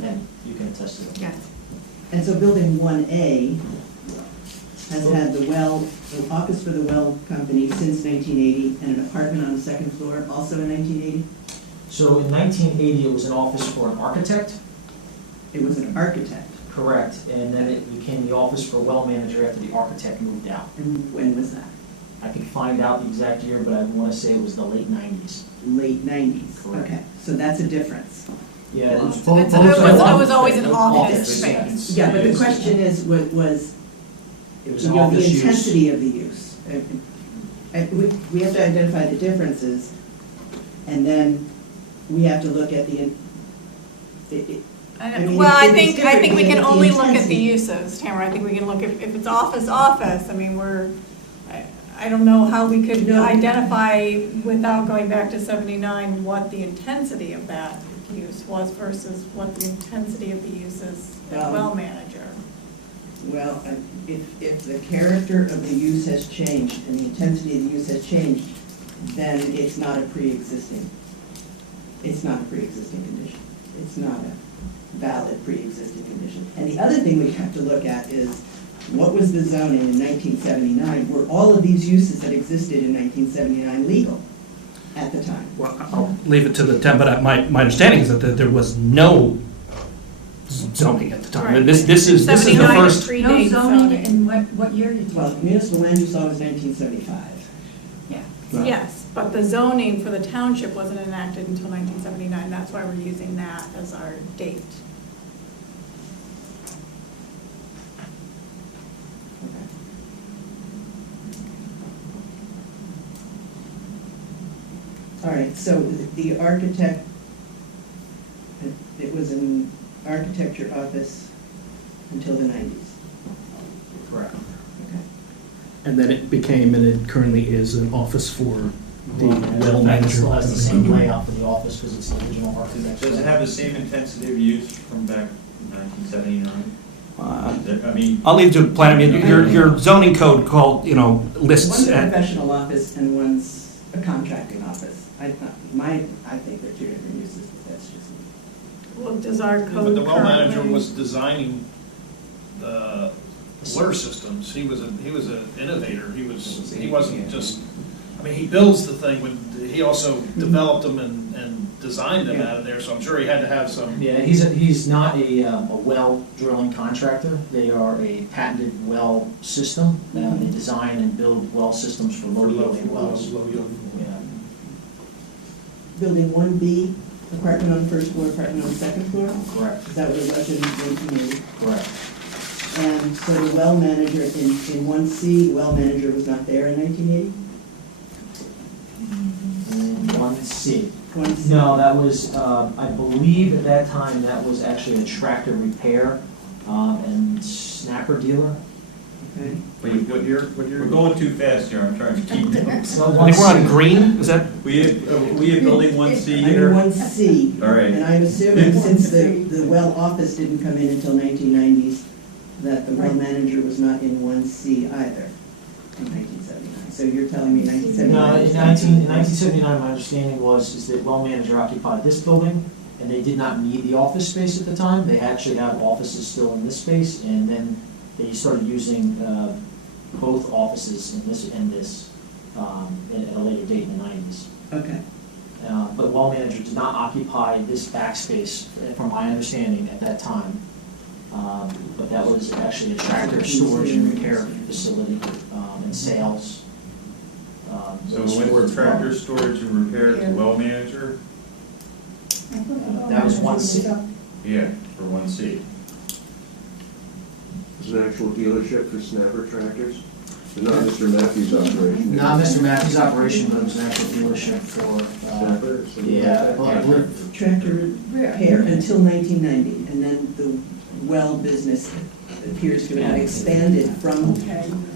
And you can attest to that. Yes. And so building 1A has had the office for the well company since 1980 and an apartment on the second floor also in 1980? So in 1980, it was an office for an architect. It was an architect. Correct. And then it became the office for a well manager after the architect moved out. And when was that? I can find out the exact year, but I want to say it was the late 90s. Late 90s? Correct. Okay, so that's a difference. Yeah. It was always an office space. Yeah, but the question is, was It was you an know, office the use. intensity of the use. We have to identify the differences, and then we have to look at the. I mean, Well, I it's think different we can than the only look at the intensity. uses, Tamara. I think we can look at, if it's office, I mean, I don't know how we could No. identify without going back to 79 what the intensity of that use was versus what the intensity of the use is as well manager. Well, if the character of the use has changed and the intensity of the use has changed, then it's not a pre-existing. It's not a pre-existing condition. It's not a valid pre-existing condition. And the other thing we have to look at is, what was the zoning in 1979? Were all of these uses that existed in 1979 legal at the time? Well, I'll leave it to the 10, but my understanding is that there was no zoning at the time. Right. This is the 79 first. predates No zoning, zoning. and what year did you? Well, municipal land use law was 1975. Yeah. Right. Yes, but the zoning for the township wasn't enacted until 1979. That's why we're using that as our date. All right, so the architect, it was an architecture office until the 90s. Correct. Okay. And then it became, and it currently is, an office for the well In fact, it manager. still has the same layout for the office because it's the original architecture. Does it have the same intensity of use from back in 1979? I mean. I'll leave it to plan, I mean, your zoning code called, lists. One's a professional office and one's a contracting office. I think they're 2 different uses, but that's just me. Well, does our But code the well manager currently- was designing the water systems. He was an innovator. He wasn't just, I mean, he builds the thing, but he also developed them and designed them out of there, so I'm sure he had to have some. Yeah, he's not a well drilling contractor. They are a patented well system. They design and build well systems for low yielding wells. Yeah. Building 1B, apartment on the first floor, apartment on the second floor? Correct. Is that what it was in 1980? Correct. And so the well manager in 1C, the well manager was not there in 1980? And 1C. 1C? No, that was, I believe at that time, that was actually a tractor repair and snapper dealer. Okay. Wait, what year? We're going too fast here, I'm trying to keep notes. So I think we're on 1C. green, is that? We have building 1C I'm here? in 1C. All right. And I'm assuming since the well office didn't come in until 1990s, that the well manager was not in 1C either in 1979. So you're telling me 1979? No, in 1979, my understanding is that well manager occupied this building, and they did not need the office space at the time. They actually have offices still in this space, and then they started using both offices in this and this at a later date in the 90s. Okay. But well manager did not occupy this back space, from my understanding at that time. But that was actually a tractor storage and repair facility and sales. So it went from tractor storage and repair to well manager? That was 1C. Yeah, for 1C. It's an actual dealership for Snapper tractors? But not Mr. Matthews' operation? Not Mr. Matthews' operation, but it was an actual dealership for, Snapper? yeah, well, I believe, Tractor repair until 1990, and then the well business appears to have expanded from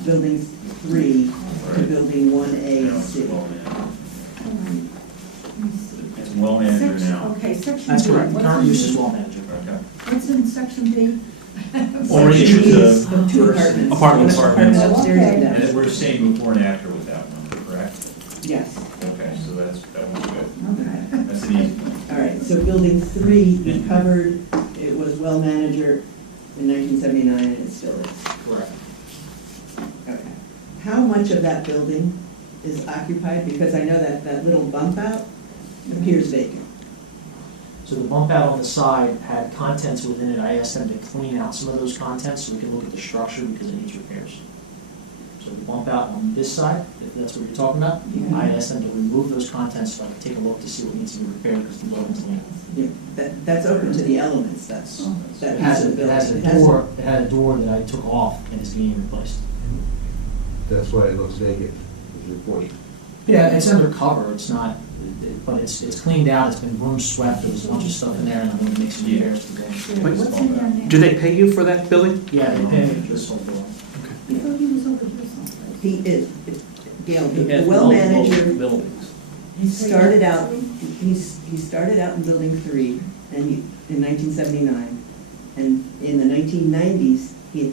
building 3 to building 1A. It's well manager now. Okay, section B. that's correct. What's Current in use B? is well manager. Okay. What's in section B? Orange Section B is is 2 apartments. Apartments. Apartments upstairs and And down. then we're saying before and after with that one, correct? Yes. Okay, so that one's good. Okay. That's an easy one. All right, so building 3, you covered, it was well manager in 1979, and it still is. Correct. Okay. How much of that building is occupied? Because I know that that little bump out appears vacant. So the bump out on the side had contents within it. I asked them to clean out some of those contents so we can look at the structure because it needs repairs. So the bump out on this side, if that's what you're talking about, Yeah. I asked them to remove those contents so I could take a look to see what needs to be repaired because the building's leaning. Yeah, that's open to the elements, that It piece has of a, the it has building. a door, it had a door that I took off and is being replaced. That's why it looks vacant, is your point. Yeah, it's undercover, it's not, but it's cleaned out, it's been room swept, there was a bunch of stuff in there, and I'm gonna make some repairs today. What's in there now? Do they pay you for that building? Yeah, they pay me for this whole building. I thought he was over here someplace. He is, Gail, He the has well multiple manager, buildings. he started out in building 3 and in 1979. And in the 1990s, he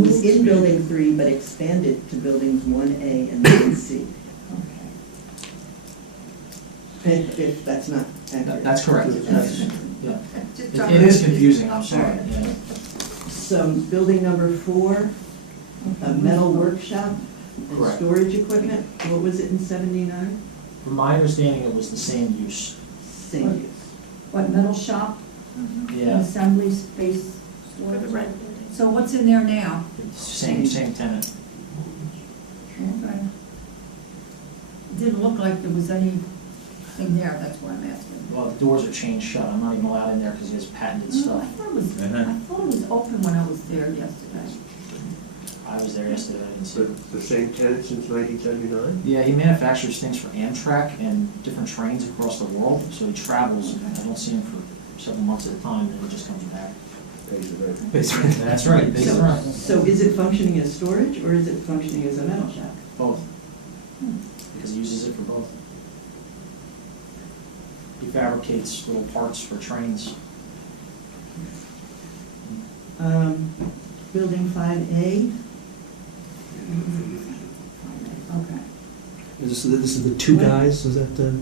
was in building 3 but expanded to buildings 1A and 1C. If that's not accurate. That's correct. That's, yeah. Just It is confusing, I'm sorry. Yeah. So building number 4, a metal workshop and Correct. storage equipment, what was it in 79? From my understanding, it was the same use. Same use. What, metal shop? Yeah. Assembly space? storage? So what's in there now? It's same tenant. Okay. It didn't look like there was anything there, that's why I'm asking. Well, the doors are chained shut, I'm not even allowed in there because he has patented I stuff. thought it was open when I was there yesterday. I was there yesterday, I didn't see it. The same tenant since 1979? Yeah, he manufactures things for Amtrak and different trains across the world, so he travels, and I don't see him for several months at a time, and then he just comes back. Pays the rent. That's right, pays the rent. So is it functioning as storage or is it functioning as a metal shop? Both. Because he uses it for both. He fabricates little parts for trains. Building 5A, Okay. This is the two guys, is that the?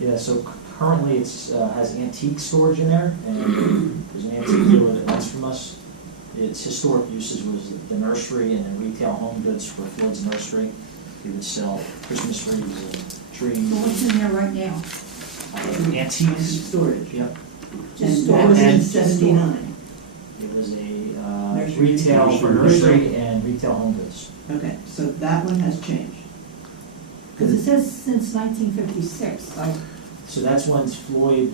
Yeah, so currently it's, has antique storage in there, and there's an antique dealer that rents from us. Its historic uses was the nursery and then retail home goods for Floyd's Nursery. He would sell Christmas wreaths and trees. So what's in there right now? Antiques. storage. Yep. And that was in And 79. It was a Nursery. retail for nursery and retail home goods. Okay, so that one has changed. Because it says since 1956, like, So that's when Floyd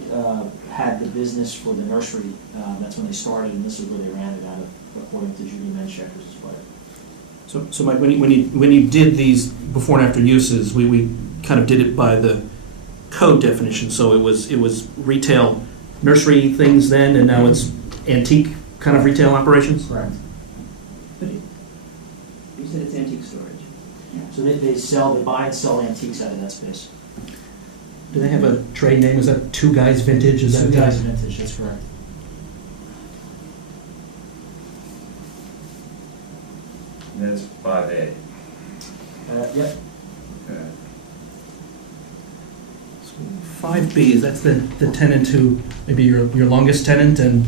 had the business for the nursery. That's when they started, and this is where they ran it out of, according to Judy Menschecker's. So Mike, when you did these before and after uses, we kind of did it by the code definition, so it was retail nursery things then, and now it's antique kind of retail operations? Correct. You said it's antique storage. So they buy and sell antiques out of that space. Do they have a trade name? Is that Two Guys Vintage? Is that Two Guys Vintage, that's correct. That's 5A. Yep. Okay. 5B, that's the tenant who, maybe your longest tenant and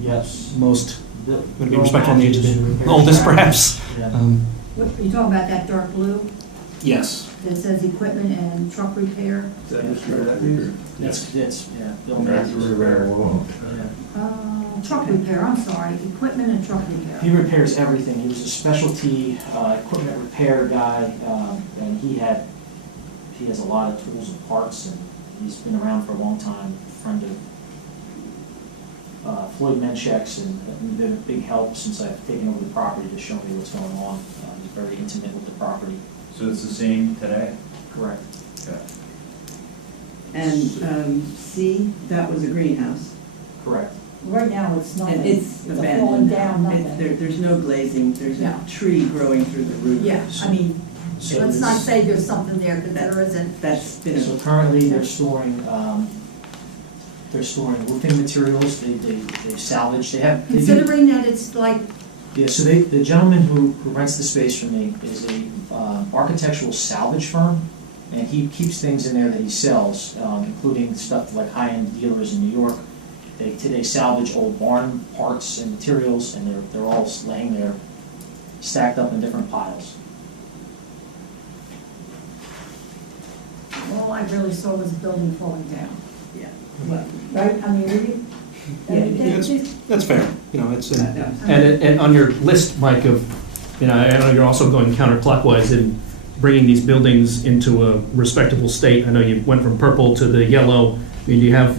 Yes. most, The- would be respectful on the age of the the oldest perhaps. Yeah. What, you talking about that dark blue Yes. that says equipment and truck repair? Is that Mr. Matthews? It's, yeah, Bill Matthews. Yeah. Truck repair, I'm sorry, equipment and truck repair. He repairs everything. He was a specialty equipment repair guy, and he has a lot of tools and parts, and he's been around for a long time. Friend of Floyd Menchek's, and been a big help since I've taken over the property to show me what's going on. He's very intimate with the property. So it's the same today? Correct. Okay. And C, that was a greenhouse. Correct. Right now, it's not, And it's a abandoned. falling down, It's- nothing. There's no glazing, there's Yeah. a tree growing through the roof. Yeah, I mean, So let's this- not say there's something there, because there isn't. That's been, So currently, they're storing roofing materials. They've salvaged. They do- Considering that it's like, Yeah, so the gentleman who rents the space from me is a architectural salvage firm, and he keeps things in there that he sells, including stuff like high-end dealers in New York. They salvage old barn parts and materials, and they're all laying there, stacked up in different piles. all I really saw was a building falling down, yeah. right? I mean, really? That's fair, you know, it's, and on your list, Mike, of, you know, I know you're also going counterclockwise in bringing these buildings into a respectable state. I know you went from purple to the yellow. I mean, do you have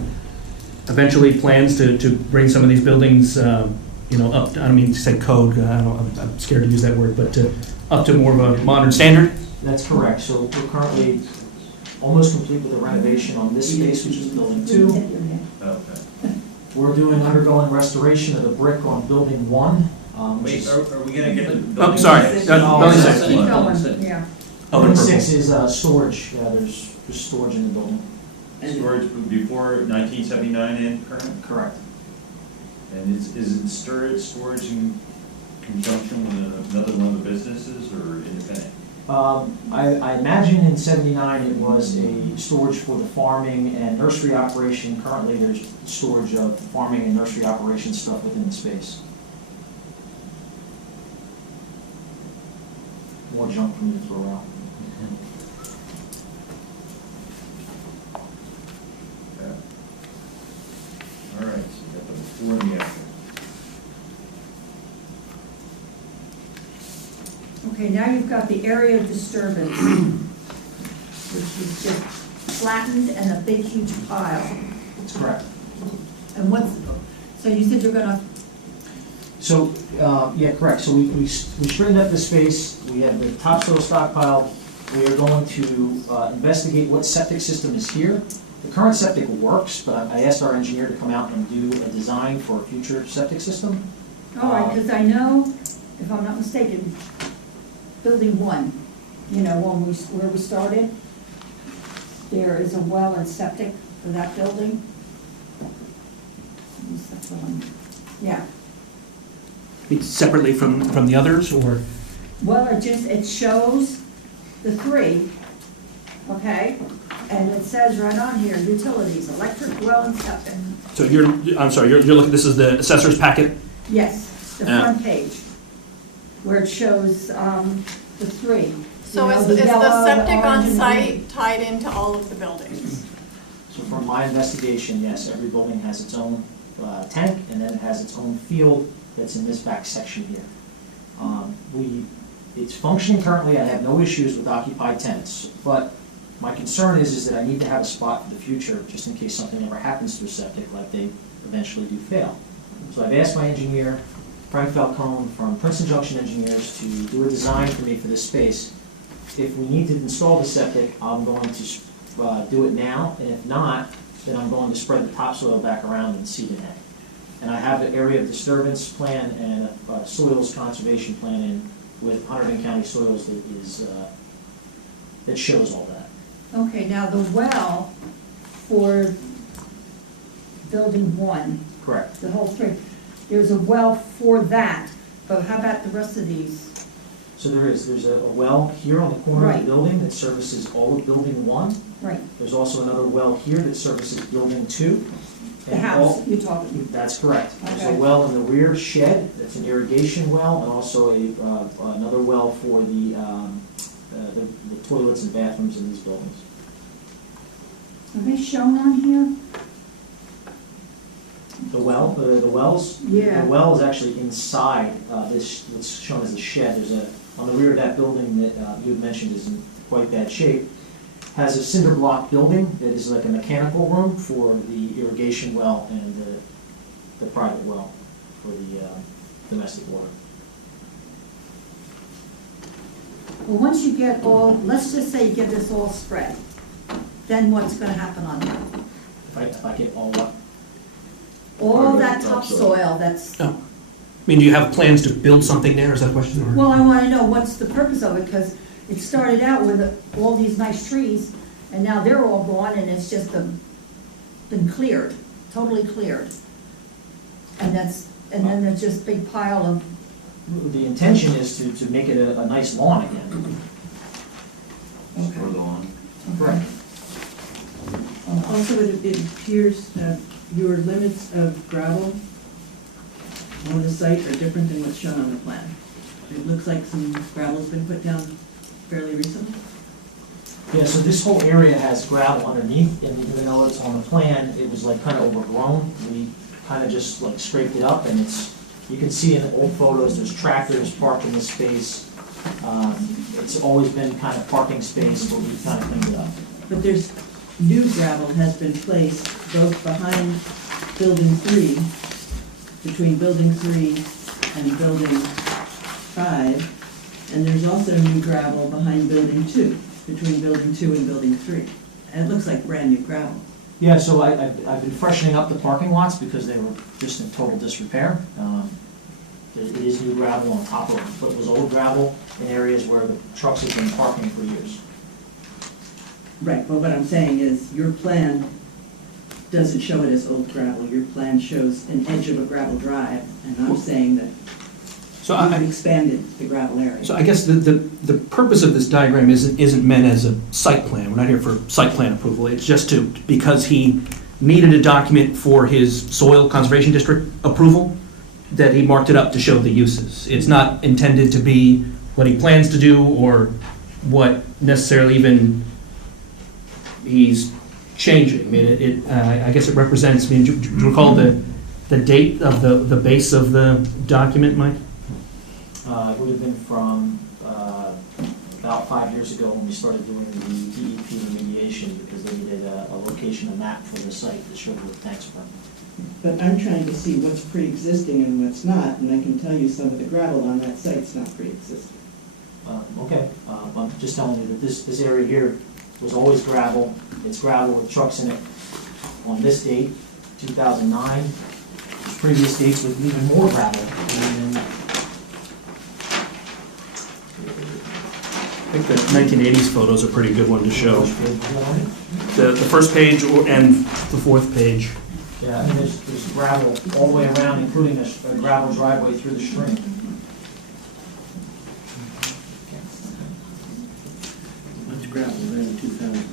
eventually plans to bring some of these buildings, you know, up, I don't mean to say code, I'm scared to use that word, but up to more of a modern standard? That's correct. So we're currently almost complete with the renovation on this space, which is building 2. Okay. We're undergoing restoration of the brick on building 1. Which Wait, is, are we gonna get the building? Oh, sorry, six? building six. Keep going, yeah. Oh, building they're 6 is storage. Yeah, there's storage in the building. Storage before 1979 and current? Correct. And is it storage in conjunction with another one of the businesses or independent? I imagine in '79 it was a storage for the farming and nursery operation. Currently, there's storage of farming and nursery operation stuff within the space. More junk for me to throw out. Okay. All right, so we got the before and the after. Okay, now you've got the area of disturbance, which is just flattened and a big huge pile. That's correct. And so you said you're gonna, So, yeah, correct. So we straightened up the space. We have the topsoil stockpile. We are going to investigate what septic system is here. The current septic works, but I asked our engineer to come out and do a design for a future septic system. all right, because I know, if I'm not mistaken, building 1, you know, where we started, there is a well and septic for that building. That's the one. Yeah. Separately from the others, or? Well, it shows the 3, okay? And it says right on here, utilities, electric, well, and septic. So I'm sorry, you're looking, this is the assessor's packet? Yes, the front page, where it shows the 3. So You know, is the yellow, septic on orange, and site tied into all of the buildings? So from my investigation, yes, every building has its own tank, and then it has its own field that's in this back section here. It's functioning currently. I have no issues with occupied tenants, but my concern is that I need to have a spot for the future, just in case something ever happens to a septic, like they eventually do fail. So I've asked my engineer, Frank Falcone from Princeton Junction Engineers, to do a design for me for this space. if we need to install the septic, I'm going to do it now, and if not, then I'm going to spread the topsoil back around and seed it in. And I have an area of disturbance plan and a soils conservation plan in with Hunterdon County Soils that is, that shows all that. Okay, now the well for building 1, Correct. the whole thing, there's a well for that, but how about the rest of these? So there's a well here on the corner of Right. the building that services all of building 1. Right, There's also another well here that services building 2. the And house all- you're talking. That's correct. There's a Okay. well in the rear shed, that's an irrigation well, and also another well for the toilets and bathrooms in these buildings. Are they shown on here? The wells? Yeah. The well is actually inside, this, what's shown as the shed. There's on the rear of that building that you had mentioned is in quite bad shape, has a cinder block building that is like a mechanical room for the irrigation well and the private well for the domestic water. Well, once you get all, let's just say you get this all spread, then what's gonna happen on that? If I get all what? All that topsoil that's, Oh. I mean, do you have plans to build something there, is that a question? Or? well, I wanna know what's the purpose of it, because it started out with all these nice trees, and now they're all gone, and it's just been cleared, totally cleared. And then there's just big pile of, The intention is to make it a nice lawn again. For the lawn. Correct. Also, it appears your limits of gravel on the site are different than what's shown on the plan. It looks like some gravel's been put down fairly recently. Yeah, so this whole area has gravel underneath, and even though it's on the plan, it was like kind of overgrown. We kind of just like scraped it up, and you can see in the old photos, there's tractors parked in this space. It's always been kind of parking space, but we kind of cleaned it up. But there's new gravel has been placed both behind building 3, between building 3 and building 5, and there's also new gravel behind building 2, between building 2 and building 3. And it looks like brand new gravel. Yeah, so I've been freshening up the parking lots because they were just in total disrepair. It is new gravel on top of what was old gravel in areas where the trucks have been parking for years. Right, but what I'm saying is, your plan doesn't show it as old gravel. Your plan shows an edge of a gravel drive, and I'm saying that So you've expanded the gravel area. So I guess the purpose of this diagram isn't meant as a site plan. We're not here for site plan approval. It's just because he needed a document for his soil conservation district approval, that he marked it up to show the uses. It's not intended to be what he plans to do or what necessarily even he's changing. I mean, I guess it represents, do you recall the date of the base of the document, Mike? It would have been from about 5 years ago when we started doing the DEP remediation because they needed a location, a map for the site that showed where the tanks were. But I'm trying to see what's pre-existing and what's not, and I can tell you some of the gravel on that site's not pre-existing. Okay, I'm just telling you that this area here was always gravel. It's gravel with trucks in it on this date, 2009. There's previous dates with even more gravel. And I think the 1980s photos are a pretty good one to show. The first page and the fourth page. yeah, and there's gravel all the way around, including a gravel driveway through the stream. Much gravel there in 2009.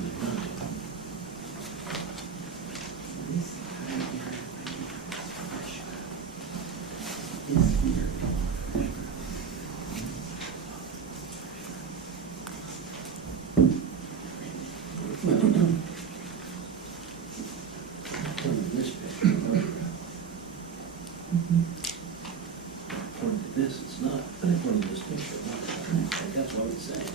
This picture, according to this, it's not, but according to this picture, that's what it's saying.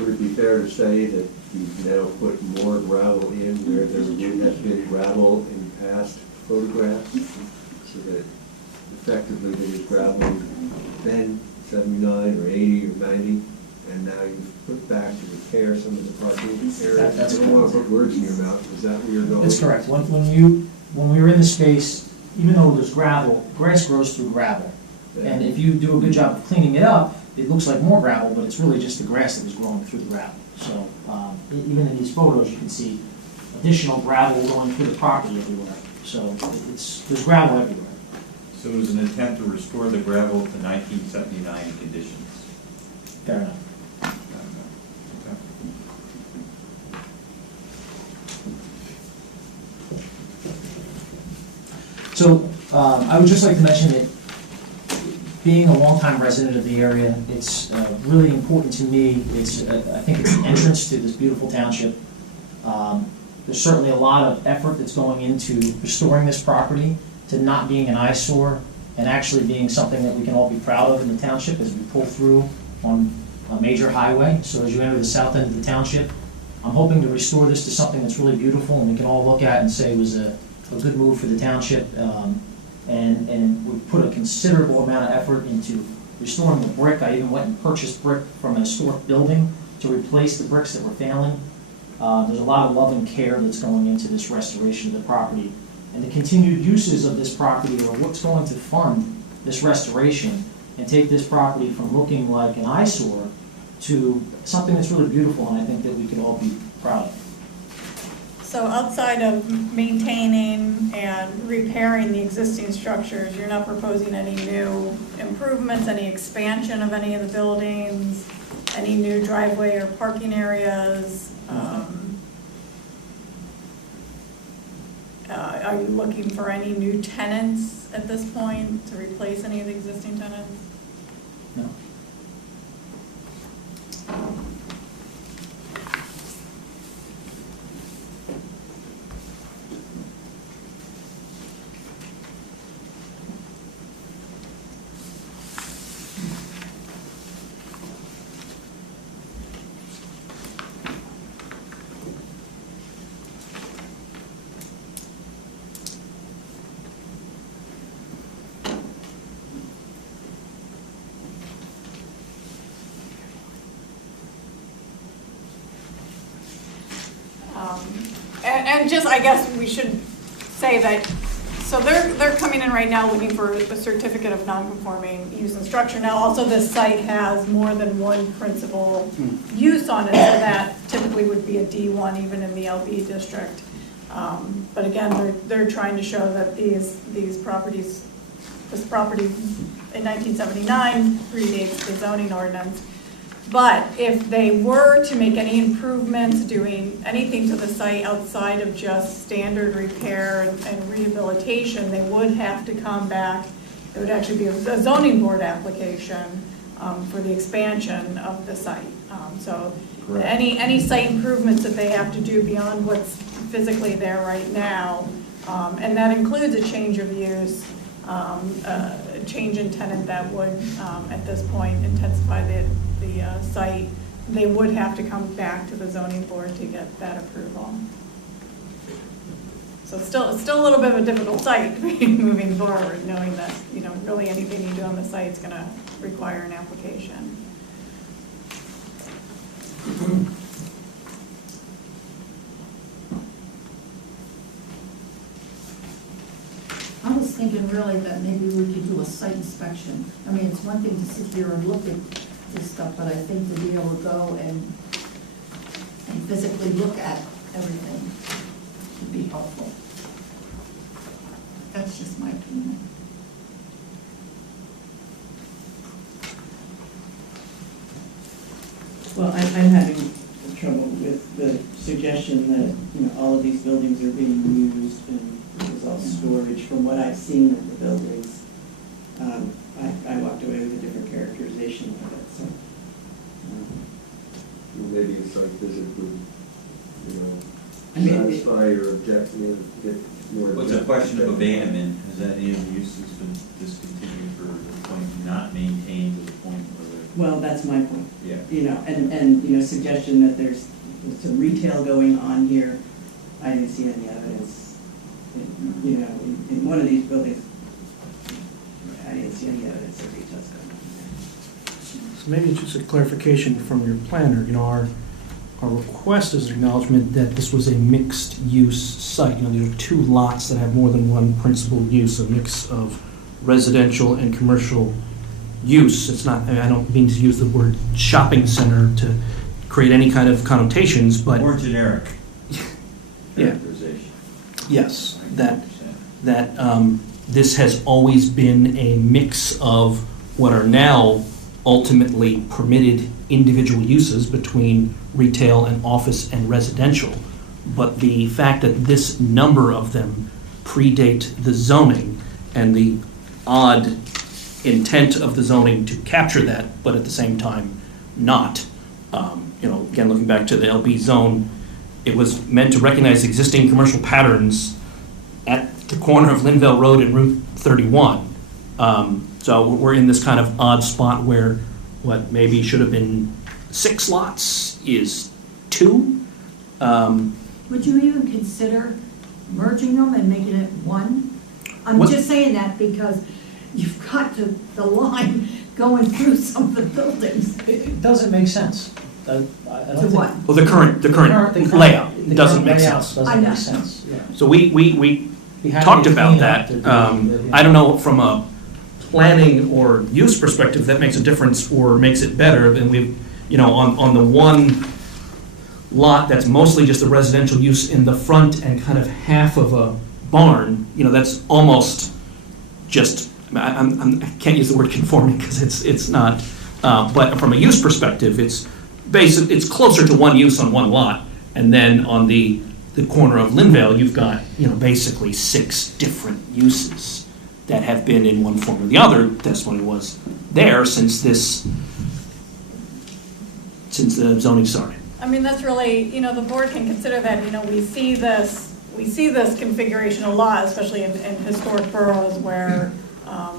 Would it be fair to say that you've now put more gravel in where there has been gravel in past photographs, so that effectively there was gravel then 79 or 80 or 90, and now you've put back to repair some of the parking areas. That's I don't want to put words in your mouth, is that where you're going? That's correct. When we were in the space, even though there's gravel, grass grows through gravel. And if you do a good job of cleaning it up, it looks like more gravel, but it's really just the grass that was growing through the gravel. So even in these photos, you can see additional gravel going through the property everywhere. So there's gravel everywhere. So it was an attempt to restore the gravel to 1979 conditions. Fair enough. So I would just like to mention that being a longtime resident of the area, it's really important to me. I think it's the entrance to this beautiful township. There's certainly a lot of effort that's going into restoring this property to not being an eyesore and actually being something that we can all be proud of in the township as we pull through on a major highway. So as you enter the south end of the township, I'm hoping to restore this to something that's really beautiful and we can all look at and say it was a good move for the township. And we put a considerable amount of effort into restoring the brick. I even went and purchased brick from a historic building to replace the bricks that were failing. There's a lot of love and care that's going into this restoration of the property. And the continued uses of this property are what's going to fund this restoration and take this property from looking like an eyesore to something that's really beautiful, and I think that we could all be proud of. So outside of maintaining and repairing the existing structures, you're not proposing any new improvements, any expansion of any of the buildings, any new driveway or parking areas? Are you looking for any new tenants at this point to replace any of the existing tenants? No. And just, I guess we should say that, so they're coming in right now looking for a certificate of non-conforming use and structure. Now, also this site has more than one principal use on it, so that typically would be a D1 even in the LB district. But again, they're trying to show that this property in 1979 predates the zoning ordinance. But if they were to make any improvements, doing anything to the site outside of just standard repair and rehabilitation, they would have to come back. It would actually be a zoning board application for the expansion of the site. So any site improvements that they have to do beyond what's physically there right now, and that includes a change of use, a change in tenant that would, at this point, intensify the site, they would have to come back to the zoning board to get that approval. So it's still a little bit of a difficult site moving forward, knowing that, really anything you do on the site is going to require an application. I was thinking really that maybe we could do a site inspection. I mean, it's one thing to sit here and look at this stuff, but I think to be able to go and physically look at everything would be helpful. That's just my opinion. Well, I'm having trouble with the suggestion that, all of these buildings are being used and there's all storage. From what I've seen of the buildings, I walked away with a different characterization of it, so. Maybe a site visit would, I mean, satisfy your objection, get more. Well, it's a question of abandonment. Has that any of the use that's been discontinued for the point, not maintained to the point where they're... Well, that's my point. Yeah. And suggestion that there's some retail going on here. I didn't see any evidence You know, in one of these buildings, I didn't see any evidence of retail stuff. So maybe it's just a clarification from your planner, you know, our request is an acknowledgement that this was a mixed-use site. You know, there are two lots that have more than one principal use, a mix of residential and commercial use. It's not, I don't mean to use the word shopping center to create any kind of connotations, but. More generic Yeah. characterization. Yes, that this has always been a mix of what are now ultimately permitted individual uses between retail and office and residential. But the fact that this number of them predate the zoning and the odd intent of the zoning to capture that, but at the same time not. You know, again, looking back to the LB zone, it was meant to recognize existing commercial patterns at the corner of Linville Road and Route 31. So we're in this kind of odd spot where what maybe should have been 6 lots is 2. Would you even consider merging them and making it one? I'm What- just saying that because you've got the line going through some of the buildings. It doesn't make sense. I don't To think- what? Well, the current layout the doesn't current make layout sense. I Doesn't know. make sense, yeah. So we Be happy talked to about clean that. up the- I don't know from a planning or use perspective that makes a difference or makes it better than we've, you know, on the one lot that's mostly just a residential use in the front and kind of half of a barn, you know, that's almost just, I can't use the word conforming because it's not, but from a use perspective, it's it's closer to one use on one lot. And then on the corner of Linville, you've got, you know, basically 6 different uses that have been in one form or the other. Testimony was there since the zoning started. I mean, that's really, you know, the board can consider that, you know, we see this configuration a lot, especially in historic boroughs where,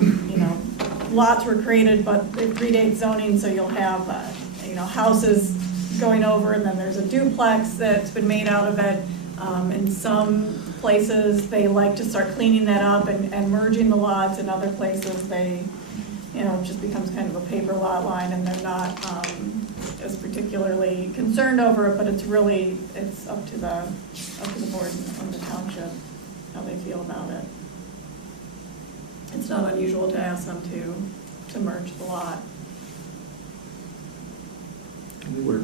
you know, lots were created, but they predate zoning, so you'll have, you know, houses going over, and then there's a duplex that's been made out of it. In some places, they like to start cleaning that up and merging the lots. In other places, they, you know, it just becomes kind of a paper lot line, and they're not as particularly concerned over it, but it's really, it's up to the board and the township, how they feel about it. It's not unusual to ask them to merge the lot.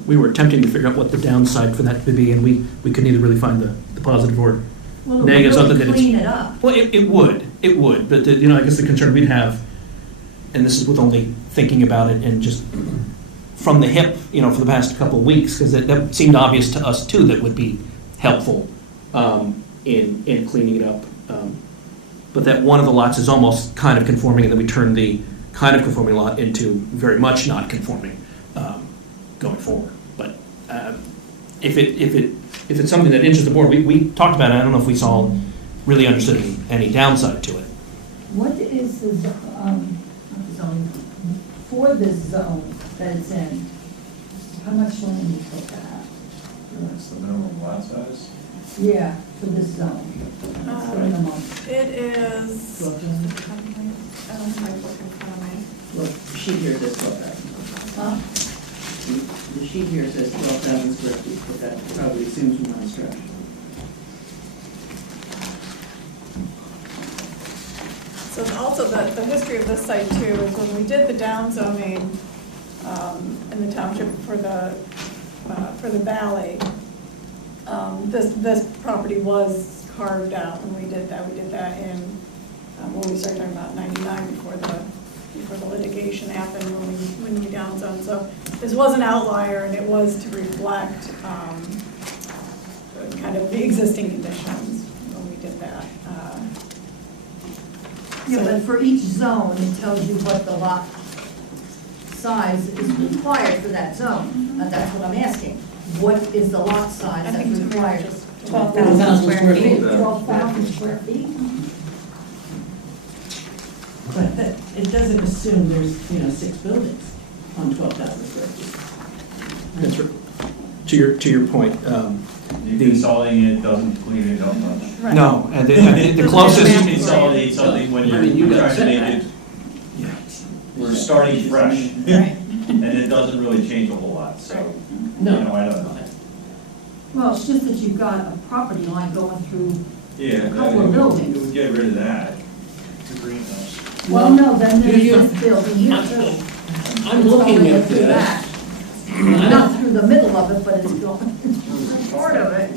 We were attempting to figure out what the downside for that could be, and we couldn't either really find the positive or Well, negatives it other would than really it's. clean it up. Well, it would, but you know, I guess the concern we'd have, and this is with only thinking about it and just from the hip, you know, for the past couple of weeks, because that seemed obvious to us too, that would be helpful in cleaning it up. But that one of the lots is almost kind of conforming, and then we turn the kind of conforming lot into very much not conforming going forward. But if it's something that interests the board, we talked about it. I don't know if we really understood any downside to it. What is the, not the zoning, for this zone that it's in, how much land do you put that? That's the minimum lot size. Yeah, for this zone. What's the minimum? It is, I don't have my book in front of me. Look, the sheet here says 12,000. Huh? The sheet here says 12,000 square feet, but that probably assumes one structure. So also the history of this site too is when we did the downzoning in the township for the valley, this property was carved out when we did that. We did that in, when we started talking about 99 before the litigation happened when we downzoned. So this was an outlier, and it was to reflect kind of the existing conditions when we did that. Yeah, but for each zone, it tells you what the lot size is required for that zone. That's what I'm asking. What is the lot size I that's think to me required? just 12,000 square feet. 12,000 square feet? But that, it doesn't assume there's, 6 buildings on 12,000 square feet. That's right. To your point, Consolidating it doesn't clean it up much. No, and the closest. You consolidate something when I mean, you you're got trying to make it, we're starting fresh. Right. And it doesn't really change a whole lot, so, you know, I don't know. Well, it's just that you've got a property line going through Yeah, a couple of buildings. we would get rid of that. The greenhouse. Well, no, then Do there's you- this building here too. I'm looking at Through this. that. Not through the middle of it, but it's going through part of it.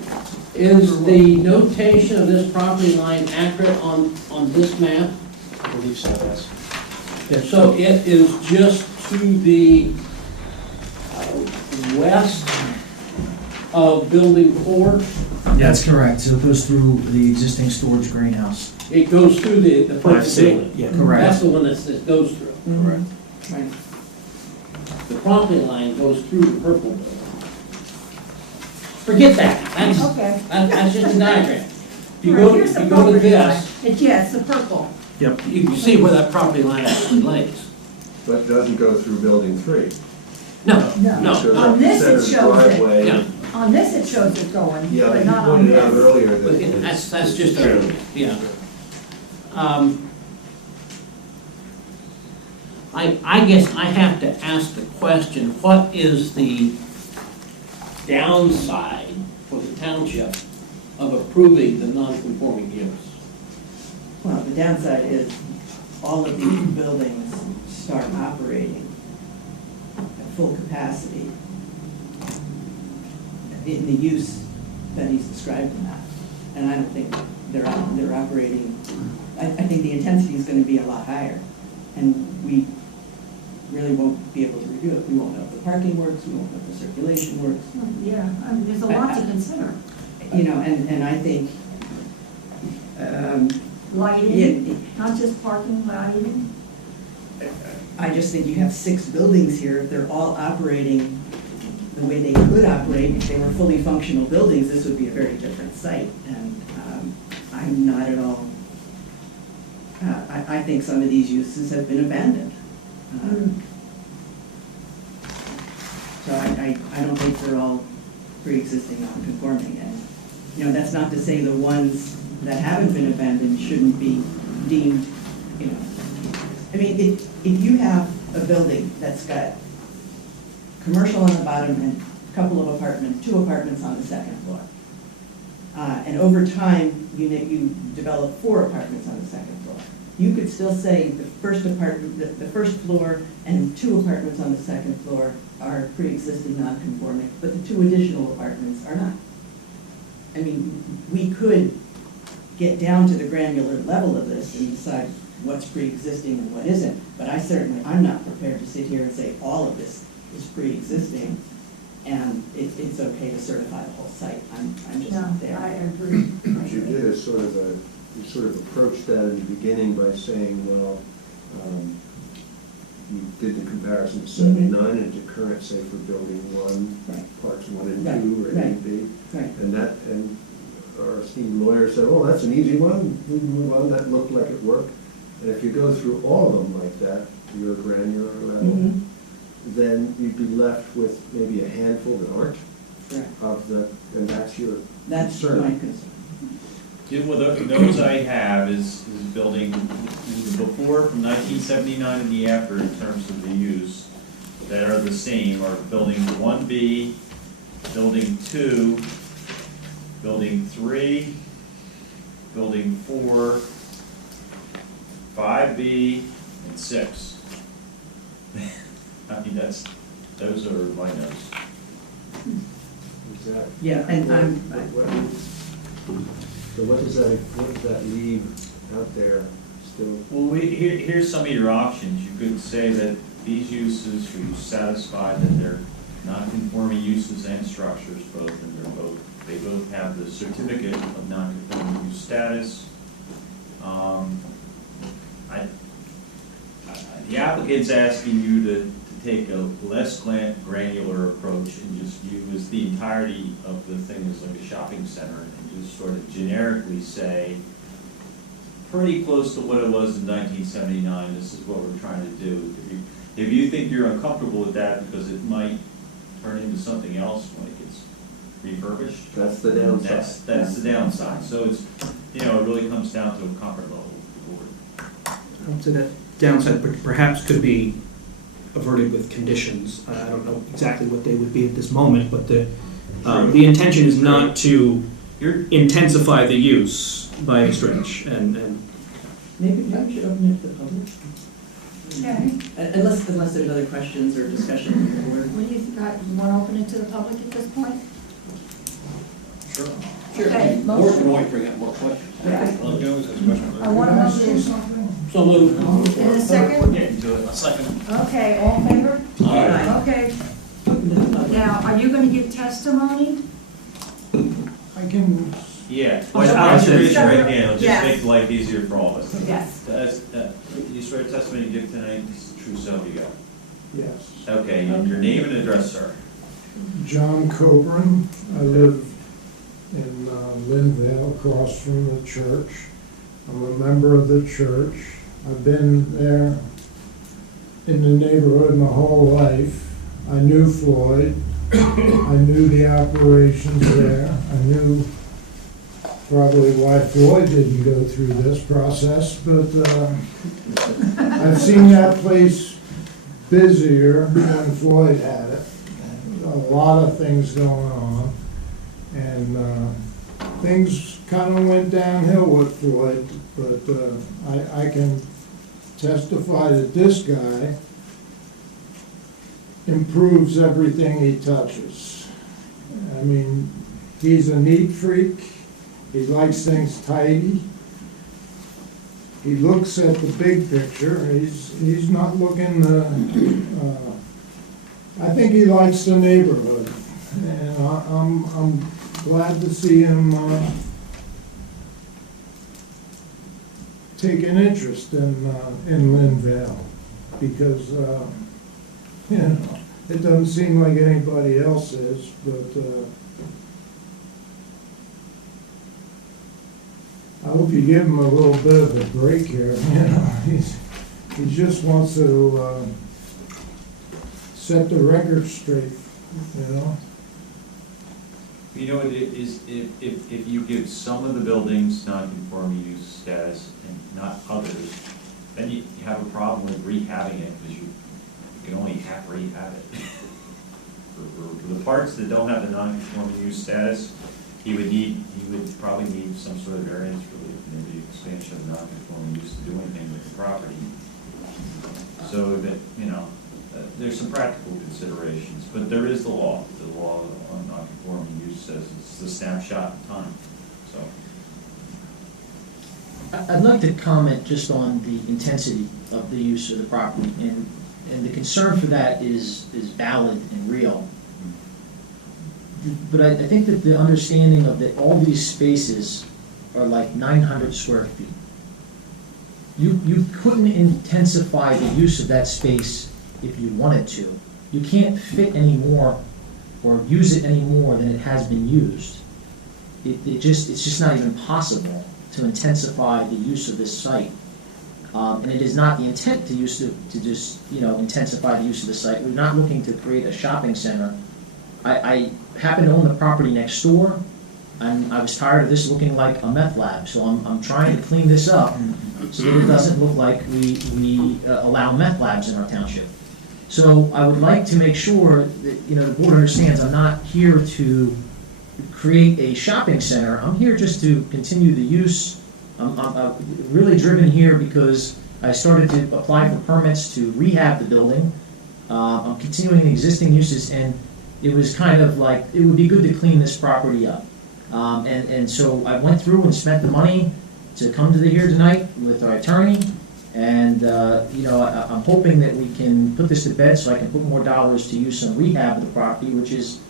Is the notation of this property line accurate on this map? I believe so, yes. So it is just to the west of building 4? That's correct. So it goes through the existing storage greenhouse. It goes through the purple 5C, building? yeah. Correct. That's the one that goes through? Correct. Right. The property line goes through the purple building. Forget that. Okay. That's just a diagram. If you Right, go, here's if the you go to property line. this, Yeah, it's the purple. Yep. you can see where that property line actually lays. But it doesn't go through building 3. No, No. no. So On this it center shows it. driveway. Yeah. On this it shows it going, Yeah, but but you not on pointed out this. earlier But that that's just a, yeah. I guess I have to ask the question, what is the downside for the township of approving the non-conforming use? Well, the downside is all of these buildings start operating at full capacity in the use that he's described in that. And I don't think they're operating, I think the intensity is gonna be a lot higher. And we really won't be able to review it. We won't know if the parking works, we won't know if the circulation works. Yeah, I mean, there's a lot to consider. You know, and I think, Lighting, not just parking, lighting. I just think you have 6 buildings here, if they're all operating the way they could operate, if they were fully functional buildings, this would be a very different site. And I'm not at all, I think some of these uses have been abandoned. So I don't think they're all pre-existing non-conforming. And, you know, that's not to say the ones that haven't been abandoned shouldn't be deemed, you know. I mean, if you have a building that's got commercial on the bottom and a couple of apartments, 2 apartments on the second floor, and over time, you develop 4 apartments on the second floor, you could still say the first apartment, the first floor and 2 apartments on the second floor are pre-existing non-conforming, but the 2 additional apartments are not. I mean, we could get down to the granular level of this and decide what's pre-existing and what isn't, but I'm not prepared to sit here and say all of this is pre-existing, and it's okay to certify the whole site. I'm just not there. I agree. what you did is you sort of approached that in the beginning by saying, well, you did the comparison of 79 and to current, say, for building 1, Right. parts 1 and 2, or A Right. and B. Right. And our esteemed lawyer said, oh, that's an easy one, we can move on, that looked like it worked. And if you go through all of them like that, to your granular level, then you'd be left with maybe a handful that aren't Correct. and that's your That's concern. my concern. Jim, well, the notes I have is building, before from 1979 and the after in terms of the use, that are the same, are building 1B, building 2, building 3, building 4, 5B, and 6. I mean, those are my notes. Is that? Yeah, and So what does that leave out there still? Well, here's some of your options. You could say that these uses, we satisfy that they're non-conforming uses and structures both, and they both have the certificate of non-conforming use status. The applicant's asking you to take a less granular approach and just view as the entirety of the thing as like a shopping center and just sort of generically say, pretty close to what it was in 1979, this is what we're trying to do. If you think you're uncomfortable with that because it might turn into something else when it gets refurbished. That's the downside. That's the downside. So it's, it really comes down to a comfort level with the board. So that downside perhaps could be averted with conditions. I don't know exactly what they would be at this moment, but the intention is not to intensify the use by a stretch, and Maybe we should open it to the public, Okay. unless there's other questions or discussion from the board. What do you think, you want to open it to the public at this point? Sure. Okay, Or we can always bring up more questions. Okay. Well, you always ask questions. I want a motion. So moved. In a second? Get into it. A second. Okay, all in favor? Aye. Okay, Open to the public. now, are you going to give testimony? I can. Yeah, Oh, so I'll why should we raise your start- right hand, it'll just Yes. make life easier for all of us. Yes. You swear testimony you give tonight is the true self you got? Yes. Okay, your name and address, sir. John Coburn. I live in Linvale, across from the church. I'm a member of the church. I've been there in the neighborhood my whole life. I knew Floyd. I knew the operations there. I knew probably why Floyd didn't go through this process, but I've seen that place busier when Floyd had it. A lot of things going on, and things kind of went downhill with Floyd, but I can testify that this guy improves everything he touches. I mean, he's a neat freak. He likes things tidy. He looks at the big picture. He's not looking I think he likes the neighborhood, and I'm glad to see him take an interest in Linvale, because it doesn't seem like anybody else is, but I hope you give him a little bit of a break here. He just wants to set the record straight, You know what it is, if you give some of the buildings non-conforming use status and not others, then you have a problem with rehabbing it, because you can only half rehab it. For the parts that don't have the non-conforming use status, you would probably need some sort of variance relief, maybe expansion of non-conforming use to do anything with the property. So that, there's some practical considerations, but there is the law. The law on non-conforming use says it's the snapshot in time, so. I'd like to comment just on the intensity of the use of the property, and the concern for that is valid and real. But I think that the understanding of that all these spaces are like 900 square feet. You couldn't intensify the use of that space if you wanted to. You can't fit any more or use it any more than it has been used. It's just not even possible to intensify the use of this site. And it is not the intent to just intensify the use of the site. We're not looking to create a shopping center. I happen to own the property next door, and I was tired of this looking like a meth lab, so I'm trying to clean this up so that it doesn't look like we allow meth labs in our township. So I would like to make sure that the board understands I'm not here to create a shopping center. I'm here just to continue the use. I'm really driven here because I started to apply for permits to rehab the building. I'm continuing the existing uses, and it was kind of like, it would be good to clean this property up. And so I went through and spent the money to come to here tonight with our attorney, and I'm hoping that we can put this to bed so I can put more dollars to use some rehab of the property, which is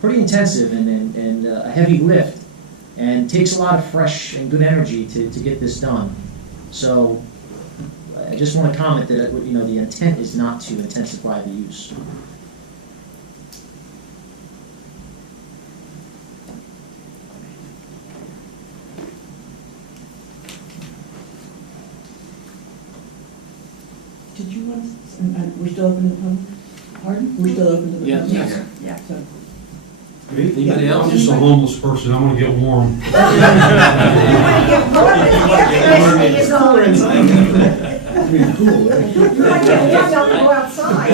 pretty intensive and a heavy lift, and takes a lot of fresh and good energy to get this done. So I just want to comment that the intent is not to intensify the use. Did you want, we're still open to the public? Pardon? We're still open to the public? Yes. Yeah. So, Anybody else? I'm just a homeless person, I want to get warm. You want to get warm, it's air conditioning is on. You might get warm, don't go outside.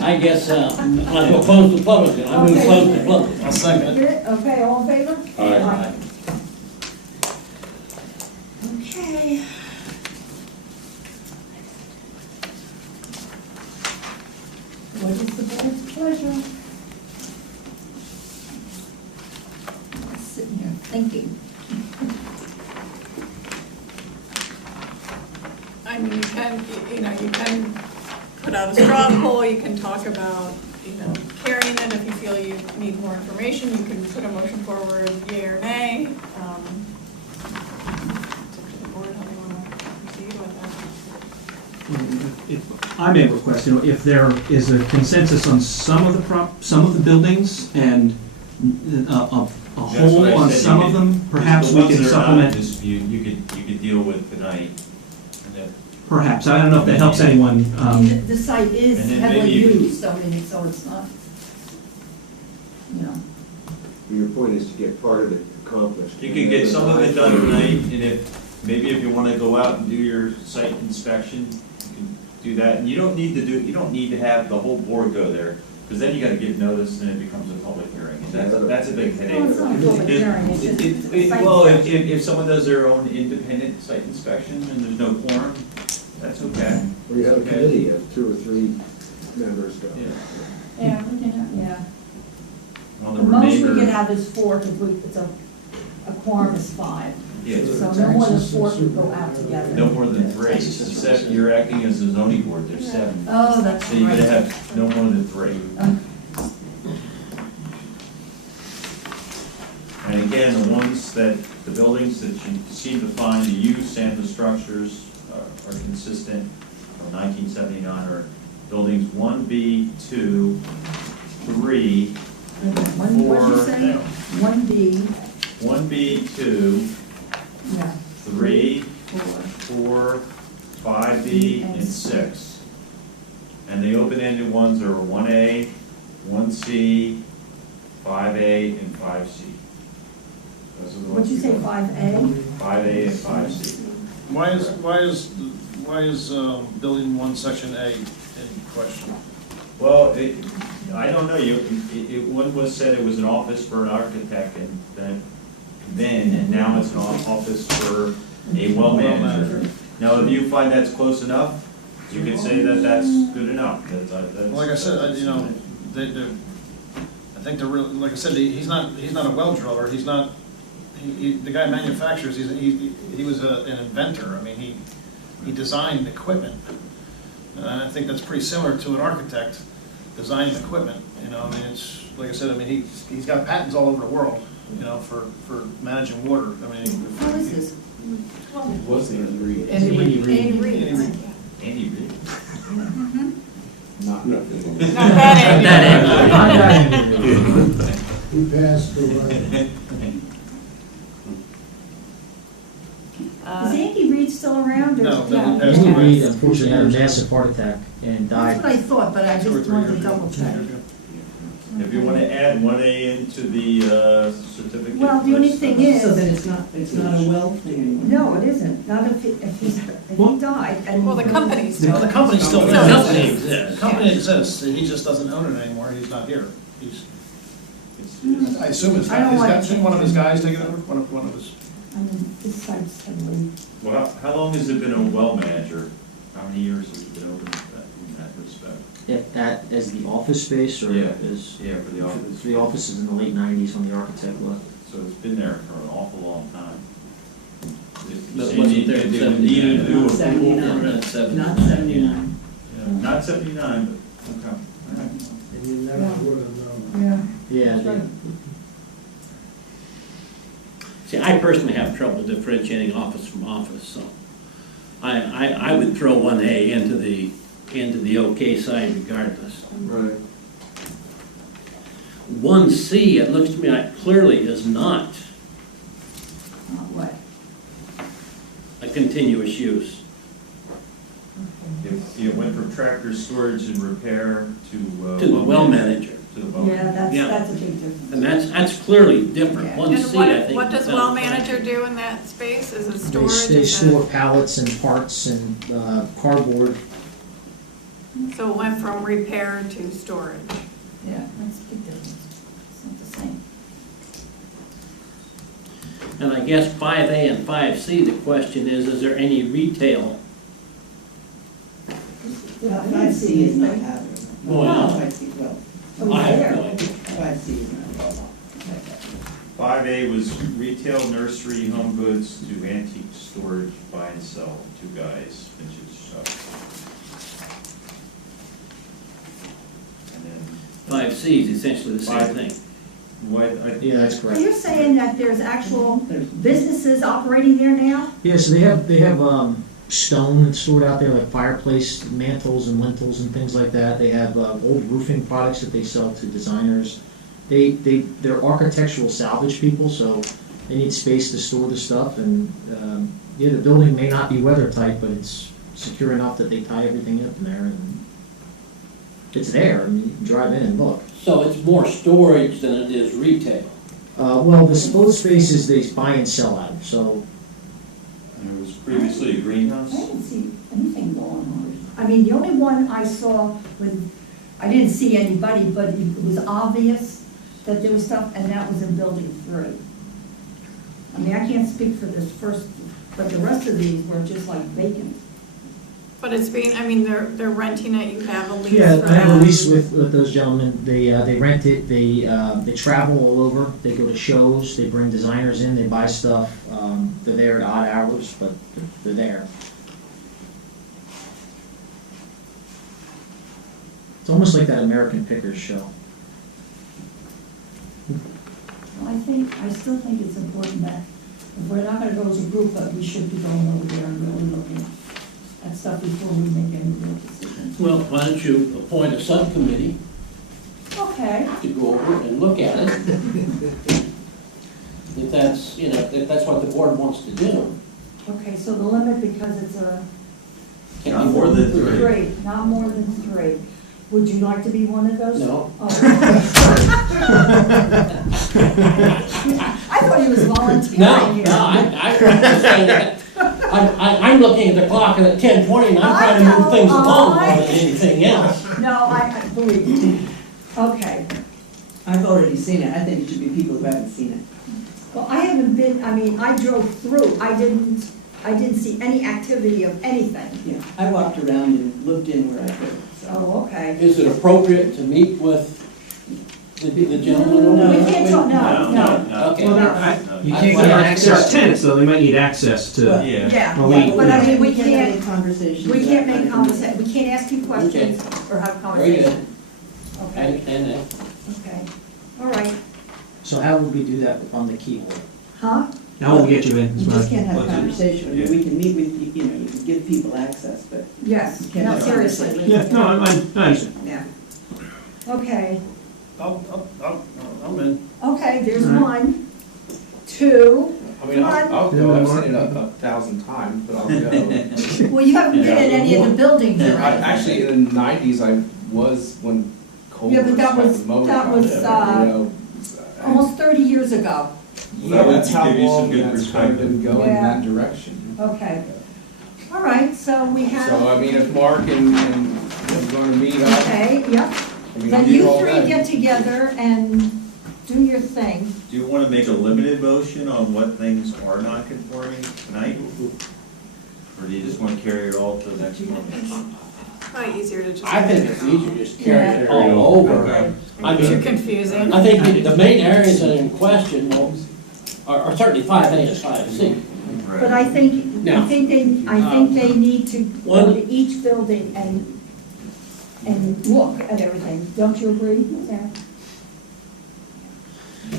I guess, I'll go close the public, then. I'm gonna close the public. I'll second it. Okay, all in favor? Aye. Okay. What is the board's pleasure? I'm sitting here thinking. I mean, you can put out a straw poll, you can talk about, carrying it if you feel you need more information, you can put a motion forward, yea or nay. It's up to the board how they want to proceed with that. If I may request, if there is a consensus on some of the buildings and a whole on some of them, perhaps we can supplement. You could deal with tonight. Perhaps, I don't know if that helps anyone. The site is and then heavily maybe you could- used, so it's not, Your point is to get part of it accomplished. You can get some of it done tonight, and if you want to go out and do your site inspection, you can do that. And you don't need to have the whole board go there, because then you got to give notice, and it becomes a public hearing. And that's a big headache. Well, it's not a public hearing, it's just a site Well, inspection. if someone does their own independent site inspection and there's no quorum, that's okay. Or you have a Okay. committee of 2 or 3 members go. Yeah, we can have, yeah. Well, The the most we remainder- can have is 4, because it's a quorum is 5. Yeah. So no more than 4 can go out together. No more than 3. Except you're acting as a zoning board, there's 7. Oh, that's So you're right. gonna have no more than 3. And again, the buildings that you seem to find the use and the structures are consistent from 1979 are buildings 1B, 2, 3, What'd you say? 1B, 1B, 2, yeah, 3, 4. 4, 5B, and 6. And the open-ended ones are 1A, 1C, 5A, and 5C. Those are the What'd you ones say, want. 5A? 5A and 5C. Why is building 1, section A in question? Well, I don't know, one was said it was an office for an architect, and then now it's an office for a well manager. Now, if you find that's close enough, you could say that that's good enough. That's- Like I said, I think they're real, like I said, he's not a well driller, the guy manufactures, he was an inventor. I mean, he designed equipment. I think that's pretty similar to an architect designing equipment, I mean, it's, like I said, I mean, he's got patents all over the world, for managing water, I mean. What is this? What's the other read? Andy Reid. Andy Reid. Not Not that Andy. He passed away. Is Andy Reid still around? or- No, he passed Andy away. Reid unfortunately had a massive heart attack and That's died. what I thought, but I just wanted to double check. If you want to add 1A into the certificate. Well, the only list, thing is. So that it's not a well thing anymore. No, it isn't, not if he died and. Well, the company's Well, the company still Still exists. exists. The company exists, he just doesn't own it anymore, he's not here. I assume I don't want to shouldn't one of his guys take it over, one of his. I mean, this site's heavily. Well, how long has it been a well manager? How many years has it been open in that respect? That as the office space, or Yeah. as? Yeah, for the office. The office is in the late 90s when the architect left. So it's been there for an awful long time. But wasn't there in 79? Not 79. Not 79. Not 79. Not 79, but, okay. All right. And you never would have known. Yeah. Yeah, That's right. See, I personally have trouble differentiating office from office, so I would throw 1A into the okay side regardless. Right. 1C, it looks to me like clearly is not What? a continuous use. It went from tractor storage and repair to. To the well manager. to the boat. Yeah. that's a big difference. And that's clearly different. Yeah. One And seat, I think. what does is well about- manager do in that space? Is it They storage? they Is store pallets and parts and cardboard. So it went from repair to storage. Yeah, that's a big difference. It's not the same. And I guess 5A and 5C, the question is there any retail? Well, 5C is not hazardous. Well, 5C, well, Oh, I have there. no idea. 5C is not. 5A was retail, nursery, home goods to antique storage, buy and sell, two guys, vintage stuff. And then 5C is essentially the same thing. Yeah, that's Are correct. you saying that there's actual businesses operating there now? Yeah, so they have stone that's stored out there, like fireplace mantles and lintels and things like that. They have old roofing products that they sell to designers. They're architectural salvage people, so they need space to store the stuff. And yeah, the building may not be weather tight, but it's secure enough that they tie everything up in there, and it's there. I mean, you can drive in and look. So it's more storage than it is retail. Well, the disposed spaces they buy and sell out of, so. And it was previously a greenhouse. I didn't see anything going on. I mean, the only one I saw with, I didn't see anybody, but it was obvious that there was stuff, and that was in building 3. I mean, I can't speak for this first, but the rest of these were just like vacant. But it's being, I mean, they're renting it, you have a lease Yeah, for I have a that. lease with those gentlemen. They rent it, they travel all over, they go to shows, they bring designers in, they buy stuff. They're there at odd hours, but they're there. It's almost like that American Pickers show. Well, I still think it's important that if we're not gonna go as a group, but we should be going over there and really looking at stuff before we make any real decisions. Well, why don't you appoint a subcommittee Okay. to go over and look at it? If that's, if that's what the board wants to do. Okay, so the limit, because it's a. Not more than 3. Not more than 3. Would you like to be one of those? No. Oh. I thought he was volunteering No, here. I'm just saying that. I'm looking at the clock and at 10:20, and I'm trying to move things along more than anything else. No, I believe you. Okay. I've already seen it. I think it should be people who haven't seen it. Well, I haven't been, I mean, I drove through. I didn't see any activity of anything. Yeah, I walked around and looked in where I could. Oh, okay. Is it appropriate to meet with the gentleman over We there? can't talk, no. Okay. You can't get access. They're tenants, though, they might need access to. Well, Yeah. Yeah, Well, yeah, but I mean, we can't have any can't, conversations. we can't about make it. conversation, we can't ask you questions or have Very good. conversation. I Okay, understand that. okay. All right. So how would we do that on the keyboard? Huh? Now we'll get you in. You just can't have a What's it? conversation. Yeah. We can meet with, you know, you can give people access, but Yes, you can't no, have seriously. conversation. Yeah, no, I understand. Yeah. Okay, I'm in. okay, there's All right. 1, 2. I mean, Come on. I'll go, I've seen it a 1,000 times, but I'll go. Well, you haven't been in any of the buildings or anything. Actually, in the 90s, I was when Culver Yeah, but that started was- the motor that shop, was, you know, Almost 30 years ago. Yeah, that's how Give you some long good that's kind of been going in Yeah. that direction. Okay. All right, so we have. So, I mean, if Mark and you're gonna meet up, Okay, yep. I mean, Then I'll be you all 3 day. get together and do your thing. Do you want to make a limited motion on what things are non-conforming tonight? Or do you just want to carry it all to the next month? Probably easier to just. I think it's easier just carry it Yeah. all over. Okay. I Too mean, confusing. I think the main areas that are in question are certainly 5A and 5C. But I think, Yeah. I think they need to go One- to each building and look at everything. Don't you agree, Sarah?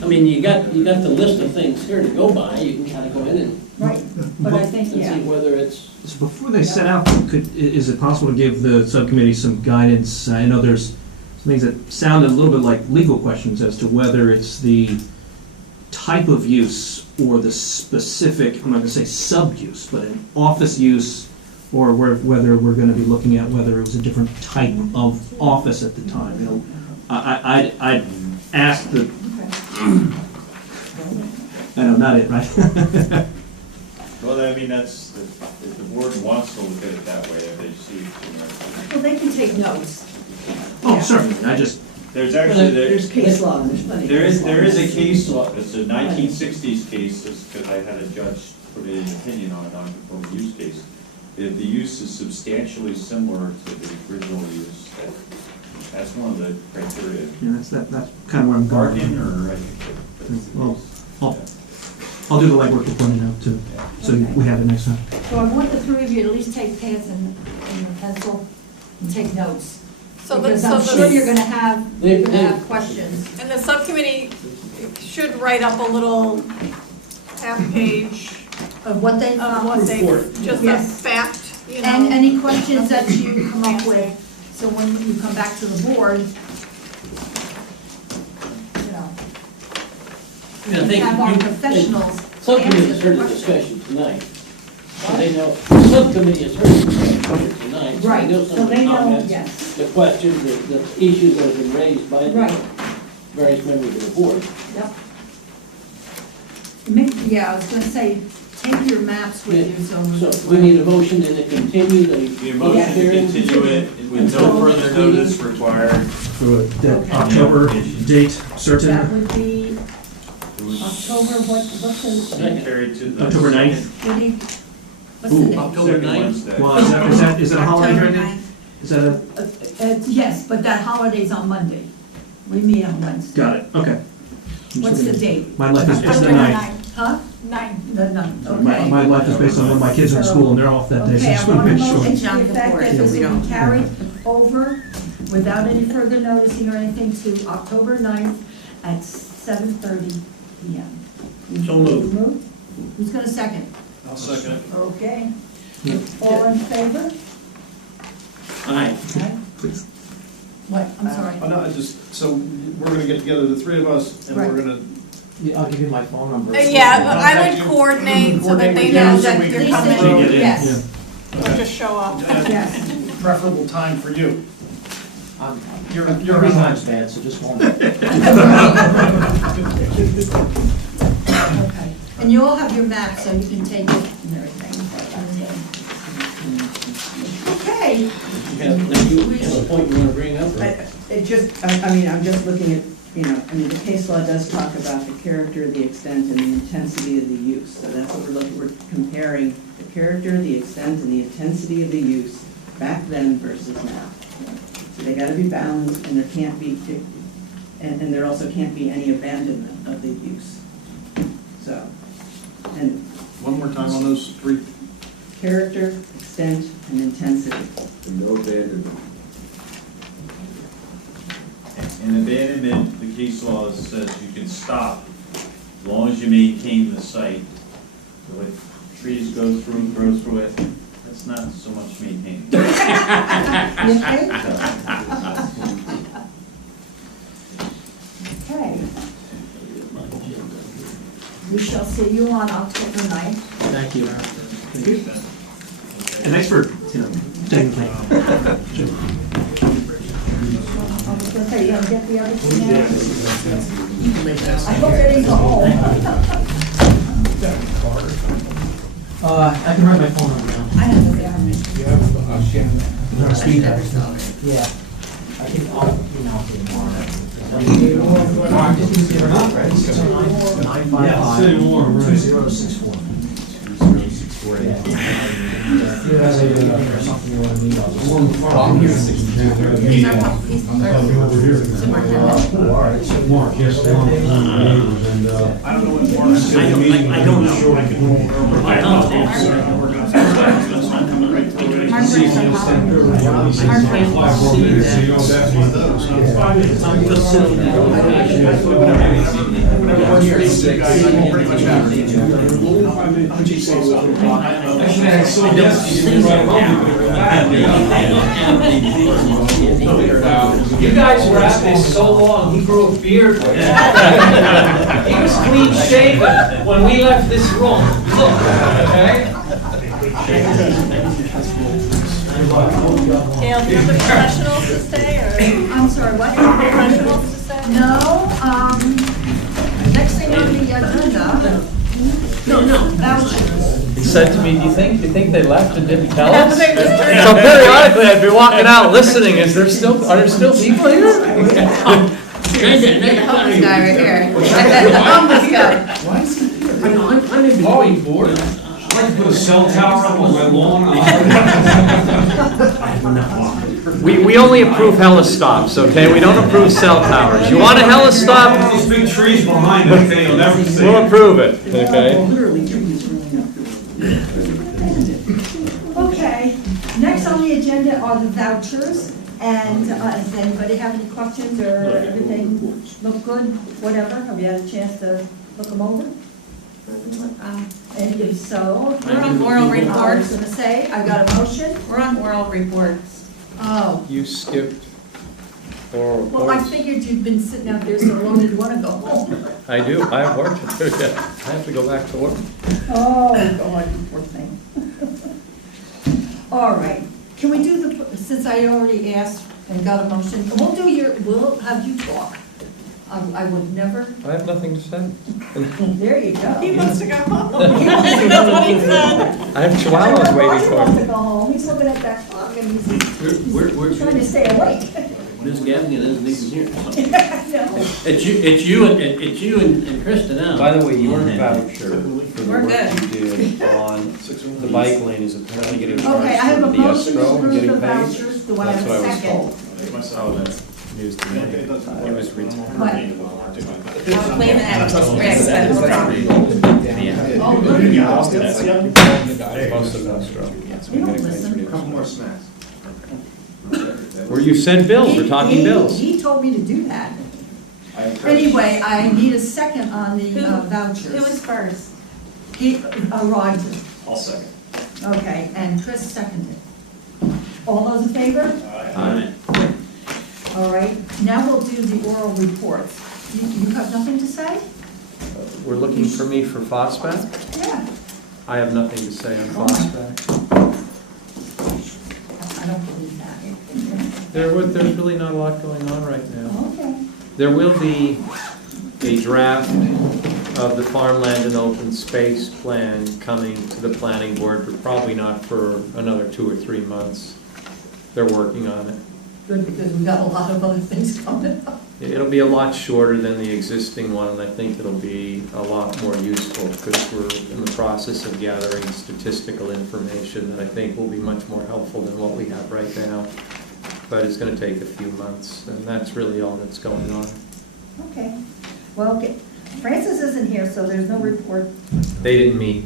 I mean, you got the list of things here to go by, you can kind of go in and Right, but I think, see yeah. whether it's, So before they set out, is it possible to give the subcommittee some guidance? I know there's some things that sound a little bit like legal questions as to whether it's the type of use or the specific, I'm not gonna say sub-use, but an office use, or whether we're gonna be looking at whether it was a different type of office at the time. You know, I'd ask the, I know, not it, right? Well, I mean, that's, if the board wants to look at it that way, if they see. Well, they can take notes. Oh, certainly, I just, There's actually, There's case law, there's plenty of there case is law. a case law, it's a 1960s case, because I had a judge put in an opinion on a non-conforming use case. If the use is substantially similar to the original use, that's one of the criteria. yeah, that's kind of where I'm going. Bargain, or I think Well, I'll do the legwork to point it out too, so we have it next time. So I want the three of you to at least take pens and a pencil and take notes. Because I'm sure you're gonna have questions. And the subcommittee should write up a little half-page Of what they of what they, just a Yes. fact, you know. And any questions that you come up with, so when you come back to the board, you know, I think have our you- professionals Subcommittee answer has the heard the questions. discussion tonight. So they know, the subcommittee has heard the discussion tonight. So Right, they know so some of they the know, comments, yes. the questions, the issues that have been raised by the Right. various members of the board. Yep. Yeah, I was gonna say, take your maps with you, so. So we need a motion to continue the. The motion to continue it with no further notice required. For the October date That certain, would be October, what's the, Carried to the. October 9th. what do you, what's the date? October Second 9th. Wednesday. Well, is that a holiday October right now? 9th. Is that a, Yes, but that holiday's on Monday. We meet on Wednesday. got it, okay. What's the date? My life is, it's the October 9th. Huh? 9. The 9th, My, okay. my life is based on when my kids are in school and they're off that day, so I Okay, just I want want to to make know sure. the fact that this will be carried over without any further noticing or anything to October 9th at 7:30 PM. So moved. Move? Who's gonna second? I'll second it. Okay. All in favor? Aye. Aye. Please. What, I'm sorry. Oh, no, I just, so we're gonna get together, the three of us, and we're Right. gonna, Yeah, I'll give you my phone number. Yeah, I would coordinate so that they know that you're Please coming. say- Get in, Yes, Or just show up. yes. preferable time for you. You're Your around. time's bad, so just one. Okay. And you all have your map, so you can take it and everything. Okay. You have a point you want to bring up? It just, I mean, I'm just looking at, you know, I mean, the case law does talk about the character, the extent, and the intensity of the use. So that's what we're looking, we're comparing the character, the extent, and the intensity of the use back then versus now. So they gotta be balanced, and there can't be, and there also can't be any abandonment of the use. So, and One more time on those three. character, extent, and intensity. And no abandonment. In abandonment, the case law says you can stop as long as you maintain the site. So if trees grow through it, that's not so much maintaining. Okay. We shall see you on October 9th. Thank you. And thanks for, taking the time. I was gonna say, you gonna get the other two now? I hope they didn't go home. I can write my phone number down. I have the other. You're on speed dial. Yeah. I think I'll email it tomorrow. Mark, this is your number, right? 609-555-2064. If you have something you want to meet on. I'm here. Mark, yes, I don't know what Mark said. I don't know. I You guys were at this so long, he grew a beard. He was clean shaven when we left this room. Look, okay? Gail, do you have the professionals to stay, or? I'm sorry, what? Professionals to stay? No, next thing on the agenda. No. Vouchers. He said to me, do you think they left and didn't tell us? They just turned So out. periodically, I'd be walking out listening, are there still people here? The homeless guy right here. The homeless guy. Why is he here? I know, I'm in between board. I'd like to put a cell tower up on my lawn. We only approve hella stops, okay? We don't approve cell towers. You want a hella stop? Those big trees behind it, okay, you'll never see. We'll approve it, okay? Okay, next on the agenda are the vouchers, and does anybody have any questions, or everything look good, whatever? Have you had a chance to look them over? And if so, We're on oral I was reports. gonna say, I got a motion. We're on oral reports. Oh, You skipped oral well, I reports. figured you'd been sitting out there so long you'd wanna go home. I do, I have work to do yet. I have to go back to work. Oh, God, you poor thing. All right, can we do the, since I already asked and got a motion, we'll have you talk. I would never, I have nothing to say. there you go. He wants to go home. He wants to go That's what he home. said. I have chihuahuas Roger waiting wants for to me. go home, he's looking at that clock and he's We're trying to stay awake. Miss Gavigan isn't even here. No. It's you and Krista now. By the way, your voucher for the We're work good. you did on the bike lane is apparently getting Okay, I have charged a for the motion to escrow and approve getting the paid. vouchers, do I That's have what a I was second? told. Oh, that's news to me. It was retired. What? I'll claim that. Rick, but we'll talk. Oh, good. Most of escrow. You don't listen. Couple more smacks. Where you said bills, we're talking bills. He told me to do that. Anyway, I need a second on the vouchers. Who was first? Roger. I'll second. Okay, and Chris seconded. All those in favor? Aye. All right, now we'll do the oral reports. You have nothing to say? We're looking for me for FOSBAC? Yeah. I have nothing to say on FOSBAC. I don't believe that. There's really not a lot going on right now. Okay. There will be a draft of the farmland and open space plan coming to the planning board, but probably not for another 2 or 3 months. They're working on it. Good, because we got a lot of other things coming up. It'll be a lot shorter than the existing one, and I think it'll be a lot more useful because we're in the process of gathering statistical information that I think will be much more helpful than what we have right now. But it's going to take a few months, and that's really all that's going on. Okay. Well, okay. Francis isn't here, so there's no report. They didn't meet.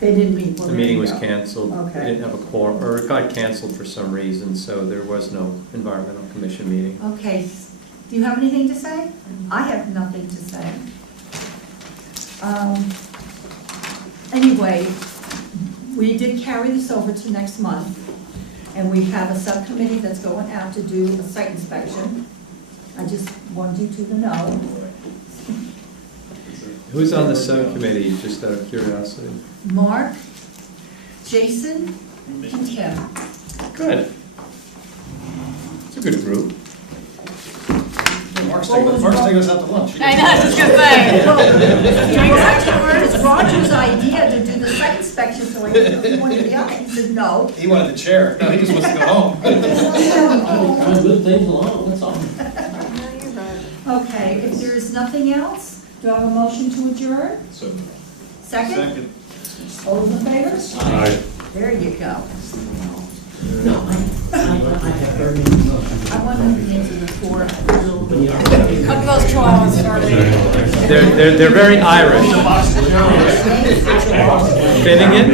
They didn't meet. The meeting was canceled. Okay. They didn't have a quorum, or it got canceled for some reason, so there was no environmental commission meeting. Okay. Do you have anything to say? I have nothing to say. Anyway, we did carry this over to next month, and we have a subcommittee that's going out to do a site inspection. I just wanted you two to know. Who's on the subcommittee, just out of curiosity? Mark, Jason, and Kim. Good. It's a good group. Mark's taking us out to lunch. I know, I was just gonna say. Well, it was Roger's idea to do the site inspection, so I didn't know he wanted to be on it. He said no. He wanted the chair. No, he just wants to go home. Trying to move things along, that's all. Okay, if there is nothing else, do I have a motion to adjourn? Second? Second. All those in favor? Aye. There you go. No, I want to answer the 4 little. Look at those chihuahuas starting. They're very Irish. Fitting it?